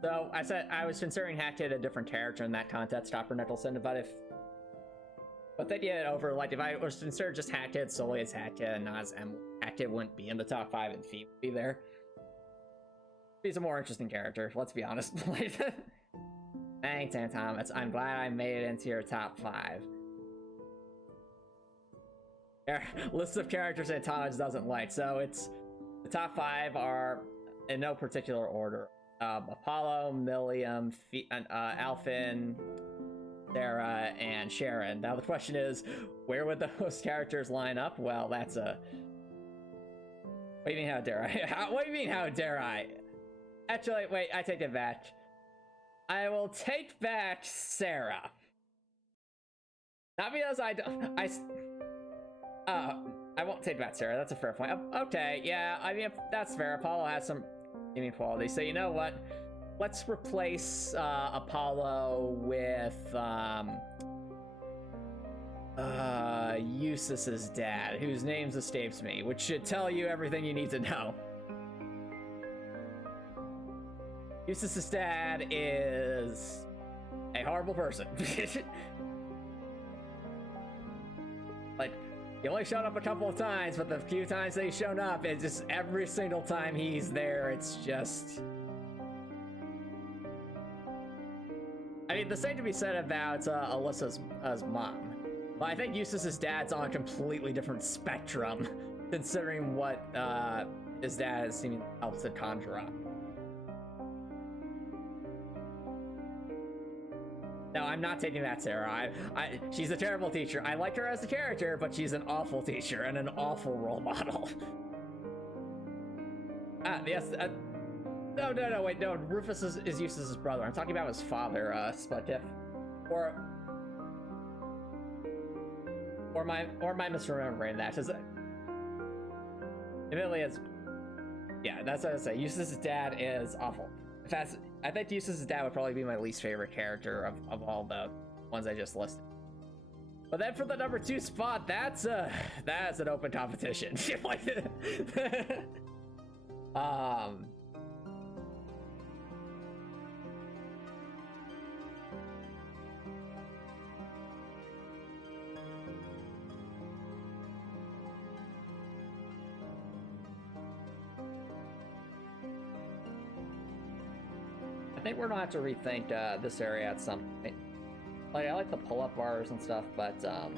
So I said I was considering Hackkid a different character in that context, Copper Nicholson, but they did it over, like, if I was considered just Hackkid solely as Hackkid and not as Emily, Hackkid wouldn't be in the top 5 and Fee would be there. He's a more interesting character, let's be honest. Thanks, Antomicx. I'm glad I made it into your top 5. List of characters Antomicx doesn't like, so it's the top 5 are in no particular order. Apollo, Milliam, Alphen, Sarah, and Sharon. Now the question is, where would those characters line up? Well, that's a... What do you mean, how dare I? What do you mean, how dare I? Actually, wait, I take it back. I will take back Sarah. Not because I won't take back Sarah, that's a fair point. Okay, yeah, I mean, that's fair. Apollo has some gaming quality. So you know what? Let's replace Apollo with Eustace's dad, whose name escapes me, which should tell you everything you need to know. Eustace's dad is a horrible person. Like, he only showed up a couple of times, but the few times that he's shown up, it's just every single time he's there, it's just... I mean, the same to be said about Alyssa's mom. But I think Eustace's dad's on a completely different spectrum, considering what his dad has seemingly helped to conjure up. No, I'm not taking that, Sarah. She's a terrible teacher. I like her as a character, but she's an awful teacher and an awful role model. Yes. No, wait, no. Rufus is Eustace's brother. I'm talking about his father, Spudtip. Or am I misremembering that? Admittedly, it's... Yeah, that's what I say. Eustace's dad is awful. I think Eustace's dad would probably be my least favorite character of all the ones I just listed. But then for the number 2 spot, that's an open competition. I think we're gonna have to rethink this area at some point. Like, I like the pull-up bars and stuff, but the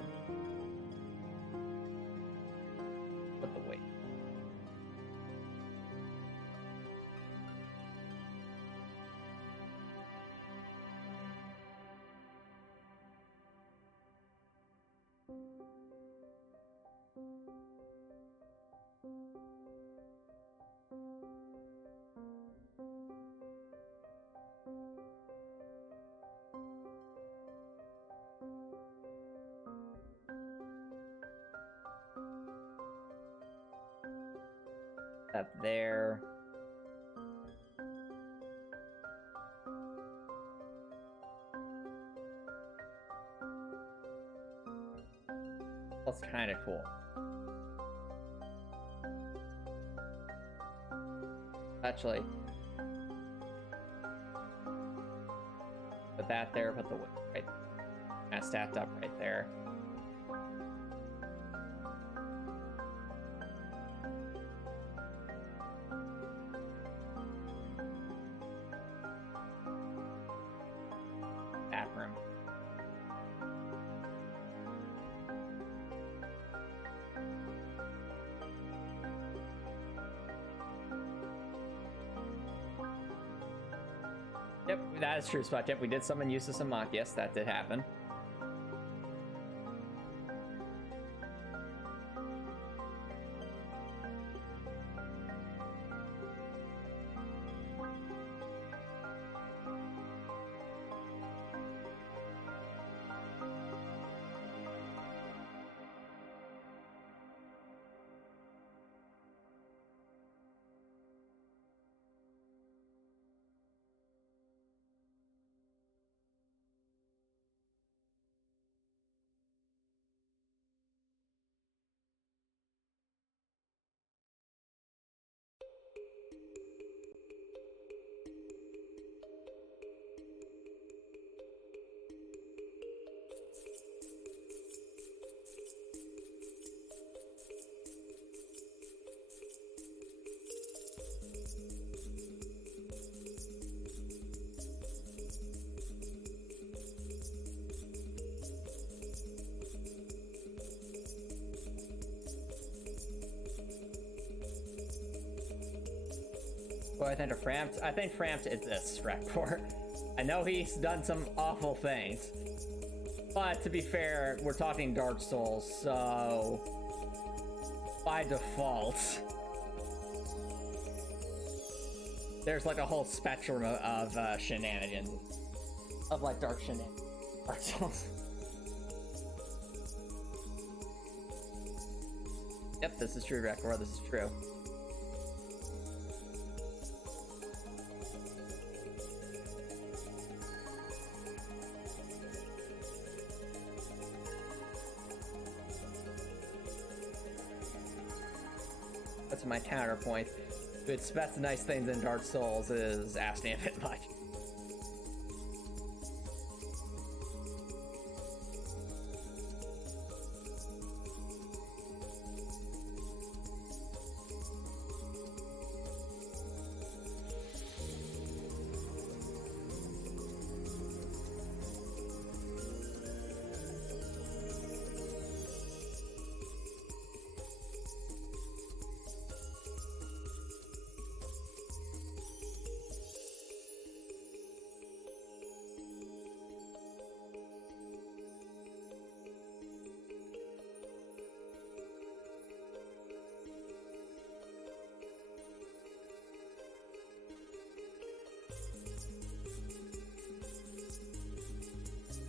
weight. Up there. That's kind of cool. Actually, put that there, put the wood right, kind of stacked up right there. Bathroom. Yep, that is true, Spot. Yep, we did summon Eustace and Mock. Yes, that did happen. Well, I think Frampt is this Raptor. I know he's done some awful things, but to be fair, we're talking Dark Souls, so by default, there's like a whole spectrum of shenanigans, of like dark shenanigans. Dark Souls. Yep, this is true, Raptor. This is true. That's my counterpoint. Who expects nice things in Dark Souls is asking a bit much.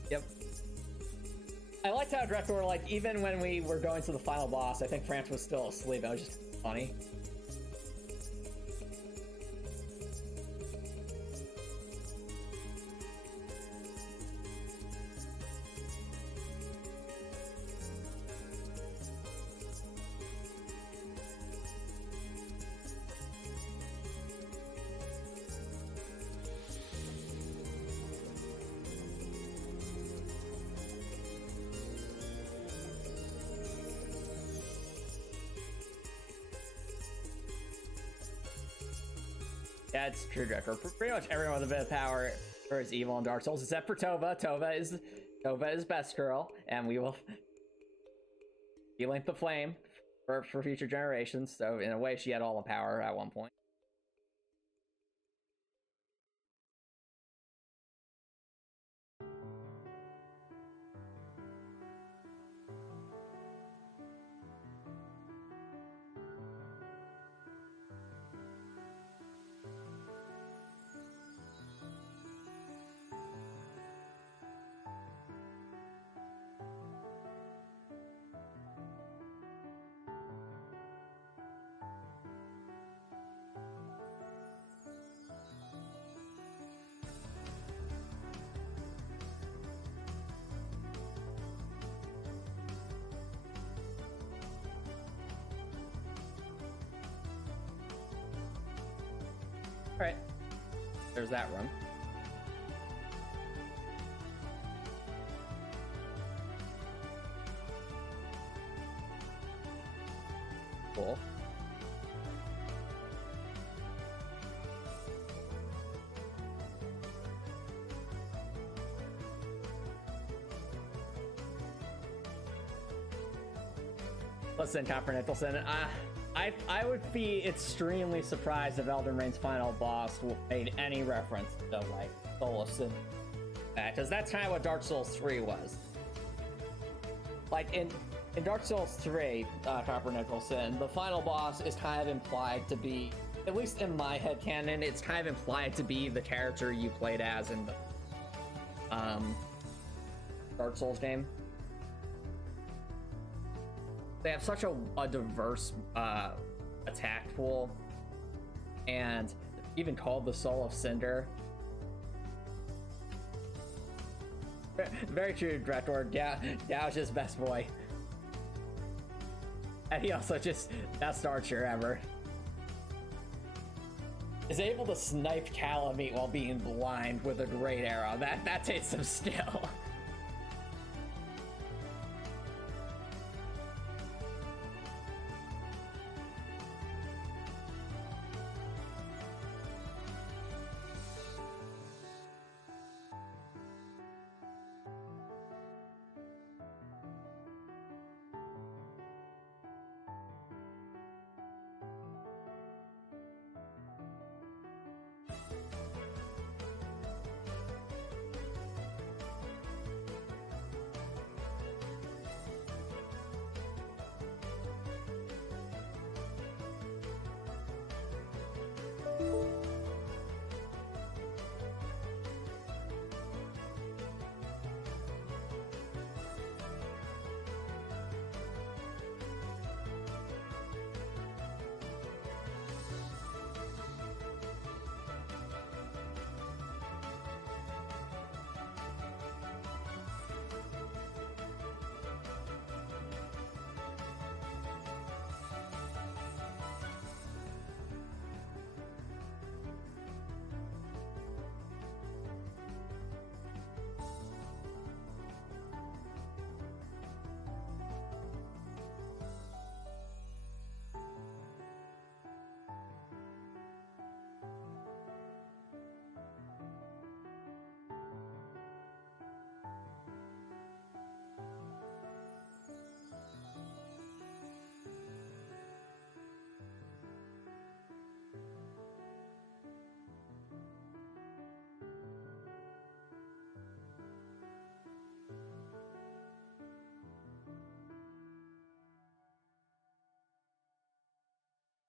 Yep. I liked how Director, like, even when we were going to the final boss, I think France was still asleep. That was just funny. Yeah, it's true, Director. Pretty much everyone with a bit of power is evil in Dark Souls, except for Tova. Tova is best girl, and we will link the flame for future generations. So in a way, she had all the power at one point. Alright. There's that room. Cool. Listen, Copper Nicholson, I would be extremely surprised if Elden Ring's final boss made any reference to, like, Soul of Sin. Because that's kind of what Dark Souls 3 was. Like, in Dark Souls 3, Copper Nicholson, the final boss is kind of implied to be, at least in my headcanon, it's kind of implied to be the character you played as in the Dark Souls game. They have such a diverse attack pool, and even called the Soul of Cinder. Very true, Dreadlord. Gao's just best boy. And he also just best archer ever. Is able to snipe Calamite while being blind with a great arrow. That takes some skill.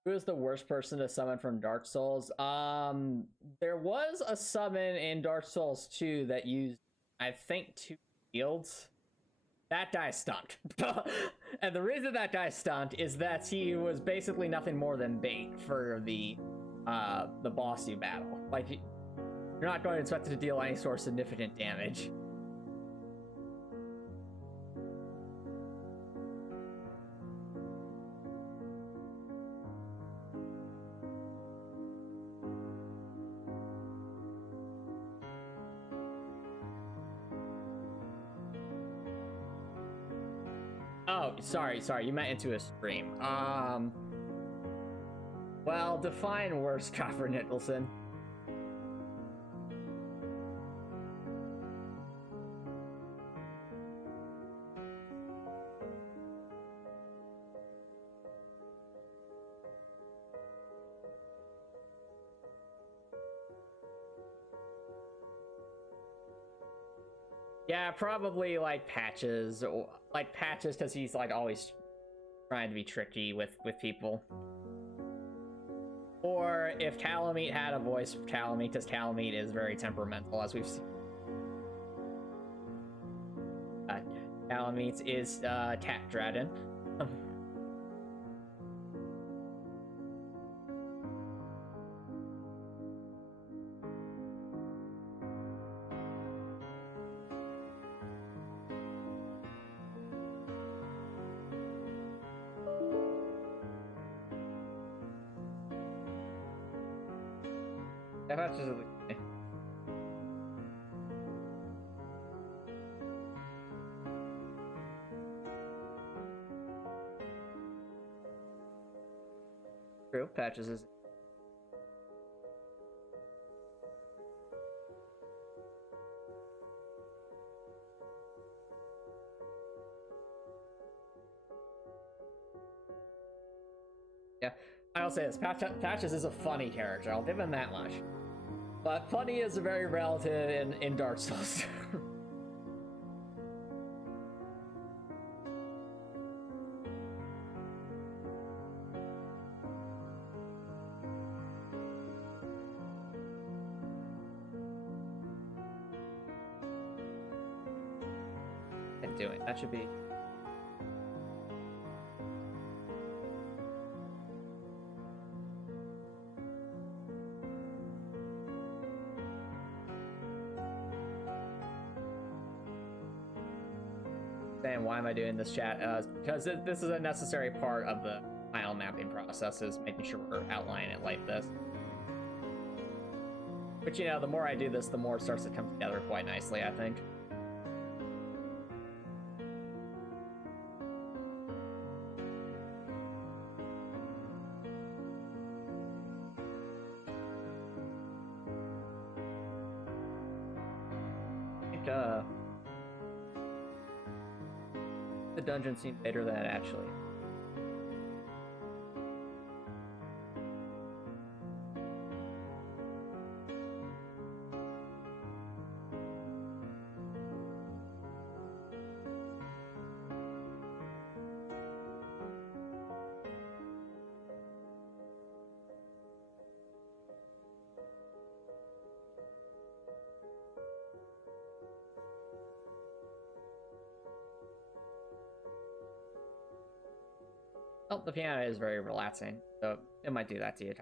Who is the worst person to summon from Dark Souls? There was a summon in Dark Souls 2 that used, I think, 2 shields. That guy's stunned. And the reason that guy's stunned is that he was basically nothing more than bait for the boss you battle. Like, you're not going to expect it to deal any sort of significant damage. Oh, sorry, you meant into a stream. Well, define worst, Copper Nicholson. Yeah, probably like Patches, or like Patches because he's like always trying to be tricky with people. Or if Talameet had a voice, Talameet, because Talameet is very temperamental, as we've seen. Talameet is Cat Dragon. That's just true. Patches is yeah. I'll say this: Patches is a funny character. I'll give him that much. But funny is very relative in Dark Souls. And doing that should be. And why am I doing this, chat? Because this is a necessary part of the tile mapping process, is making sure we're outlining it like this. But you know, the more I do this, the more it starts to come together quite nicely, I think. The dungeon seemed better than it actually. Well, the piano is very relaxing, so it might do that to you.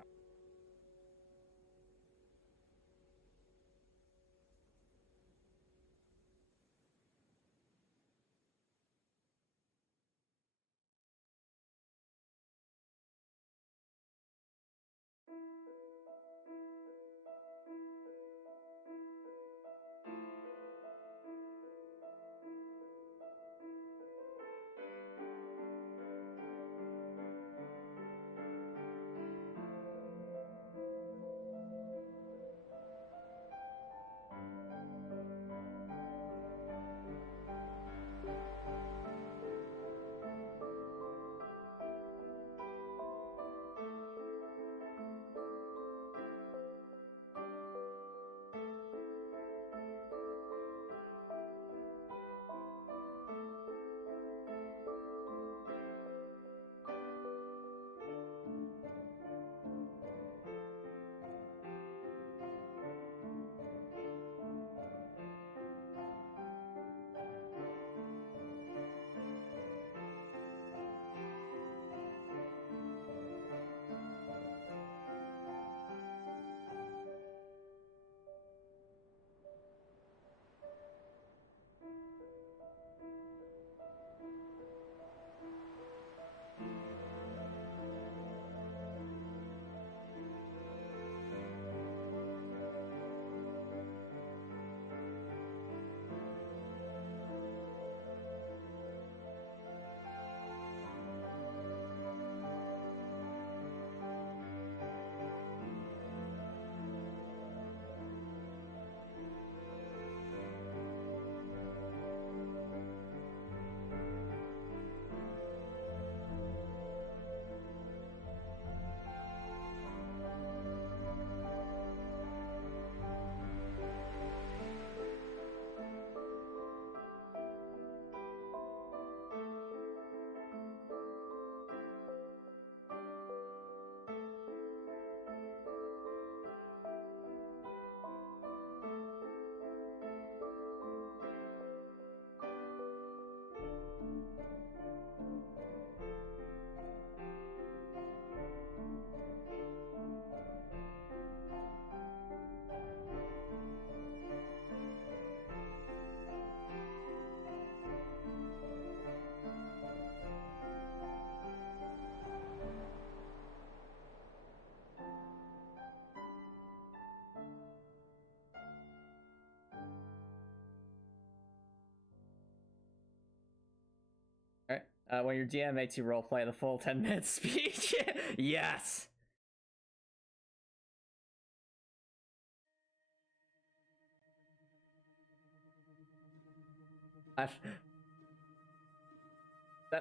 When your DM makes you roleplay the full 10-minute speech. Yes!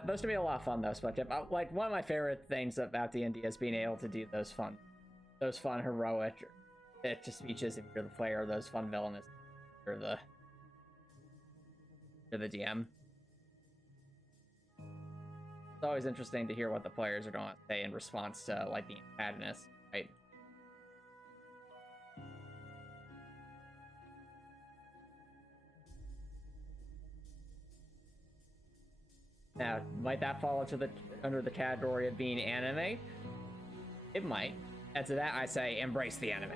Those should be a lot of fun though, SpongeBob. Like, one of my favorite things about D&D is being able to do those fun heroic speeches if you're the player, those fun villainous or the DM. It's always interesting to hear what the players are going to say in response to like the antagonist, right? Now, might that fall under the category of being anime? It might. And to that I say, embrace the anime.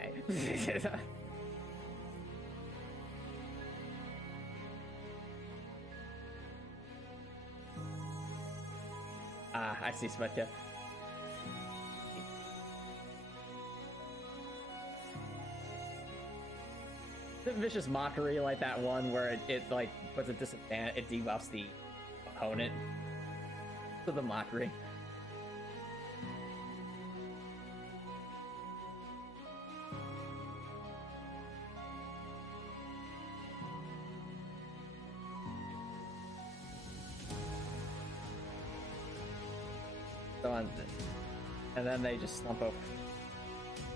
I see Smutja. The vicious mockery like that one where it like puts a disadvantage, it debuffs the opponent to the mockery. And then they just slump over.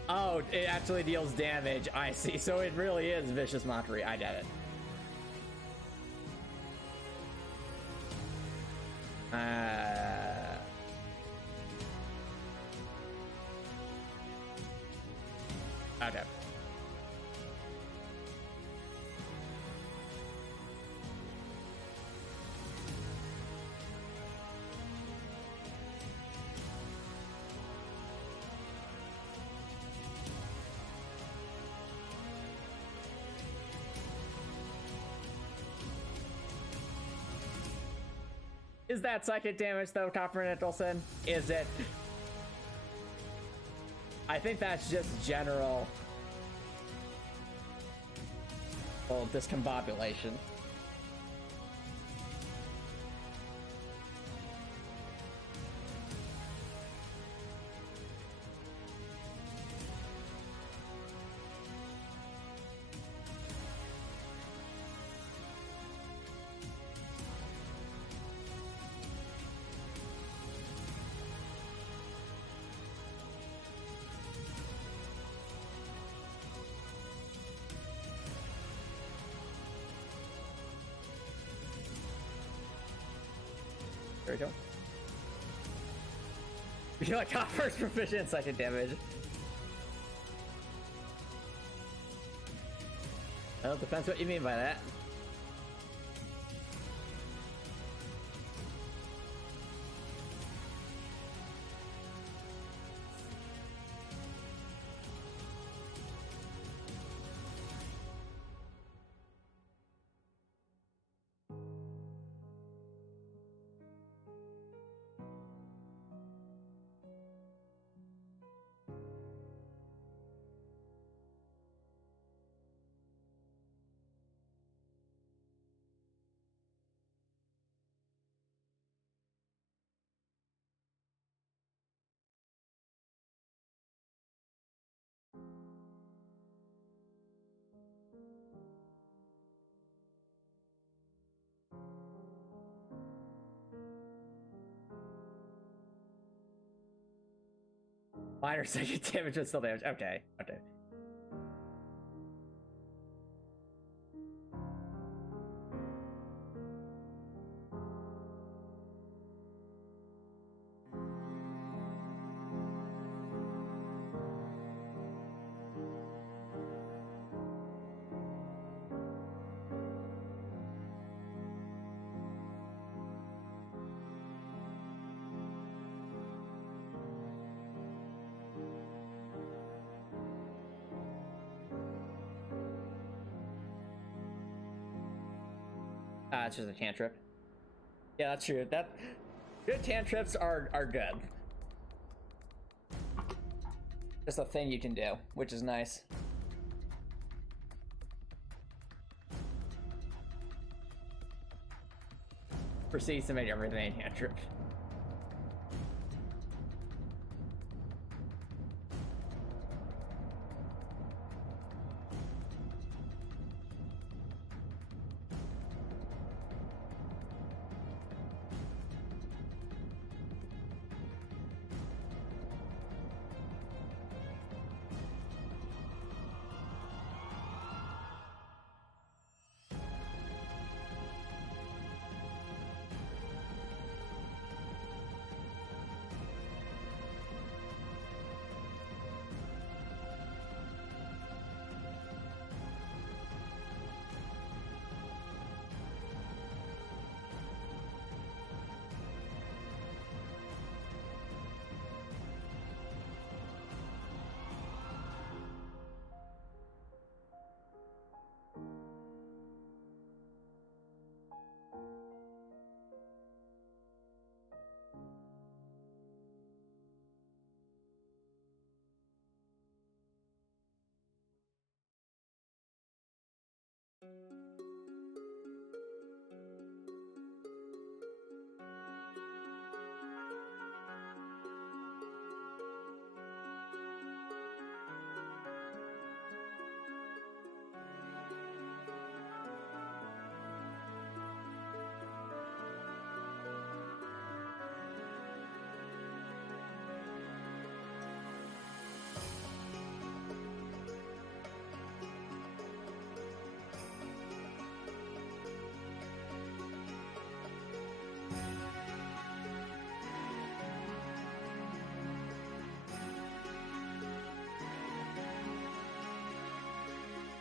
Oh, it actually deals damage. I see. So it really is vicious mockery. I get it. Okay. Is that psychic damage though, Copper Nicholson? Is it? I think that's just general discombobulation. There we go. You feel like Copper's proficient in psychic damage. Well, it depends what you mean by that. Minor psychic damage but still damage. Okay, okay. It's just a cantrip. Yeah, that's true. Good cantrips are good. Just a thing you can do, which is nice. proceeds to make everything a trip.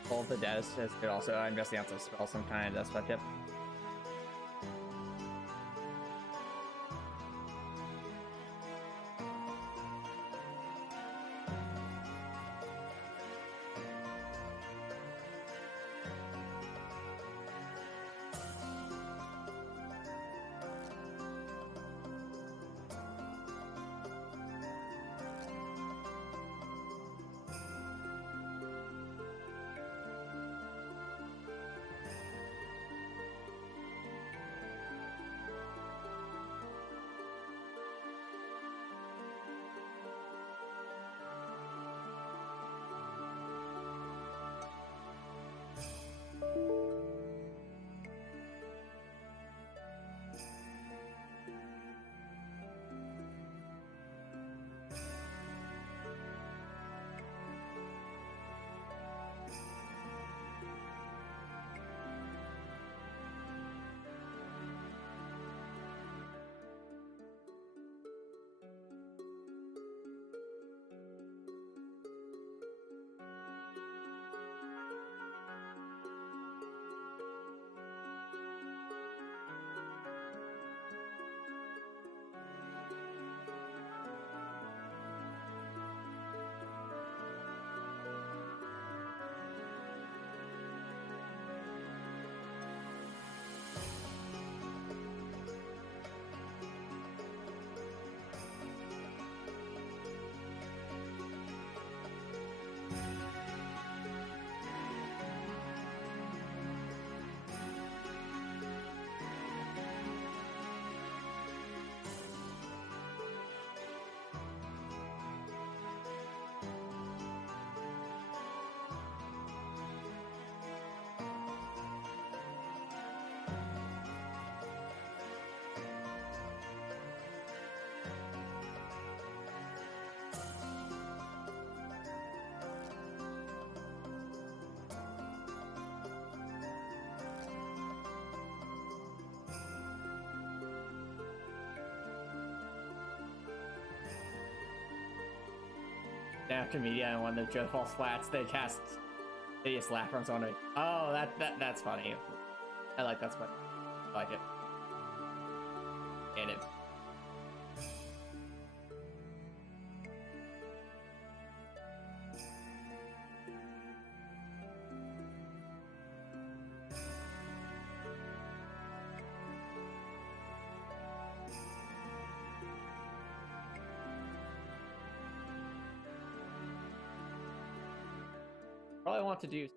All of the dead could also investing out to spell some kind of death spell chip. After media and when the Joe falls flats, they cast hideous laugh from someone. Oh, that's funny. I like that's funny. I like it. And it. Probably want to do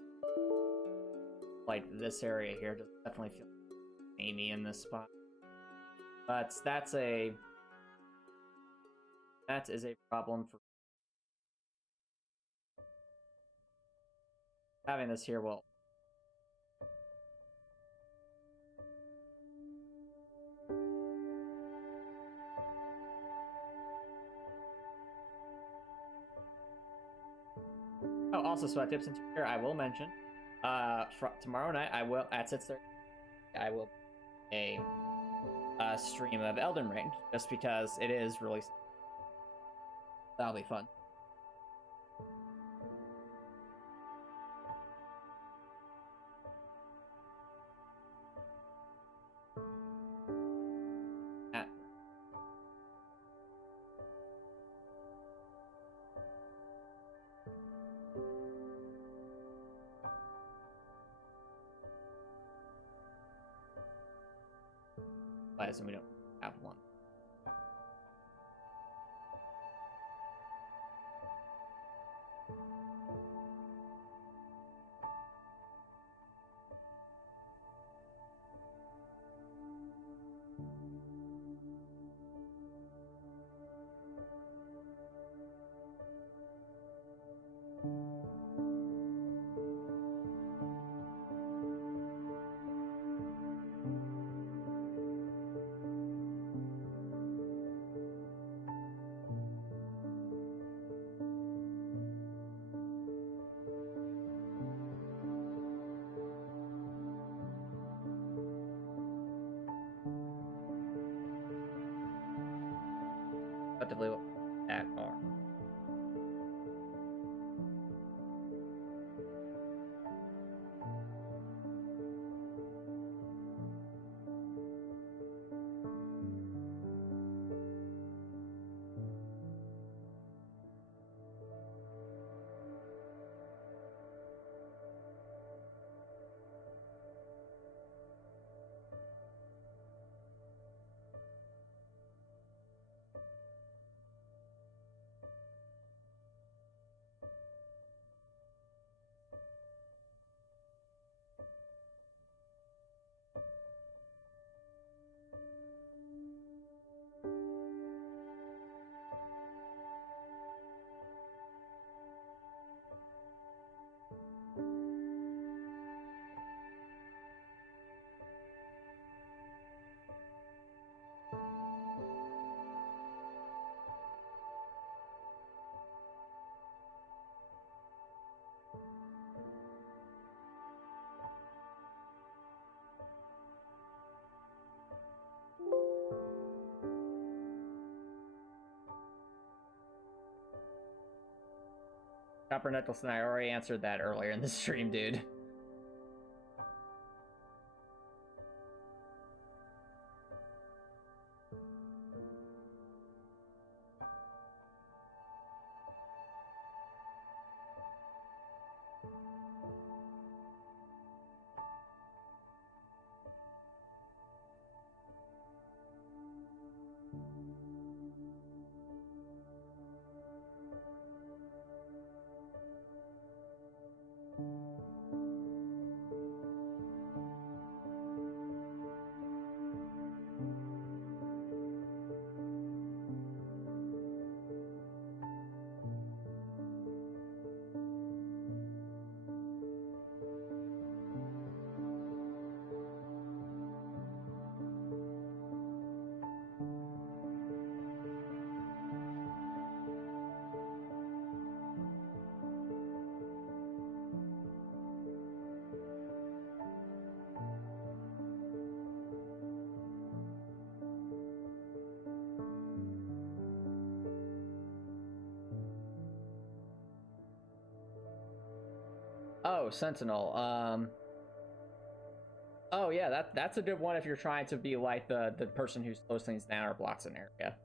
like this area here to definitely feel Amy in this spot. But that is a problem for having this here will. Oh, also sweat tips into here. I will mention, tomorrow night I will at 6:30. I will a stream of Elden Ring just because it is really. That'll be fun. And we don't have one. Effectively what that are. Copper Nicholson, I already answered that earlier in the stream, dude. Oh, Sentinel. Oh yeah, that's a good one if you're trying to be like the person who slows things down or blocks an area.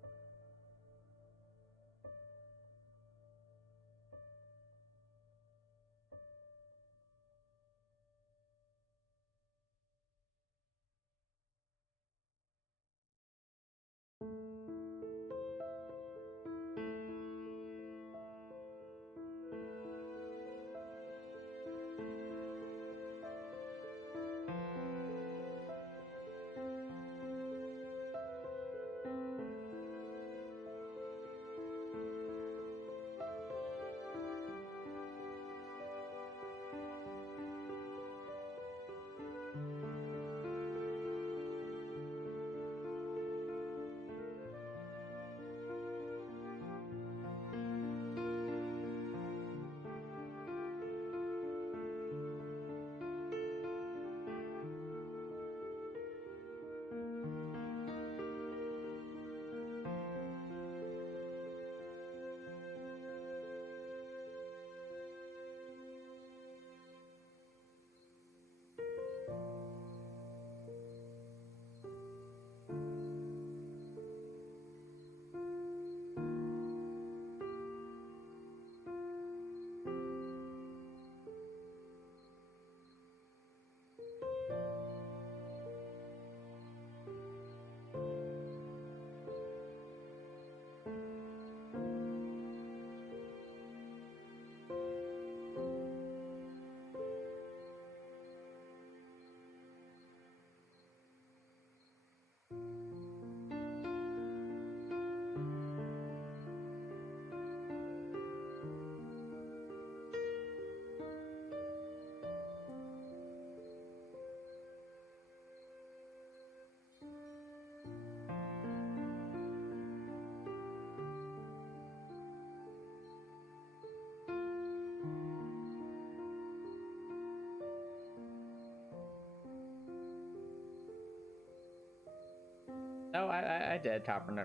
No, I did Cavern.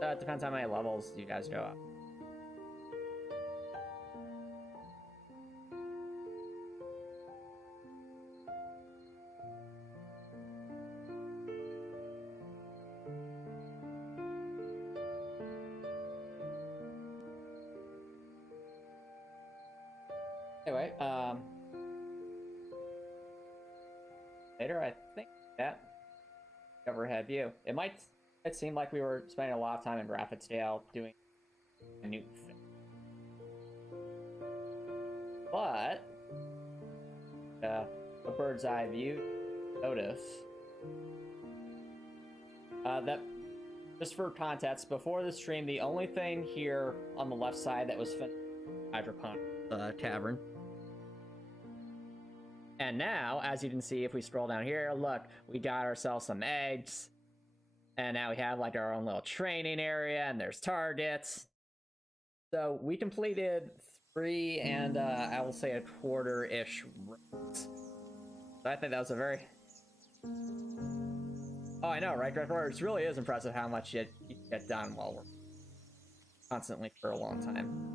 It depends how many levels you guys go up. Anyway, later I think that overhead view. It seem like we were spending a lot of time in Raphidsdale doing a new thing. But a bird's eye view, notice that just for context, before the stream, the only thing here on the left side that was hydroponic cavern. And now, as you can see, if we scroll down here, look, we got ourselves some eggs. And now we have like our own little training area, and there's targets. So we completed 3 and I will say a quarter-ish routes. So I think that was a very... Oh, I know, right, Greg? It really is impressive how much you get done while we're constantly for a long time.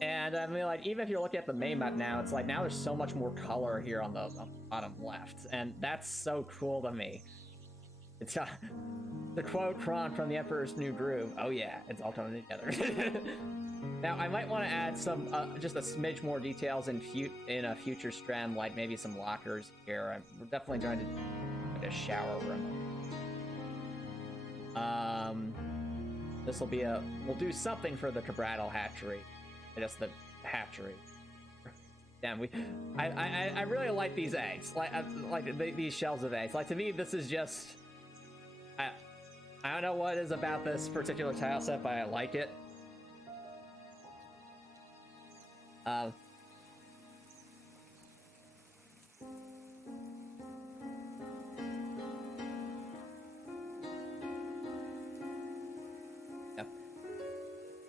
And I mean, like, even if you're looking at the main map now, it's like now there's so much more color here on the bottom left, and that's so cool to me. It's the quote from the Emperor's New Groove. Oh yeah, it's all coming together. Now I might want to add some just a smidge more details in a future strand, like maybe some lockers here. We're definitely going to do like a shower room. This will be we'll do something for the Cabrattle hatchery. Just the hatchery. Damn, I really like these eggs, like these shells of eggs. Like, to me, this is just I don't know what it is about this particular tile set, but I like it. Yeah.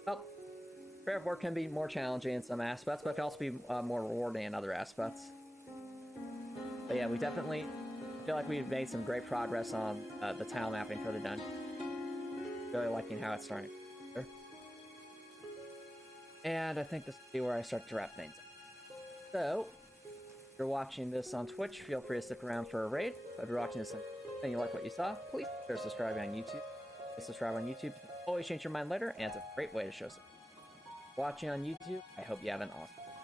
Well, fair work can be more challenging in some aspects, but it can also be more rewarding in other aspects. But yeah, we definitely feel like we've made some great progress on the tile mapping for the dungeon. Really liking how it's starting. And I think this will be where I start to wrap things up. So, if you're watching this on Twitch, feel free to stick around for a raid. If you're watching this and you like what you saw, please consider subscribing on YouTube. Subscribe on YouTube. You can always change your mind later, and it's a great way to show support. Watching on YouTube, I hope you have an awesome day.